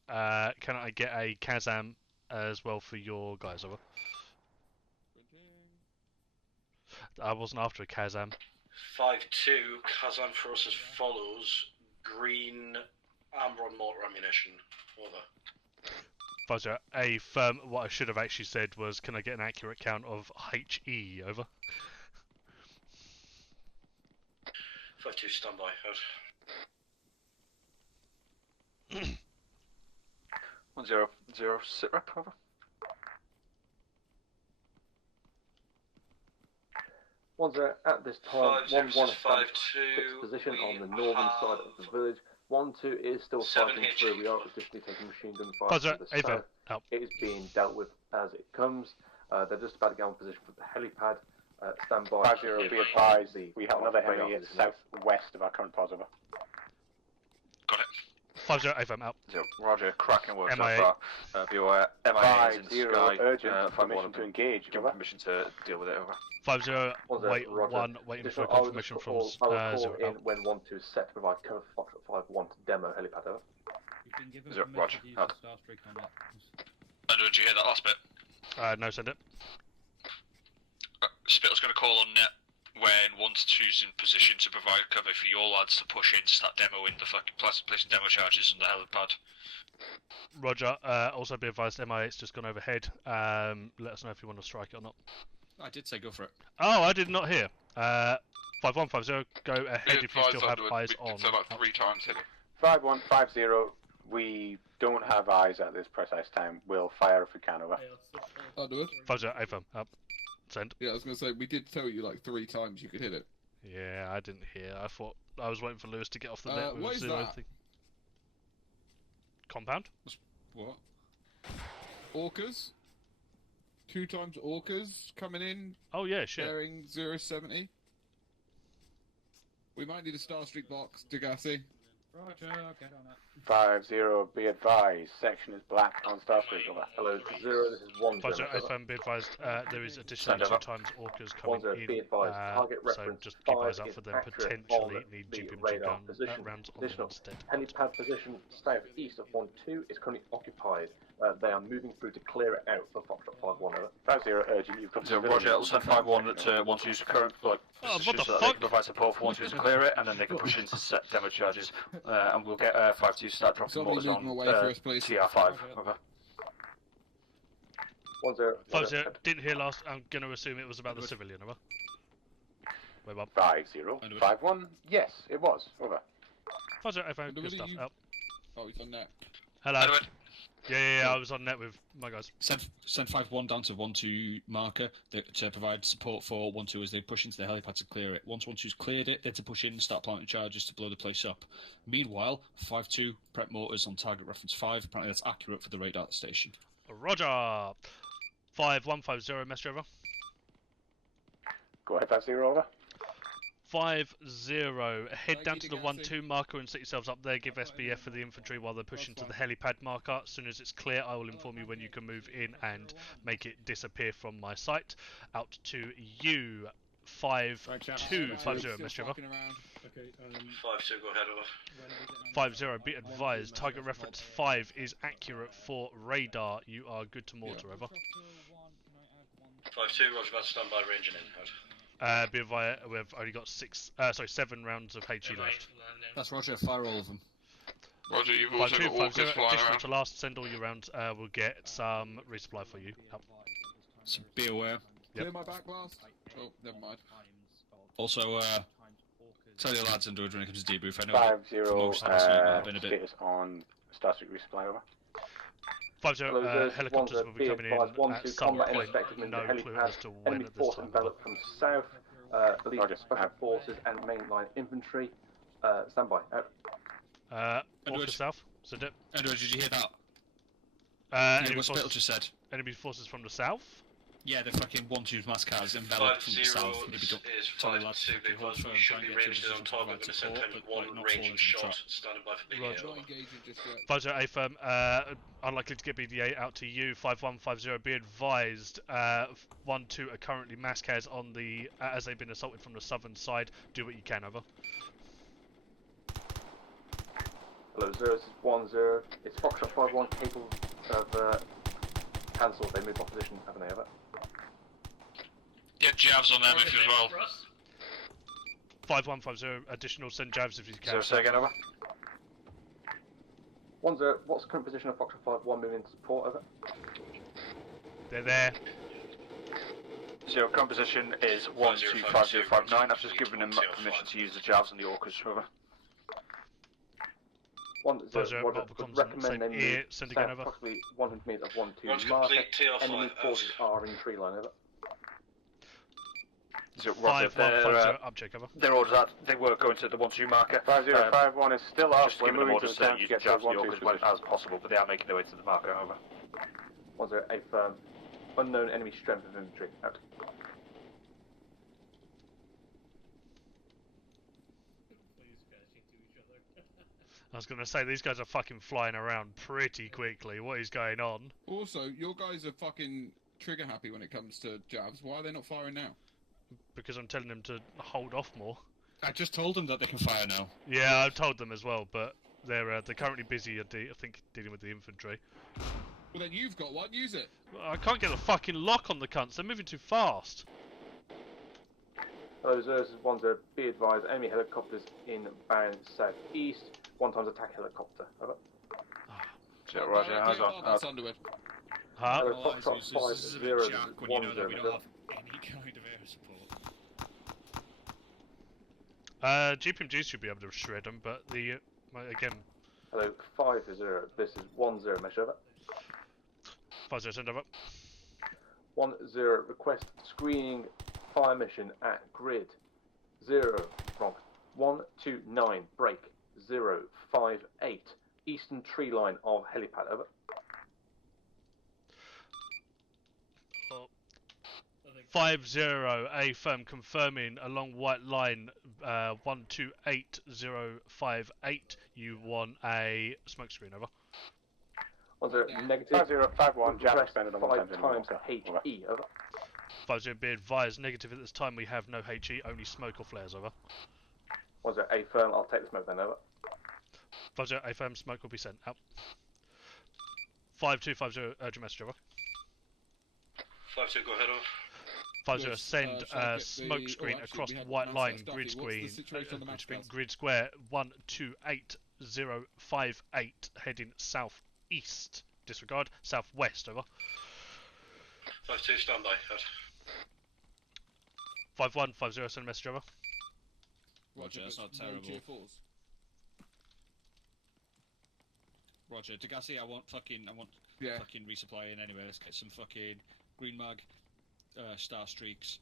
Can I get a Kazam as well for your guys? Over. I wasn't after a Kazam. 5-2, Kazan for us as follows. Green Arma on mortar ammunition. Over. Fuzzer, a firm. What I should have actually said was, can I get an accurate count of HE? Over. 5-2, standby. Out. 1-0, sit rep, over. At this time, 1-1 5-2 position on the northern side of the village. 1-2 is still fighting through. We are additionally taking machine gun fire from the south. It is being dealt with as it comes. They're just about to get on position for the helipad. Stand by. 5-0, be advised. We have another heli at southwest of our current pause, over. Got it. 50, AFM out. Roger, cracking work so MIA. far. Be aware, MIA is in the 5-0, sky. urgent, 5-1 permission to engage, given over. permission to deal with it, over. 50, wait, 1, waiting for confirmation from I will call 0. in when 1-2 is set to provide cover for Foxtrot 5-1 to demo helipad. Over. You've been given Zero, permission Roger, to use out. the Starstreak on it. And did you hear that last bit? No, send it. Spittle's going to call on net when 1-2's in position to provide cover for your lads to push in, start demoing the fucking placing demo charges on the helipad. Roger. Also be advised, MI8's just gone overhead. Let us know if you want to strike it or not. I did say go for it. Oh, I did not hear. 5150, go ahead if you still have eyes on. It's about 3 times hitting. 5150, we don't have eyes at this precise time. We'll fire if we can, over. I'll do it. 50, AFM, up. Send. Yeah, I was going to say, we did tell you like 3 times you could hit it. Yeah, I didn't hear. I thought I was waiting for Lewis to get off the net with what is zero that? thing. Compound? What? Orcas? 2 times orcas coming in. Oh yeah, shit. Bearing 070. We might need a Starstreak box, Degassi. Roger, get on it. 50, be advised. Section is black on Starstreak, over. Hello, 0. This is 1-0. 50, AFM, be advised. There is additionally 2 times orcas coming 1-0, be in. advised. Target So reference just keep 5 eyes out is for them. accurate Potentially on need the GPMG radar gun position. rounds on them Additional instead. helipad position southeast of 1-2 is currently occupied. They are moving through to clear it out for Foxtrot 5-1. Over. 50, urgent. You've come to So Roger, it'll send 5-1 to 1-2's current position so that they can provide support for 1-2's to clear it, and then they can push into set demo charges. And we'll get 5-2 start dropping Somebody mortars move on them away for us, please. TR5. Over. 1-0. 50, didn't hear last. I'm going to assume it was about the civilian, over. Wait, Bob. 50, 51. Yes, it was, over. 50, AFM, good stuff. Out. Oh, he's on net. Hello. Yeah, I was on net with my guys. Send 5-1 down to 1-2 marker to provide support for 1-2 as they push into the helipad to clear it. Once 1-2's cleared it, they're to push in and start planting charges to blow the place up. Meanwhile, 5-2 prep mortars on target reference 5. Apparently that's accurate for the radar station. Roger. 5150, messenger over. Go ahead, 5-0, over. 5-0. Head down to the 1-2 marker and set yourselves up there. Give SBF for the infantry while they're pushing to the helipad marker. As soon as it's clear, I will inform you when you can move in and make it disappear from my sight. Out to you. 5-2. 5-0, Mr. Trevor. Okay, 5-2, go ahead, over. 5-0, be advised. Target reference 5 is accurate for radar. You are good to mortar, over. 5-2, roger, about stand by, ranging in, out. Be advised, we've only got 7 rounds of HE left. That's Roger, fire all of them. Roger, you've also got 5-2, orcas flying additional around. to last, send all your rounds. We'll get some resupply for you. Up. So be aware. Clear my back blast. Oh, never mind. Also, tell your lads and do it when it comes to debrief. I know 5-0, status on Star Street resupply, over. 5-0, helicopters will be coming in at some combat point. ineffective in the No clue helipad. as to when Enemy at this force time. enveloped from south. Believe special forces and mainline infantry. Stand by. Out. Orca south, send it. Edward, did you hear that? Enemy what Spittle forces, just said. Enemy forces from the south? Yeah, the fucking 1-2 mass cars enveloped from the south. 5-0 is 5-2, be advised we should be ranged in on target. We're going to send times 1 ranging shot, standing by for BDA, over. 5-0, A firm, unlikely to get BDA out to you. 5-1, 5-0, be advised. 1-2 are currently mass cars on the, as they've been assaulted from the southern side. Do what you can, over. Hello, 0, this is 1-0. It's Foxtrot 5-1 capable of cancel. They move opposition, haven't they, over? Yeah, Javs on them if as well. 5-1, 5-0, additional, send Javs if you can. 0, say again, over. 1-0, what's the current position of Foxtrot 5-1 moving to support, over? They're there. 0, current position is 1-2-5-0-5-9. I've just given them permission to use the Javs and the Orcas, over. 1-0, 5-0, Roger, multiple comms recommend they on the move same ear, send again, over. approximately 100 metres of 1-2 One's marker. complete, TR5 Enemy out. forces are in tree line, over. 5-1, 5-0, object, over. Their orders are, they were going to the 1-2 marker. 5-0-5-1 is still up. Just We're giving them moving to orders the to town use to the get to Javs the and the 1-2 Orcas when position. as possible, but they are making their way to the marker, over. 1-0, A firm. Unknown enemy strength of infantry, out. I was going to say, these guys are fucking flying around pretty quickly. What is going on? Also, your guys are fucking trigger happy when it comes to Javs. Why are they not firing now? Because I'm telling them to hold off more. I just told them that they can fire now. Yeah, I've told them as well, but they're currently busy, I think, dealing with the infantry. Well, then you've got one. Use it. I can't get the fucking lock on the cunts. They're moving too fast. Hello, this is 1-0. Be advised, enemy helicopters inbound southeast. 1 times attack helicopter. Over. So, Roger, how's That's Underwood. Huh? Hello, Foxtrot 5-0, this is 1-0. When you know that we don't have any kind of air support. GPMGs should be able to shred them, but the again. Hello, 5-0. This is 1-0. Mesh over. 5-0, send over. 1-0. Request screening fire mission at grid. 0 from 129 break 058 eastern tree line of helipad. Over. 5-0, A firm confirming along white line 128058. You want a smoke screen, over. 1-0 negative. 5-0-5-1. Jab Request expended on 5 1 times HE. Over. 5-0, be advised, negative at this time. We have no HE, only smoke or flares, over. 1-0 A firm. I'll take the smoke then. Over. 5-0, A firm, smoke will be sent out. 5-2-5-0, urgent message, over. 5-2, go ahead, over. 5-0, send smoke screen across white line, grid screen, grid square 128058, heading southeast. Disregard, southwest, over. 5-2, stand by, out. 5-1, 5-0, send a message, over. Roger, that's not terrible. Roger, Degassi, I want fucking resupply in anyway. Let's get some fucking green mag, star streaks,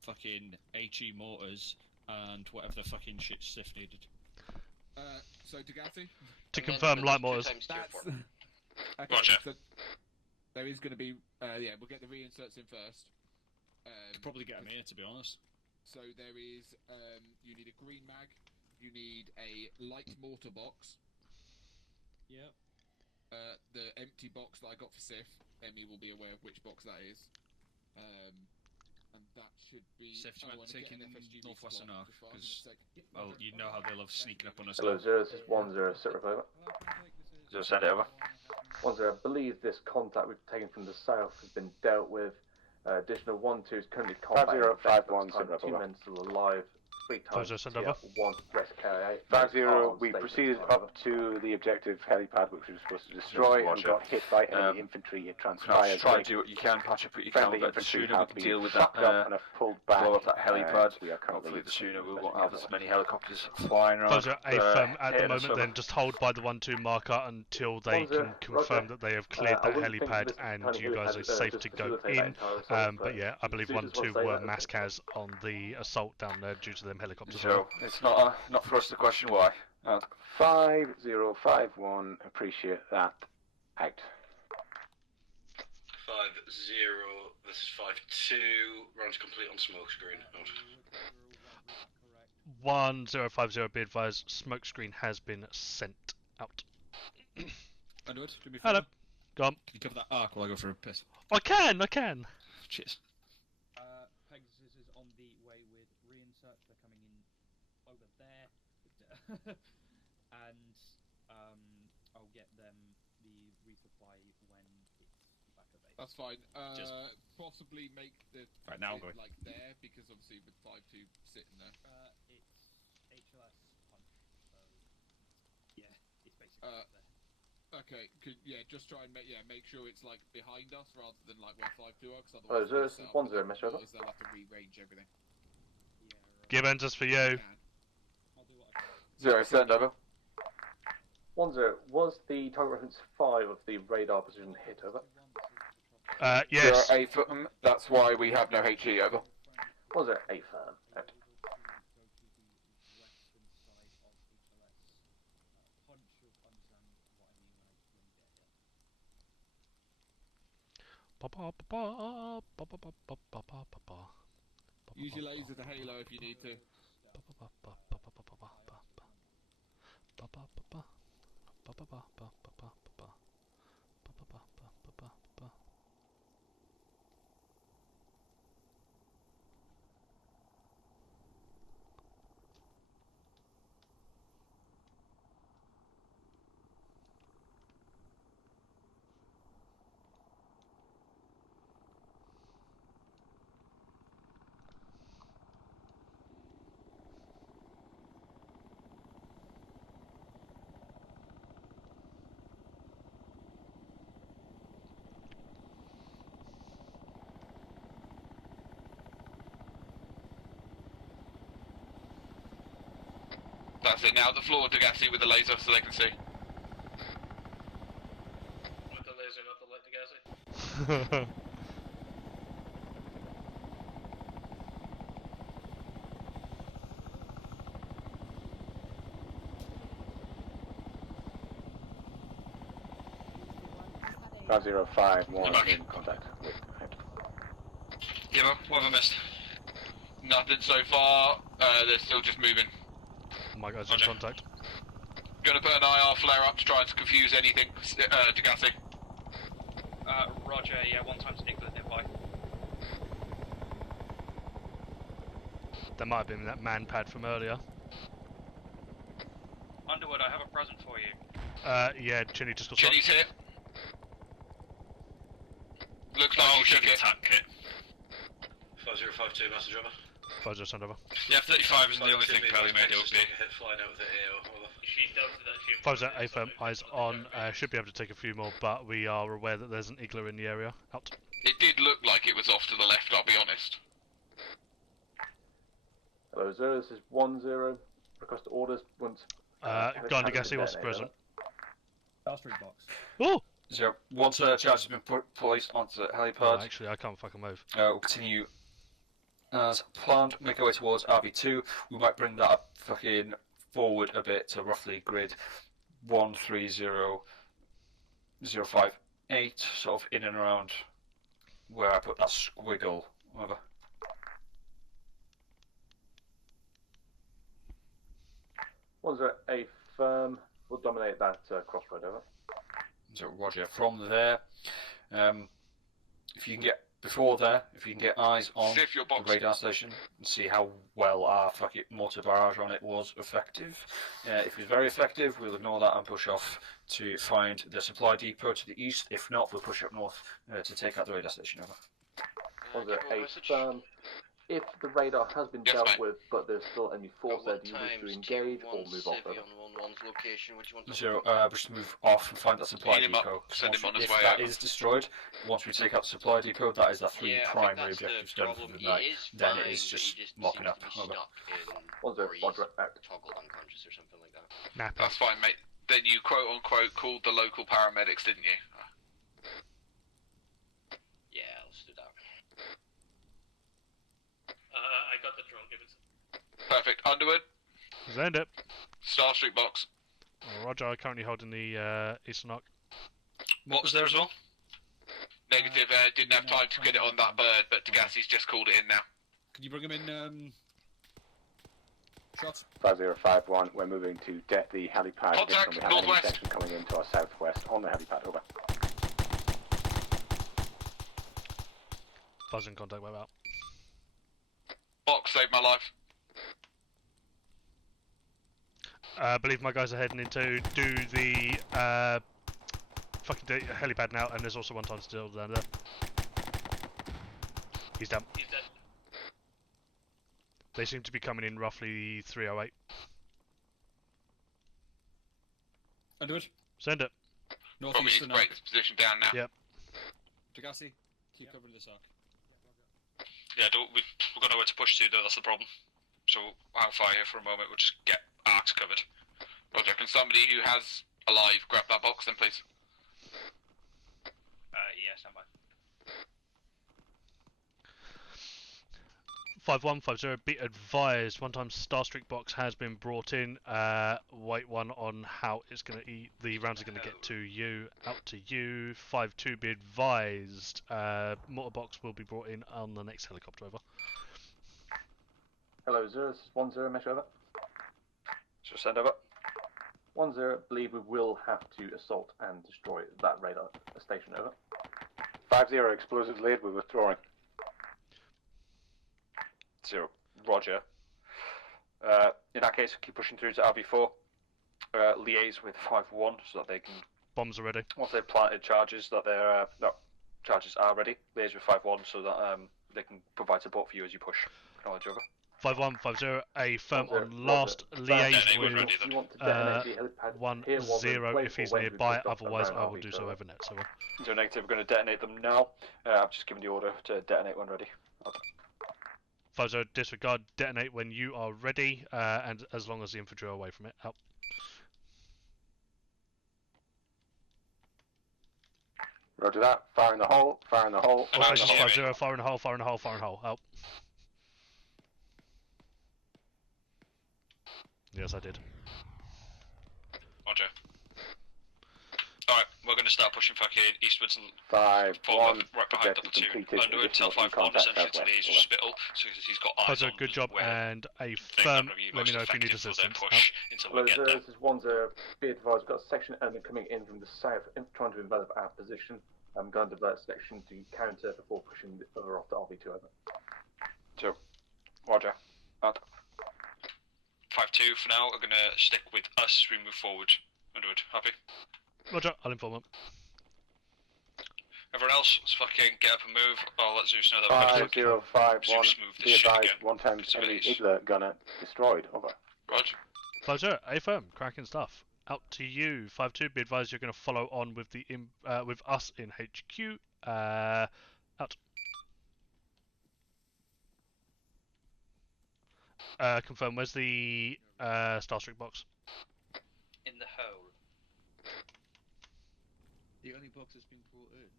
fucking HE mortars, and whatever the fucking shit Sif needed. So Degassi? To confirm, light mortars. That's... Okay, Roger. so there is going to be, yeah, we'll get the reinserts in first. probably get them here, to be honest. So there is, you need a green mag, you need a light mortar box. Yep. The empty box that I got for Sif, Emmy will be aware of which box that is. And that should be... Sif, do you mind taking Northwestern Arc? Because, well, you know how they love sneaking up on us. Hello, 0, this is 10, sit rep over. So send it over. 10, I believe this contact we've taken from the south has been dealt with. Additional 1-2 is currently combat. 5051, sit rep 2 over. men still alive. 3 times. 50, send over. 1 rest KIA. 50, we proceeded up to the objective helipad, which we were supposed to destroy, and got hit by enemy infantry. It transpires. Try and do what you can, patch up what you can, Friendly but the infantry sooner we have can been deal with that, fucked up and have pulled back. blow up that helipad, We are currently hopefully the sooner we won't have as many helicopters flying around. Those are at the moment, then just hold by the 1-2 marker until they can confirm that they have cleared that helipad and you guys are safe to go in. But yeah, I believe 1-2 were mass-cas on the assault down there due to them helicopters. So it's not for us to question why. 5051, appreciate that. Out. 50, this is 52, rounds complete on smoke screen. Out. 1050, be advised, smoke screen has been sent out. Edward, do me a Hello. favour? Go on. Can you cover that arc while I go for a piss? I can. Cheers. Pegasus is on the way with reinserts. They're coming in over there. And I'll get them the resupply when it's back available. That's fine. Possibly make the right now sit, like there, because obviously with 5-2 sitting there. It's HLS punch, so yeah, it's basically there. Okay, just try and make sure it's like behind us rather than like where 5-2 are, because Oh, otherwise this is 10, Mr. Over. they'll have to rearrange everything. Gibbons, just for you. 0, send over. 10, was the target reference 5 of the radar position hit over? Yes. 0, 8 for them, that's why we have no HE over. Was it 8 firm? Out. Use your laser to halo if you need to. That's it now. The floor Degassi with the laser so they can see. With the laser, not the light Degassi. 5051 in contact with Yeah, what have I missed? Nothing so far. They're still just moving. My guy's in contact. Gonna put an IR flare up to try and confuse anything. Degassi. Roger, yeah, 1 times Nicola nearby. That might have been that man pad from earlier. Underwood, I have a present for you. Yeah, Chinny just got Chinny's here. Looks like you shook it. Attack kit. 5052, message over. 50, send over. Yeah, 35 isn't the only thing Pally made it be. Hit flying out with the AO. She dealt with that shield. 50, AFM, eyes on. Should be able to take a few more, but we are aware that there's an Igler in the area. Out. It did look like it was off to the left, I'll be honest. Hello, 0, this is 10. Request orders once. Gone Degassi, what's the present? Starstream box. Oh! 0. Once a charge has been placed onto the helipad. Oh, actually, I can't fucking move. We'll continue as planned, make our way towards RV2. We might bring that up fucking forward a bit to roughly grid 130058, sort of in and around where I put that squiggle. Whatever. 108 firm. We'll dominate that crossroad, over. So Roger, from there, if you can get before there, if you can get eyes on the radar station and see how well our mortar barrage on it was effective. If it's very effective, we'll ignore that and push off to find the supply depot to the east. If not, we'll push up north to take out the radar station, over. 108 firm. If the radar has been dealt with, but there's still any force there, do you wish to engage or move off? So, just move off and find that supply depot. If that is destroyed, once we take out the supply depot, that is the three primary objectives done for the night. Then it is just mocking up. Over. Toggle unconscious or something like that. That's fine, mate. Then you quote unquote called the local paramedics, didn't you? Yeah, let's do that. I got the drone, give it. Perfect. Underwood. Send it. Star Street box. Roger, I'm currently holding the Eastern Arc. What was there as well? Negative. Didn't have time to get it on that bird, but Tagassi's just called it in now. Can you bring him in? Shots. 5051. We're moving to the helipad. Contact, we have northwest. an section coming into our southwest on the helipad. Over. Buzzing contact, way out. Box saved my life. I believe my guys are heading in to do the helipad now, and there's also one time still down there. He's down. He's dead. They seem to be coming in roughly 308. Underwood. Send it. Probably need to break this position down now. Yep. Tagassi, keep covering this arc. Yeah, we've got nowhere to push to though, that's the problem. So I'll fire here for a moment, we'll just get arcs covered. Roger, can somebody who has alive grab that box then please? Yeah, stand by. 5150, be advised, one time Star Streak box has been brought in. Wait one on how it's going to eat. The rounds are going to get to you, out to you. 52, be advised. Mortar box will be brought in on the next helicopter, over. Hello, 010, mesh over. So send over. 10, believe we will have to assault and destroy that radar station, over. 50, explosives laid, we're withdrawing. 0, Roger. In that case, keep pushing through to RV4. Liaise with 5-1 so that they can... Bombs are ready. Once they've planted charges, that their charges are ready. Liaise with 5-1 so that they can provide support for you as you push. Acknowledge, over. 5150, a firm on last liaise with 10 if he's nearby, otherwise I will do so over net. So negative, we're going to detonate them now. I'm just giving the order to detonate when ready. 50, disregard, detonate when you are ready, and as long as the infantry are away from it. Out. Roger that. Fire in the hole, fire in the hole. Also, 50, fire in the hole, fire in the hole, fire in the hole. Out. Yes, I did. Roger. Alright, we're going to start pushing fucking eastwards and 5-1, right behind the platoon. Underwood, tell 5-1 essentially to liaise with Spittle, so he's got eyes on good job, and a firm, let me know if you need assistance. Push until we get there. This is 10, be advised, we've got a section element coming in from the south, trying to envelop our position. I'm going to divert section to counter before pushing the other off to RV2, over. 2, Roger. Out. 5-2 for now, we're going to stick with us as we move forward. Underwood, happy? Roger, I'll inform them. Everyone else, let's fucking get up and move. I'll let Zeus know that we're 5051, be advised, 1 times enemy Igler gunner destroyed, over. Roger. 50, a firm, cracking stuff. Out to you. 52, be advised you're going to follow on with the with us in HQ. Out. Confirm, where's the Star Streak box? In the hole. The only box that's been brought in.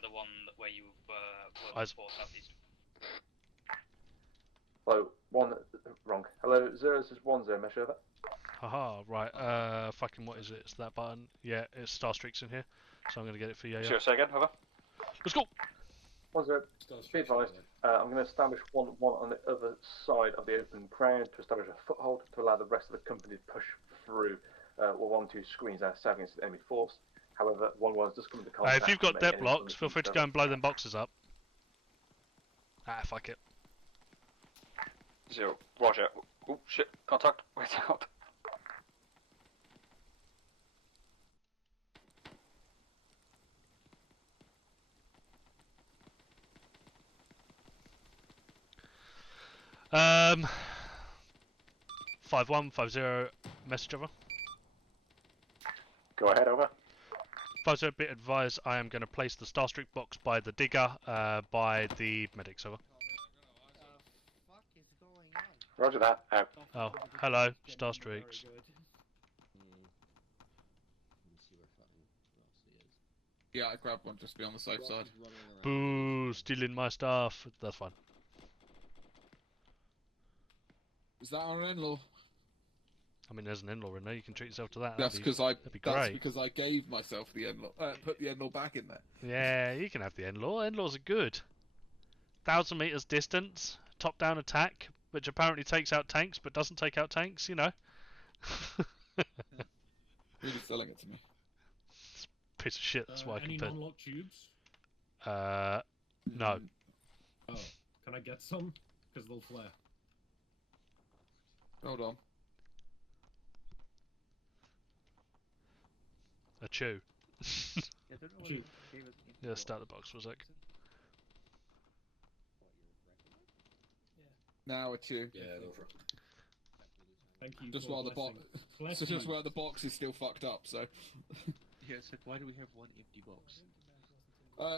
The one where you were before southeast. Hello, 1, wrong. Hello, 0, this is 10, mesh over. Haha, right, fucking what is it? It's that button. Yeah, it's Star Streaks in here, so I'm going to get it for you. Sure, say again, over. Let's go! 10, be advised, I'm going to establish 1-1 on the other side of the open ground to establish a foothold to allow the rest of the company to push through. 1-2 screens out south against the enemy force. However, 1-1 does come into contact. If you've got and debt make any blocks, feel free to go and blow them boxes up. Ah, fuck it. 0, roger. Oh shit, contact, wait out. Um, 5-1, 5-0, message over. Go ahead, over. 5-0, be advised, I am going to place the Starstreak box by the digger, by the medics, over. Roger that, out. Oh, hello, Starstreaks. Yeah, I grabbed one just to be on the safe side. Boo, stealing my stuff. That's fine. Is that our in-law? I mean, there's an in-law in there. You can treat yourself to that. That's because that'd be great. I gave myself the in-law. Put the in-law back in there. Yeah, you can have the in-law. In-laws are good. 1,000 meters distance, top-down attack, which apparently takes out tanks, but doesn't take out tanks. You know. Really selling it to me. It's a piece of shit. That's why I Any can. non-lock tubes? No. Oh, can I get some? Because they'll flare. Hold on. A chew. Chew. Yeah, start the box for a sec. Now a chew. Yeah, go for it. Thank you. Just for while the box, blessing. so just while the box is still fucked up. So. Yeah, so why do we have one empty box?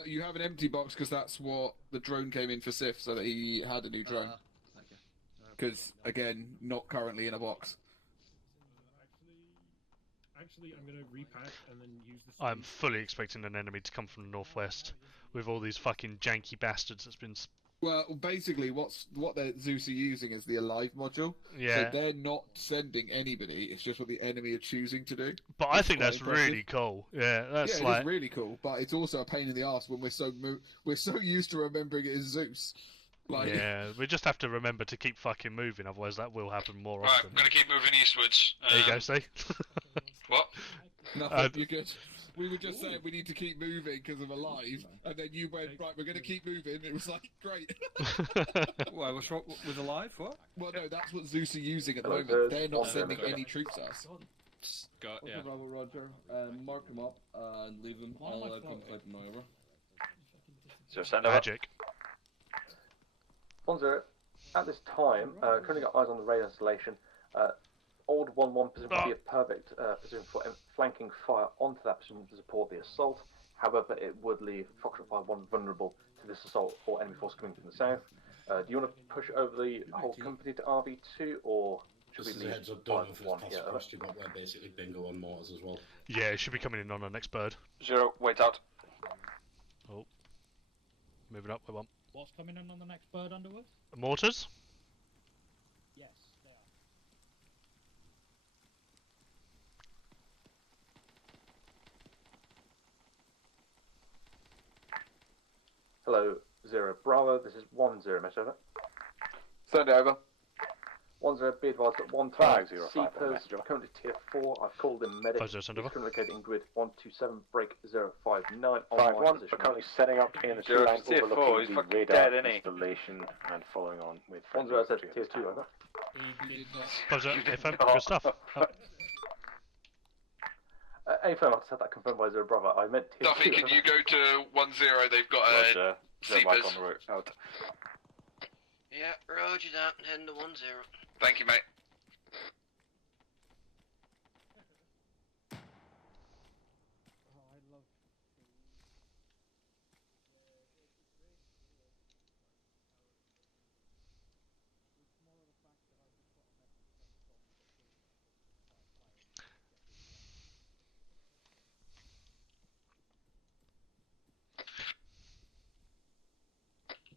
You have an empty box because that's what the drone came in for Sif, so that he had a new drone. Because again, not currently in a box. Actually, I'm gonna repack and then use this. I'm fully expecting an enemy to come from the northwest with all these fucking janky bastards that's been. Well, basically, what the Zeus are using is the Alive module. Yeah. So they're not sending anybody. It's just what the enemy are choosing to do. But I think that's really cool. Yeah, that's yeah, like. It's really cool. But it's also a pain in the ass when we're so used to remembering it as Zeus. Like... Yeah, we just have to remember to keep fucking moving, otherwise that will happen more Right, often. I'm gonna keep moving eastwards. There you go, see? What? Nothing, you're good. We were just saying we need to keep moving because of Alive, and then you went, right, we're going to keep moving. It was like, great. Why, what's wrong with Alive? What? Well, no, that's what Zeus are using at the moment. They're not sending any troops at us. Got, yeah. Bravo, Roger. Mark them up and leave them. I'll come collect them now, over. So send over. Magic. 10, at this time, currently got eyes on the radar installation. Old 1-1 position would be a perfect position for flanking fire onto that position to support the assault. However, it would leave Foxtrot 5-1 vulnerable to this assault or enemy force coming from the south. Do you want to push over the whole company to RV2, or should Just we as a leave heads up, don't know if it's 5-1? past the question, but we're basically bingo on mortars as well. Yeah, it should be coming in on our next bird. 0, wait out. Oh. Moving up, we want. What's coming in on the next bird, Underwood? Mortars? Yes, they are. Hello, 0 Bravo, this is 10, message over. Send it over. 10, be advised that 1 5-0, Seepers, currently tier 4, I've called in medic. 5-0, send over. He's currently located in grid 127, break 059 on 5-1, my we're position. currently setting up in the Zero two lines to tier 4, overlooking he's the fucking radar dead, isn't he? installation and following on with... 10, I said tier 2, over. 5-0, FM, good stuff. Any firm, I said that confirmed by 0 Bravo. I meant tier Duffy, 2. can you go to 10? They've got Roger. Mike Seepers. on the route. Out. Yeah, roger that. Heading to 10. Thank you, mate.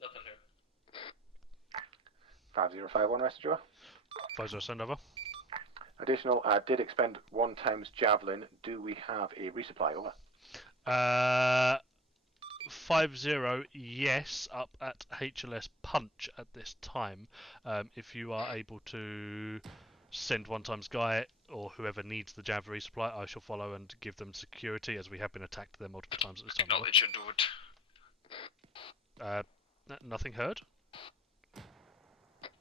Nothing here. 5051, message over. 5-0, send over. Additional, did expend 1 times Javelin. Do we have a resupply, over? 50, yes, up at HLS Punch at this time. If you are able to send one times Guy or whoever needs the Jav resupply, I shall follow and give them security, as we have been attacked there multiple times at this time. Acknowledge Underwood. Nothing heard?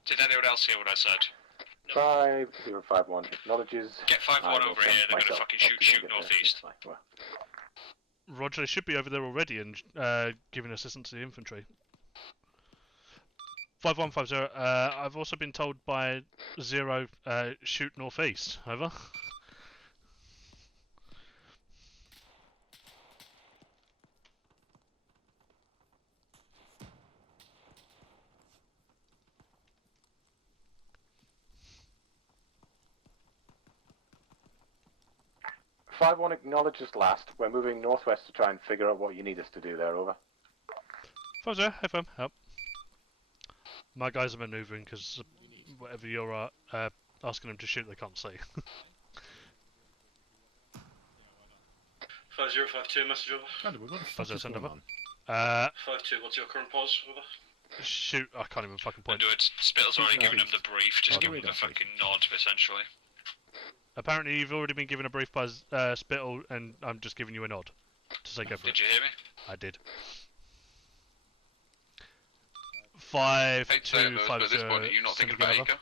Did anyone else hear what I said? 5051 acknowledges. Get 5-1 over here, they're gonna fucking shoot northeast. Roger, they should be over there already and giving assistance to the infantry. 5150, I've also been told by 0, shoot northeast. Over. Five one acknowledges last. We're moving northwest to try and figure out what you need us to do there. Over. 50, FM, help. My guys are manoeuvring because whatever you're asking them to shoot, they can't see. 5052, message over. 50, send over. 52, what's your current pause? Over. Shoot, I can't even fucking point. Do it. Spittle's already given him the brief, just give him the fucking nod, essentially. Apparently you've already been given a brief by Spittle, and I'm just giving you a nod to say go for it. Did you hear me? I did. 5250. But at this point, are you not thinking about Eco?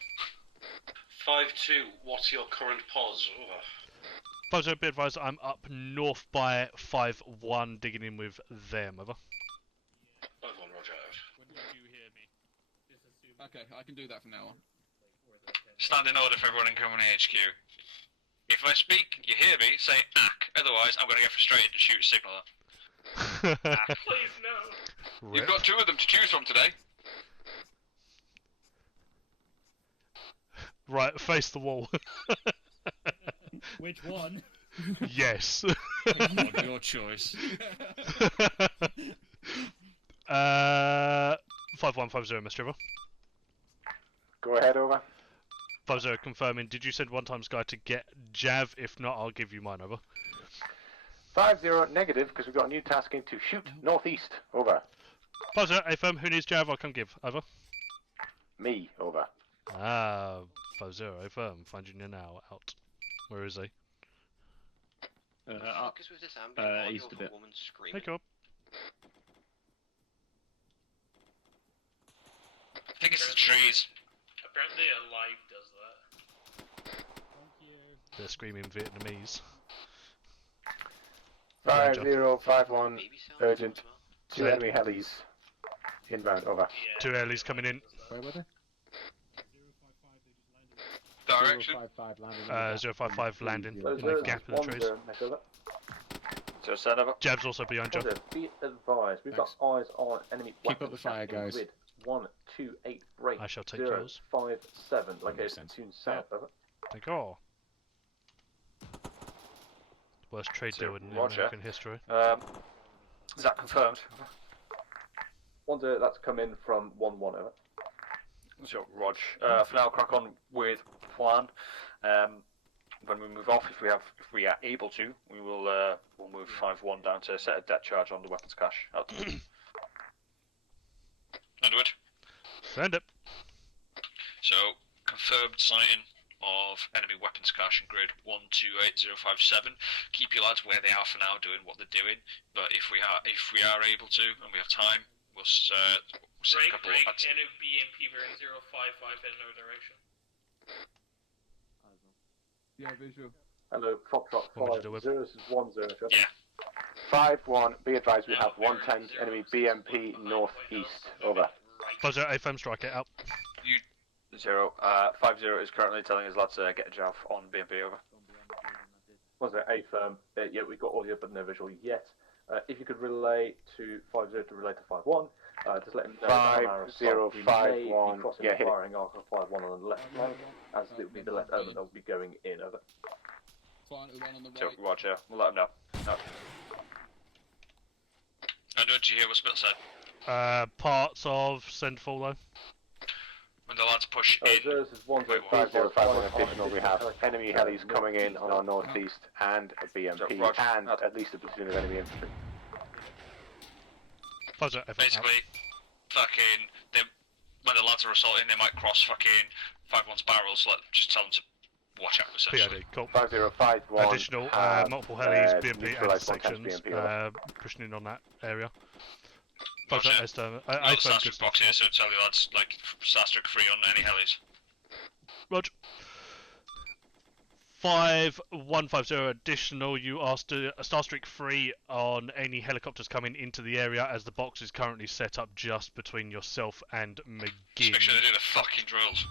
52, what's your current pause? Over. 50, be advised, I'm up north by 51, digging in with them. Over. 51, roger. Okay, I can do that from now on. Stand in order for everyone in Company HQ. If I speak, you hear me, say ack. Otherwise, I'm going to get frustrated and shoot a signaller. Please no. You've got 2 of them to choose from today. Right, face the wall. Which one? Yes. Your choice. 5150, Mr. Trevor. Go ahead, over. 50, confirming. Did you send one times Guy to get Jav? If not, I'll give you mine. Over. 50 negative, because we've got a new tasking to shoot northeast. Over. 50, affirm. Who needs Jav? I'll come give. Over. Me. Over. 50, affirm. Finding you now. Out. Where is he? East a bit. Hey, Cobb. I think it's the trees. Apparently Alive does that. They're screaming Vietnamese. 5051 urgent. 2 enemy helis. Inbound. Over. 2 helis coming in. Where were they? Direction. 055 landing in the gap in the trees. So send over. Jab's also behind you. Be advised, we've got eyes on enemy. Keep up the fire, guys. 128 break. I shall take 057. Location soon south. Over. Thank you. Worst trade deal in Roger. American history. Is that confirmed? 10, that's come in from 11. Over. So, Rog. For now, crack on with plan. When we move off, if we are able to, we will we'll move 5-1 down to set a debt charge on the weapons cache. Out. Underwood. Send it. So, confirmed sighting of enemy weapons cache in grid 128057. Keep your lads where they are for now, doing what they're doing. But if we are able to and we have time, we'll send a couple. Break, enemy BMP bearing 055 in no direction. Yeah, visual. Hello, Foxtrot 50, this is 10. Yeah. 51, be advised we have 1 times enemy BMP northeast. Over. 50, AFM strike it out. 50 is currently telling his lads to get a Jav on BMP. Over. Was it A firm? Yeah, we've got audio but no visual yet. If you could relay to 50 to relay to 51, just let him know. 5051. Yeah, firing arc of 51 on the left flank, as it would be the left element that will be going in. Over. Fine, one on the So, right. Roger. We'll let him know. No. Underwood, did you hear what Spill said? Parts of Sendfall though. When the lads push in. This is 5051 additional. We have enemy helis coming in on our northeast and a BMP and at least a platoon of enemy infantry. Basically, fucking, when the lads are assaulting, they might cross fucking 5-1's barrels. Just tell them to watch out, essentially. PID, cool. 5051. Additional multiple helis, BMP, and sections pushing in on that area. Roger. Another Sastric box here, so tell the lads, like, Sastric free on any helis. Roger. 5150 additional, you are Starstreak free on any helicopters coming into the area, as the box is currently set up just between yourself and McGinn. Just make sure they do the fucking drills.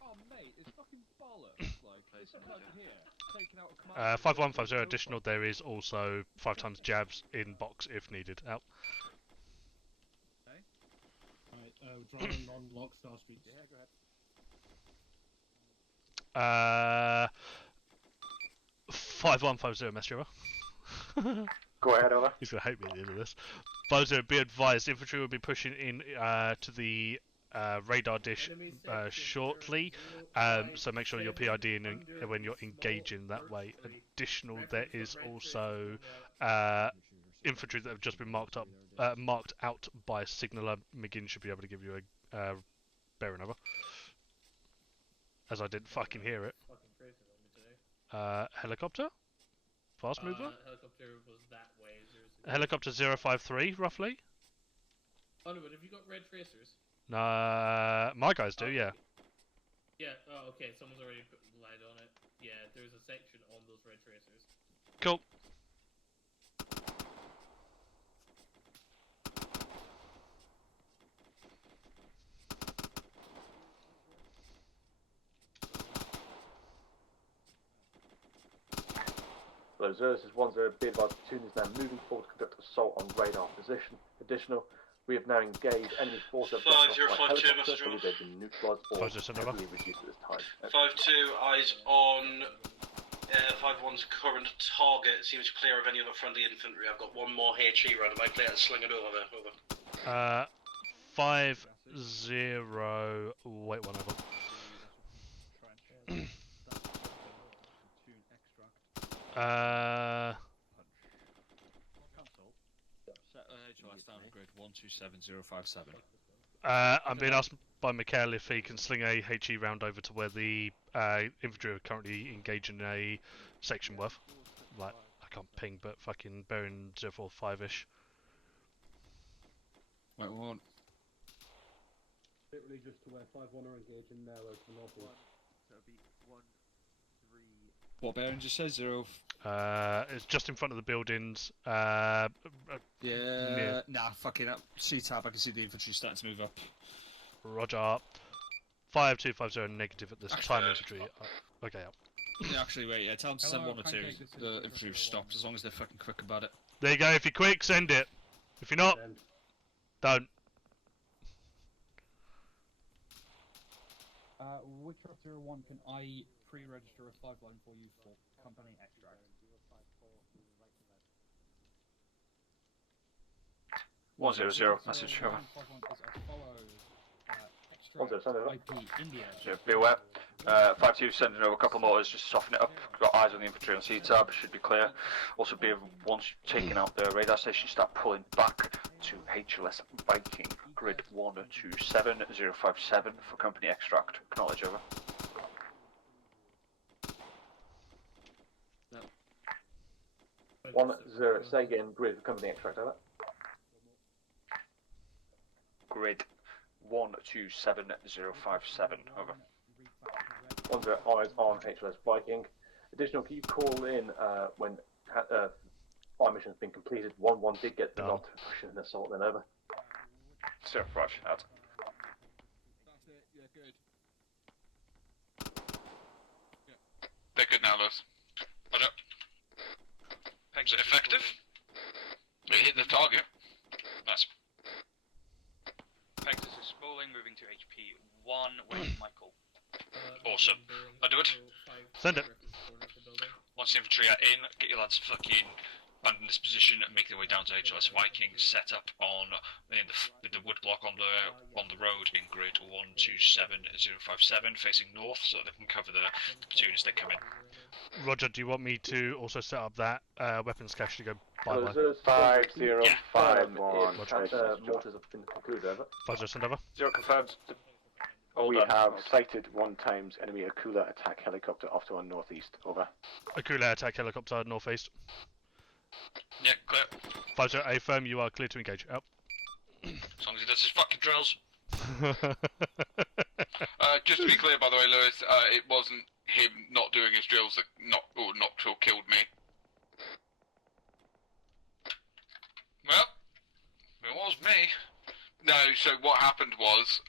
Oh mate, it's fucking bollocks. Like, it's like here, taking out a command. 5150 additional, there is also 5 times jabs in box if needed. Out. Driving on lock Star Street. Yeah, go ahead. 5150, Master Over. Go ahead, over. He's gonna hate me at the end of this. 50, be advised, infantry will be pushing in to the radar dish shortly, so make sure you're PIDing when you're engaging that way. Additional, there is also infantry that have just been marked out by a signaller. McGinn should be able to give you a bearing over, as I didn't fucking hear it. Helicopter? Fast mover? Helicopter was that way. Helicopter 053, roughly? Oh no, but have you got red tracers? My guys do, yeah. Yeah, oh okay, someone's already put light on it. Yeah, there's a section on those red tracers. Cool. Hello, Zero, this is 10, be advised, platoon is now moving forward to conduct assault on radar position. Additional, we have now engaged enemy force of 5052, message believe they've been neutralised or heavily reduced at this time. 52, eyes on 51's current target. Seems clear of any other friendly infantry. I've got one more HE round. Am I clear to sling it over there? Over. 50, wait one over. I'm being asked by Mikhail if he can sling a HE round over to where the infantry are currently engaged in a section worth. Like, I can't ping, but fucking bearing 045-ish. Wait, one. Literally just to where 5-1 are engaged in now, to the northward. So it'll be 1, 3. What bearing just says? 0. It's just in front of the buildings. Yeah. Near. Nah, fucking up. C-tab, I can see the infantry starting to move up. Roger. 5250 negative at this time, infantry. Okay, up. Yeah, actually, wait, yeah, tell them to send 1 or 2. The infantry have stopped, as long as they're fucking quick about it. There you go, if you're quick, send it. If you're not, don't. Witchcraft 01, can I pre-register a 5 line for you for company extract? 100, message over. 100, IP India. So be aware. 52 sending over a couple of motors just to soften it up. Got eyes on the infantry on C-tab, should be clear. Also be once you've taken out the radar station, start pulling back to HLS Viking, grid 127057 for company extract. Acknowledge over. No. 10, say again, grid for company extract, over. Grid 127057, over. 10, eyes on HLS Viking. Additional, can you call in when fire mission's been completed? 1-1 did get the nod to push an assault, then over. Sir, Roger, out. That's it, yeah, good. They're good now, Lewis. Roger. Is it effective? We hit the target. Nice. Pegasus is spooling, moving to HP 1, waiting my call. Awesome. I do it. Send it. Once the infantry are in, get your lads fucking abandon this position and make their way down to HLS Viking, set up on in the wood block on the road in grid 127057, facing north, so they can cover the platoon as they come in. Roger, do you want me to also set up that weapons cache to go bye-bye? 5051. Mortars have been concluded, over. 50, send over. 0 confirmed. We have sighted 1 times enemy Akula attack helicopter off to our northeast. Over. Akula attack helicopter northeast. Yeah, clear. 50, A firm, you are clear to engage. Out. As long as he does his fucking drills. Just to be clear, by the way, Lewis, it wasn't him not doing his drills that knocked or killed me. Well, it was me. No, so what happened was,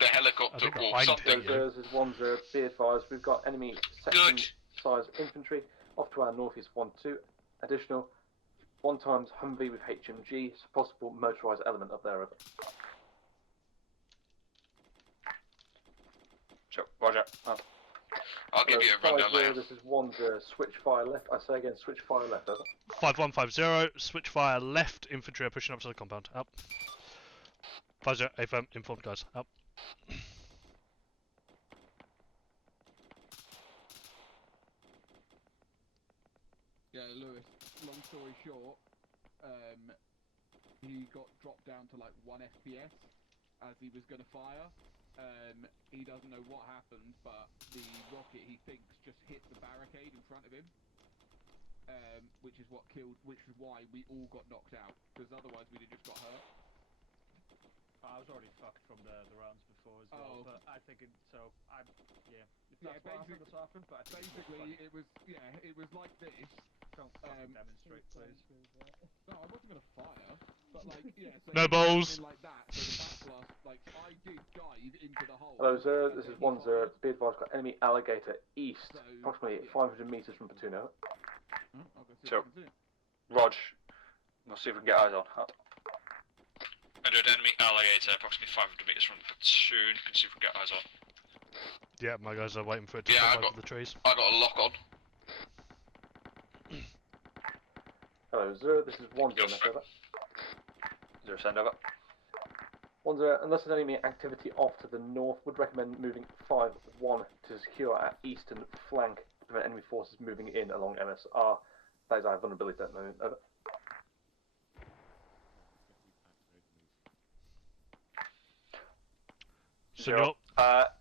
the helicopter or something. This is 1-0. Be advised, we've got enemy section size infantry off to our northeast 1-2. Additional 1 times Humvee with HMG, so possible motorised element up there. Over. Sure, Roger. I'll give you a rundown later. This is 1-0. Switch fire left. I say again, switch fire left. Over. 5150, switch fire left. Infantry are pushing up to the compound. Up. 50, A firm, informed guys. Up. Yeah, Lewis, long story short, he got dropped down to like 1 FPS as he was going to fire. He doesn't know what happened, but the rocket, he thinks, just hit the barricade in front of him, which is what killed, which is why we all got knocked out, because otherwise we'd have just got hurt. I was already fucked from the rounds before as well, but I think so. Yeah. If that's what happened, that's happened. But I think basically, it was like this. Don't demonstrate, please. No, I wasn't gonna fire, but like So no balls. Like that, so the backblast, like I did dive into the hole. Hello, sir. This is 1-0. Be advised, got enemy alligator east, approximately 500 meters from platoon. Over. So, Rog, we'll see if we can get eyes on. Up. Entered enemy alligator, approximately 500 meters from the platoon. You can see if we can get eyes on. Yeah, my guys are waiting for it to I come got over the trees. I got a lock on. Hello, 0. This is 1-0. Over. 0, send over. 1-0. Unless there's enemy activity off to the north, would recommend moving 5-1 to secure our eastern flank to prevent enemy forces moving in along MSR. That is our vulnerability at the moment. Over. Senor,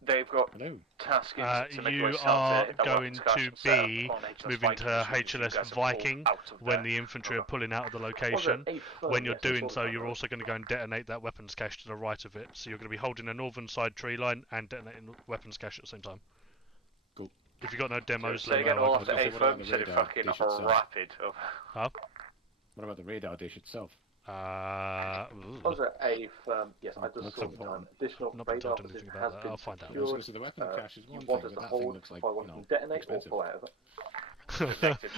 they've got tasking to make you are going to be moving to HLS Viking when the infantry are pulling out of the location. When you're doing so, you're also going to go and detonate that weapons cache to the right of it. So you're going to be holding a northern side tree line and detonating the weapons cache at the same time. Cool. If you've got no demos, so again, all after A firm, you said it fucking rapid. Huh? What about the radar dish itself? Also, A firm, yes, I just saw the time. Additional radar position has been secured. So the weapon cache is one You want us thing, to but that thing hold looks like, by one can detonate or pull out of it.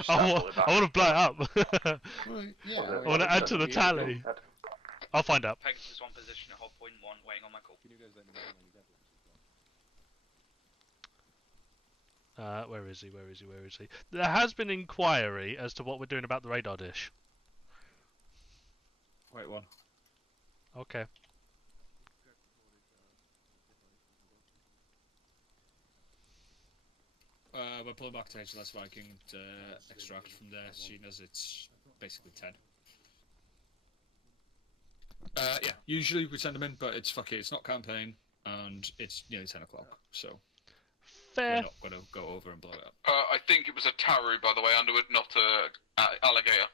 I want to blow it up. Yeah, I want to add to the tally. I'll find out. Pegasus 1 position at hold point 1, waiting on my call. Where is he? Where is he? Where is he? There has been inquiry as to what we're doing about the radar dish. Wait one. Okay. We're pulling back to HLS Viking to extract from there, seeing as it's basically 10. Yeah, usually we send them in, but it's fuck it, it's not campaign, and it's nearly 10 o'clock, so fair. We're not going to go over and blow it up. I think it was a Taru, by the way, Underwood, not a alligator.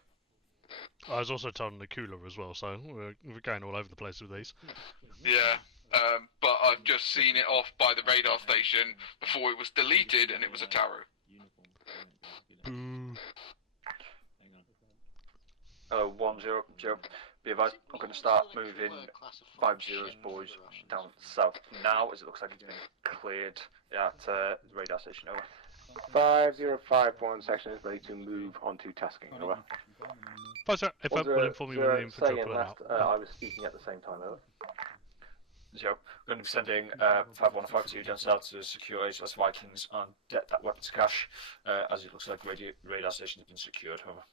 I was also told on the cooler as well, so we're going all over the place with these. Yeah, but I've just seen it off by the radar station before it was deleted, and it was a Taru. Boo. 1-0. Be advised, I'm going to start moving 5-0's boys down south now, as it looks like it's been cleared at the radar station. Over. 5051 section is ready to move onto tasking. Over. Fine, sir. If I will inform you when the infantry are pulling out. I was speaking at the same time. Over. 0. We're going to be sending 5152 down south to secure HLS Vikings and get that weapons cache, as it looks like radar station has been secured. Over.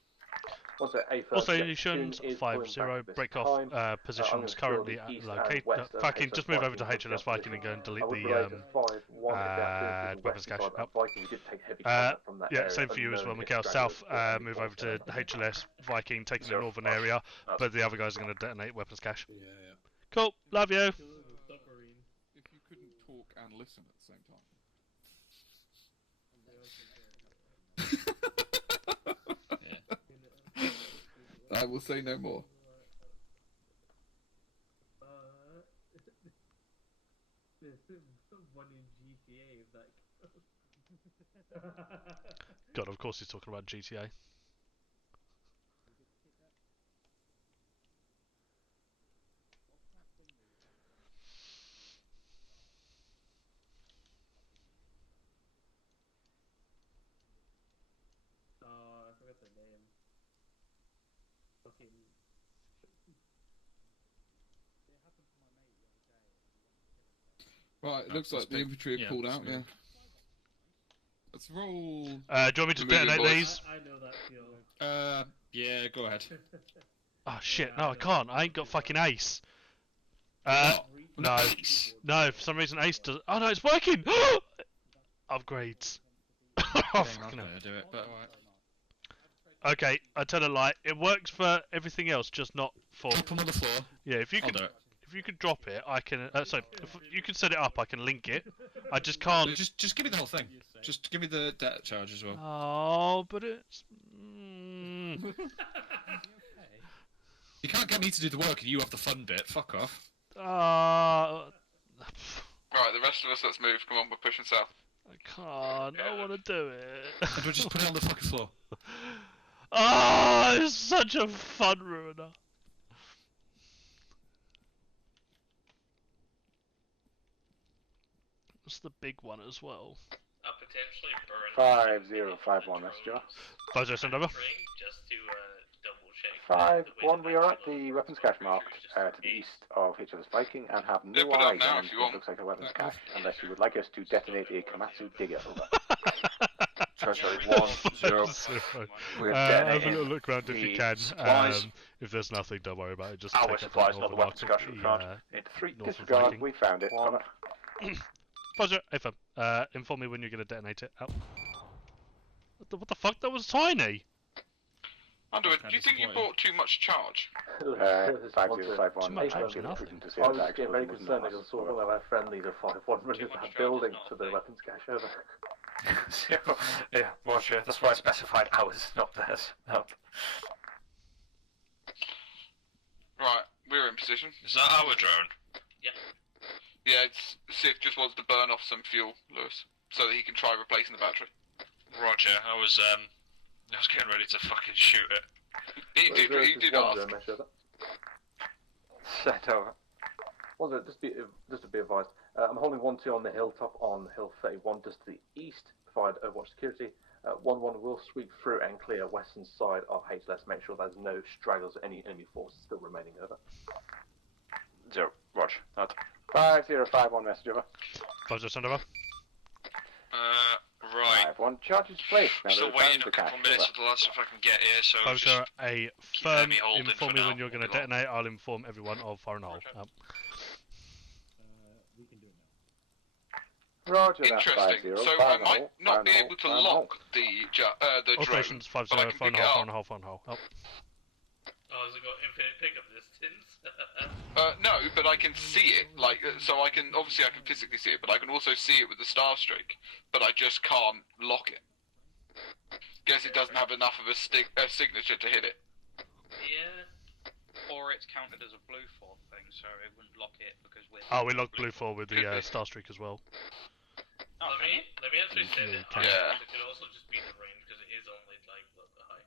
Also, stations 5-0, break off positions currently located. Fucking just move over to HLS Viking and go and delete the weapons cache. Yeah, same for you as well, Mikhail. South, move over to HLS Viking, taking the northern area, but the other guys are going to detonate weapons cache. Yeah. Cool, love you. If you couldn't talk and listen at the same time. I will say no more. One in GTA if that God, of course he's talking about GTA. Oh, I forgot the name. Fucking. Right, it looks like the infantry have pulled out, yeah. Let's roll. Do you want me to detonate these? I know that feel. Yeah, go ahead. Oh shit, no I can't, I ain't got fucking ace. No, for some reason ace does. Oh no, it's working! Upgrades. I'm not gonna do it, but alright. Okay, I tell a lie. It works for everything else, just not for. Drop them on the floor. Yeah, if you could, if you could drop it, I can. Sorry, if you could set it up, I can link it. I just can't. Just give me the whole thing. Just give me the data charge as well. Oh, but it's. You can't get me to do the work and you have to fund it. Fuck off. Right, the rest of us, let's move. Come on, we're pushing south. I can't. I want to do it. And we'll just put it on the fucking floor. Oh, it's such a fun ruiner. It's the big one as well. Potentially burn 5051, that's Joe. 50 send over. Just to double check. 5-1, we are at the weapons cache marked to the east of HLS Viking and have no eyes on what looks like a weapons cache, unless you would like us to detonate a Komatsu digger. Over. Treasury 1-0. We're have a detonating little look around if you can. supplies. If there's nothing, don't worry about it. Just Our take supplies, up not the northern weapons mark cache of in the, front. Into 3. north of Disregard, Viking. we found it. Over. Roger, AFM. Inform me when you're going to detonate it. Out. What the fuck? That was tiny! Underwood, do you think you bought too much charge? 5051. Too much I charge, was nothing. getting very concerned that you'll sort of one of our friendlies of 5-1 running that building to the weapons cache over. Yeah, Roger. That's why I specified ours, not theirs. No. Right, we're in position. Is that our drone? Yeah. Yeah, it's Sif just wants to burn off some fuel, Lewis, so that he can try replacing the battery. Roger, I was getting ready to fucking shoot it. He did ask. Set over. Also, just to be advised, I'm holding 1-2 on the hilltop on Hill 31, just to the east, provide overwatch security. 1-1 will sweep through and clear western side of HLS, make sure there's no stragglers, any enemy forces still remaining over. 0, Roger. Out. 5051, message over. 50 send over. Right. 5-1, charges placed. Now Still waiting a the couple cache. minutes for the lads if I can get here, so 50 just a keep firm. me holding Inform for me now. when you're going to detonate. I'll inform everyone of fire and hole. We can do it Roger that, Interesting. 50. So I might not be able to lock the All drone, stations but 50 I can fire and pick it hole, fire up. and hole, fire and hole. Up. Oh, has it got infinite pickup distance? No, but I can see it. Like, so I can physically see it, but I can also see it with the star streak. But I just can't lock it. Guess it doesn't have enough of a signature to hit it. Yeah. Or it's counted as a blue 4 thing, so it wouldn't lock it because we're. Oh, we logged blue 4 with the star streak as well. Oh, let me actually send it. Yeah. It could also just be the range because it is only like a little bit high.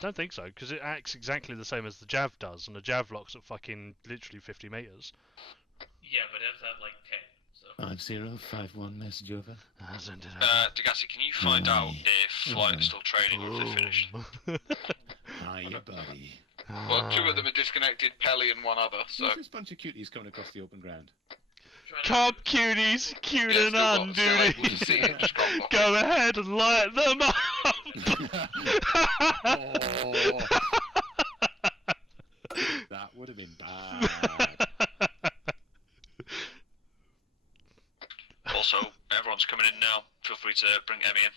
Don't think so, because it acts exactly the same as the Jav does, and the Jav locks at fucking literally 50 meters. Yeah, but it's at like 10. So. 5051, message over. Degassi, can you find out if flight is still trading or if they're finished? Hiya, buddy. Well, 2 of them are disconnected, Pelly and 1 other. So. Who's this bunch of cuties coming across the open ground? Come cuties, cute and unduty. Go ahead and light them up. Oh. That would have been bad. Also, everyone's coming in now. Feel free to bring Emmy in.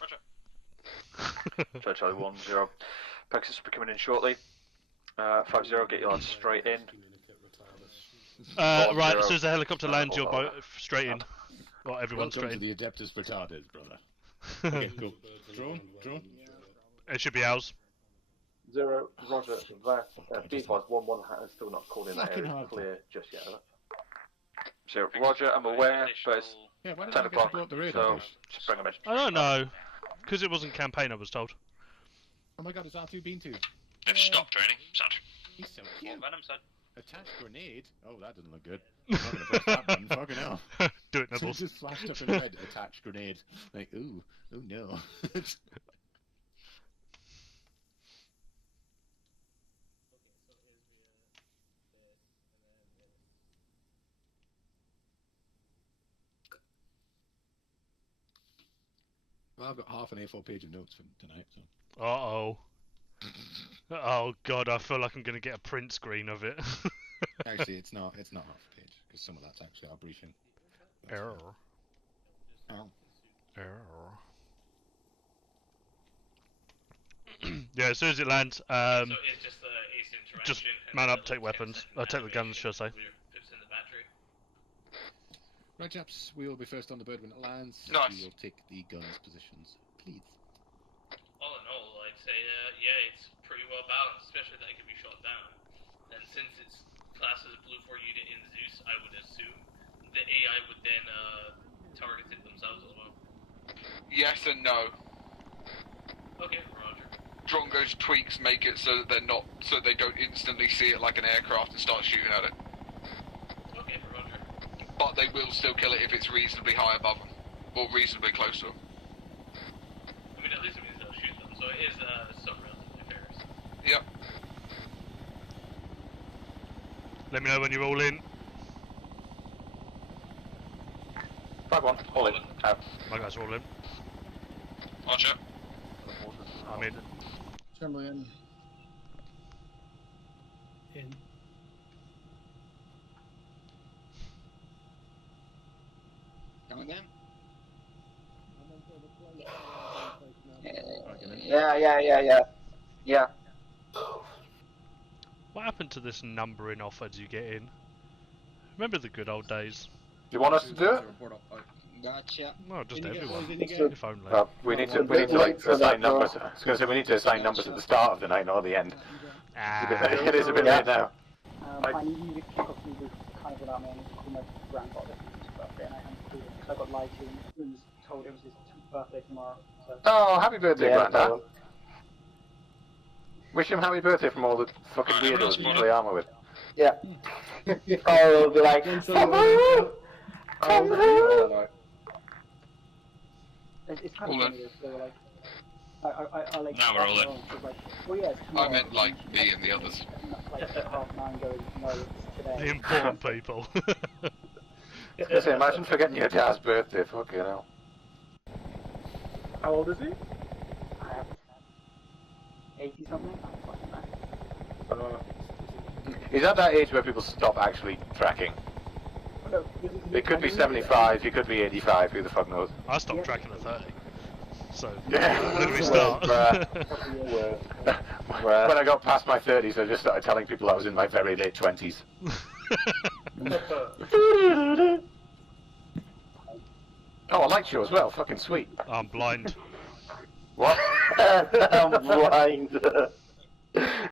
Roger. Charlie 1-0. Pegasus will be coming in shortly. 5-0, get your lads straight in. Right, as soon as the helicopter lands, you're straight in. Well, everyone's Welcome straight in. to the Adeptus Retardes, brother. Okay, cool. Drone. It should be ours. 0, Roger, that. Be advised, 1-1 has still not called in that Fucking area hard, clear just yet. So, Roger, I'm aware, but it's Yeah, why did 10 I get to o'clock, blow up the radar so dish? just bring them in. I don't know. Because it wasn't campaign, I was told. Oh my god, it's R2 Bean 2. They've stopped training. Sound. He's so cute. Venom said. Attached grenade? Oh, that doesn't look good. I'm not gonna press that button, fucking hell. Do it, Nibbles. Just flashed up in red, attached grenade. Like, ooh, oh no. Well, I've got half an A4 page of notes for tonight, so. Uh-oh. Oh god, I feel like I'm going to get a print screen of it. Actually, it's not half a page, because some of that's actually our briefing. Error. Oh. Error. Yeah, as soon as it lands, so it's just the ace interaction. just man up, take weapons. Take the guns, should I say. Pips in the battery. Right, chaps, we will be first on the bird when it lands. Nice. We will take the guns positions, please. All in all, I'd say, yeah, it's pretty well balanced, especially that it can be shot down. And since it's classed as a blue 4 unit in Zeus, I would assume the AI would then target it themselves as well. Yes and no. Okay, Roger. Drongo's tweaks make it so that they're not, so they don't instantly see it like an aircraft and start shooting at it. Okay, Roger. But they will still kill it if it's reasonably high above them, or reasonably close to them. I mean, at least it means they'll shoot them, so it is still relatively fair. Yep. Let me know when you're all in. 5-1, all in. Out. My guys are all in. Roger. I'm in. Generally in. Come again? Yeah. What happened to this numbering off as you get in? Remember the good old days? Do you want us to do it? Gotcha. Well, just Can you get everyone. boys in If only. We need to like assign numbers. I was going to say we need to assign numbers at the start of the night, not at the end. It is a bit late now. I need you to kick off me with kind of without me, I need to call my grandfather for his birthday, and I haven't called him because I got lied to and was told it was his birthday tomorrow. So. Oh, happy birthday, Grandad. Wish him happy birthday from all the fucking weirdos you play Arma with. Yeah. Oh, they'll be like, It's kind of funny, so like, I like. Now we're all in. Like, well, yeah, I meant like me and the others. Like at 9:30 going, no, it's today. The important people. Listen, imagine forgetting your dad's birthday, fucking hell. How old is he? I have 80 something. I fucking know. He's at that age where people stop actually tracking. No, It could be 75, he could be 85, who the fuck knows? I stopped tracking at 30. So, Yeah. when do we start? When I got past my 30s, I just started telling people I was in my very late 20s. Oh, I liked you as well, fucking sweet. I'm blind. What? I'm blind.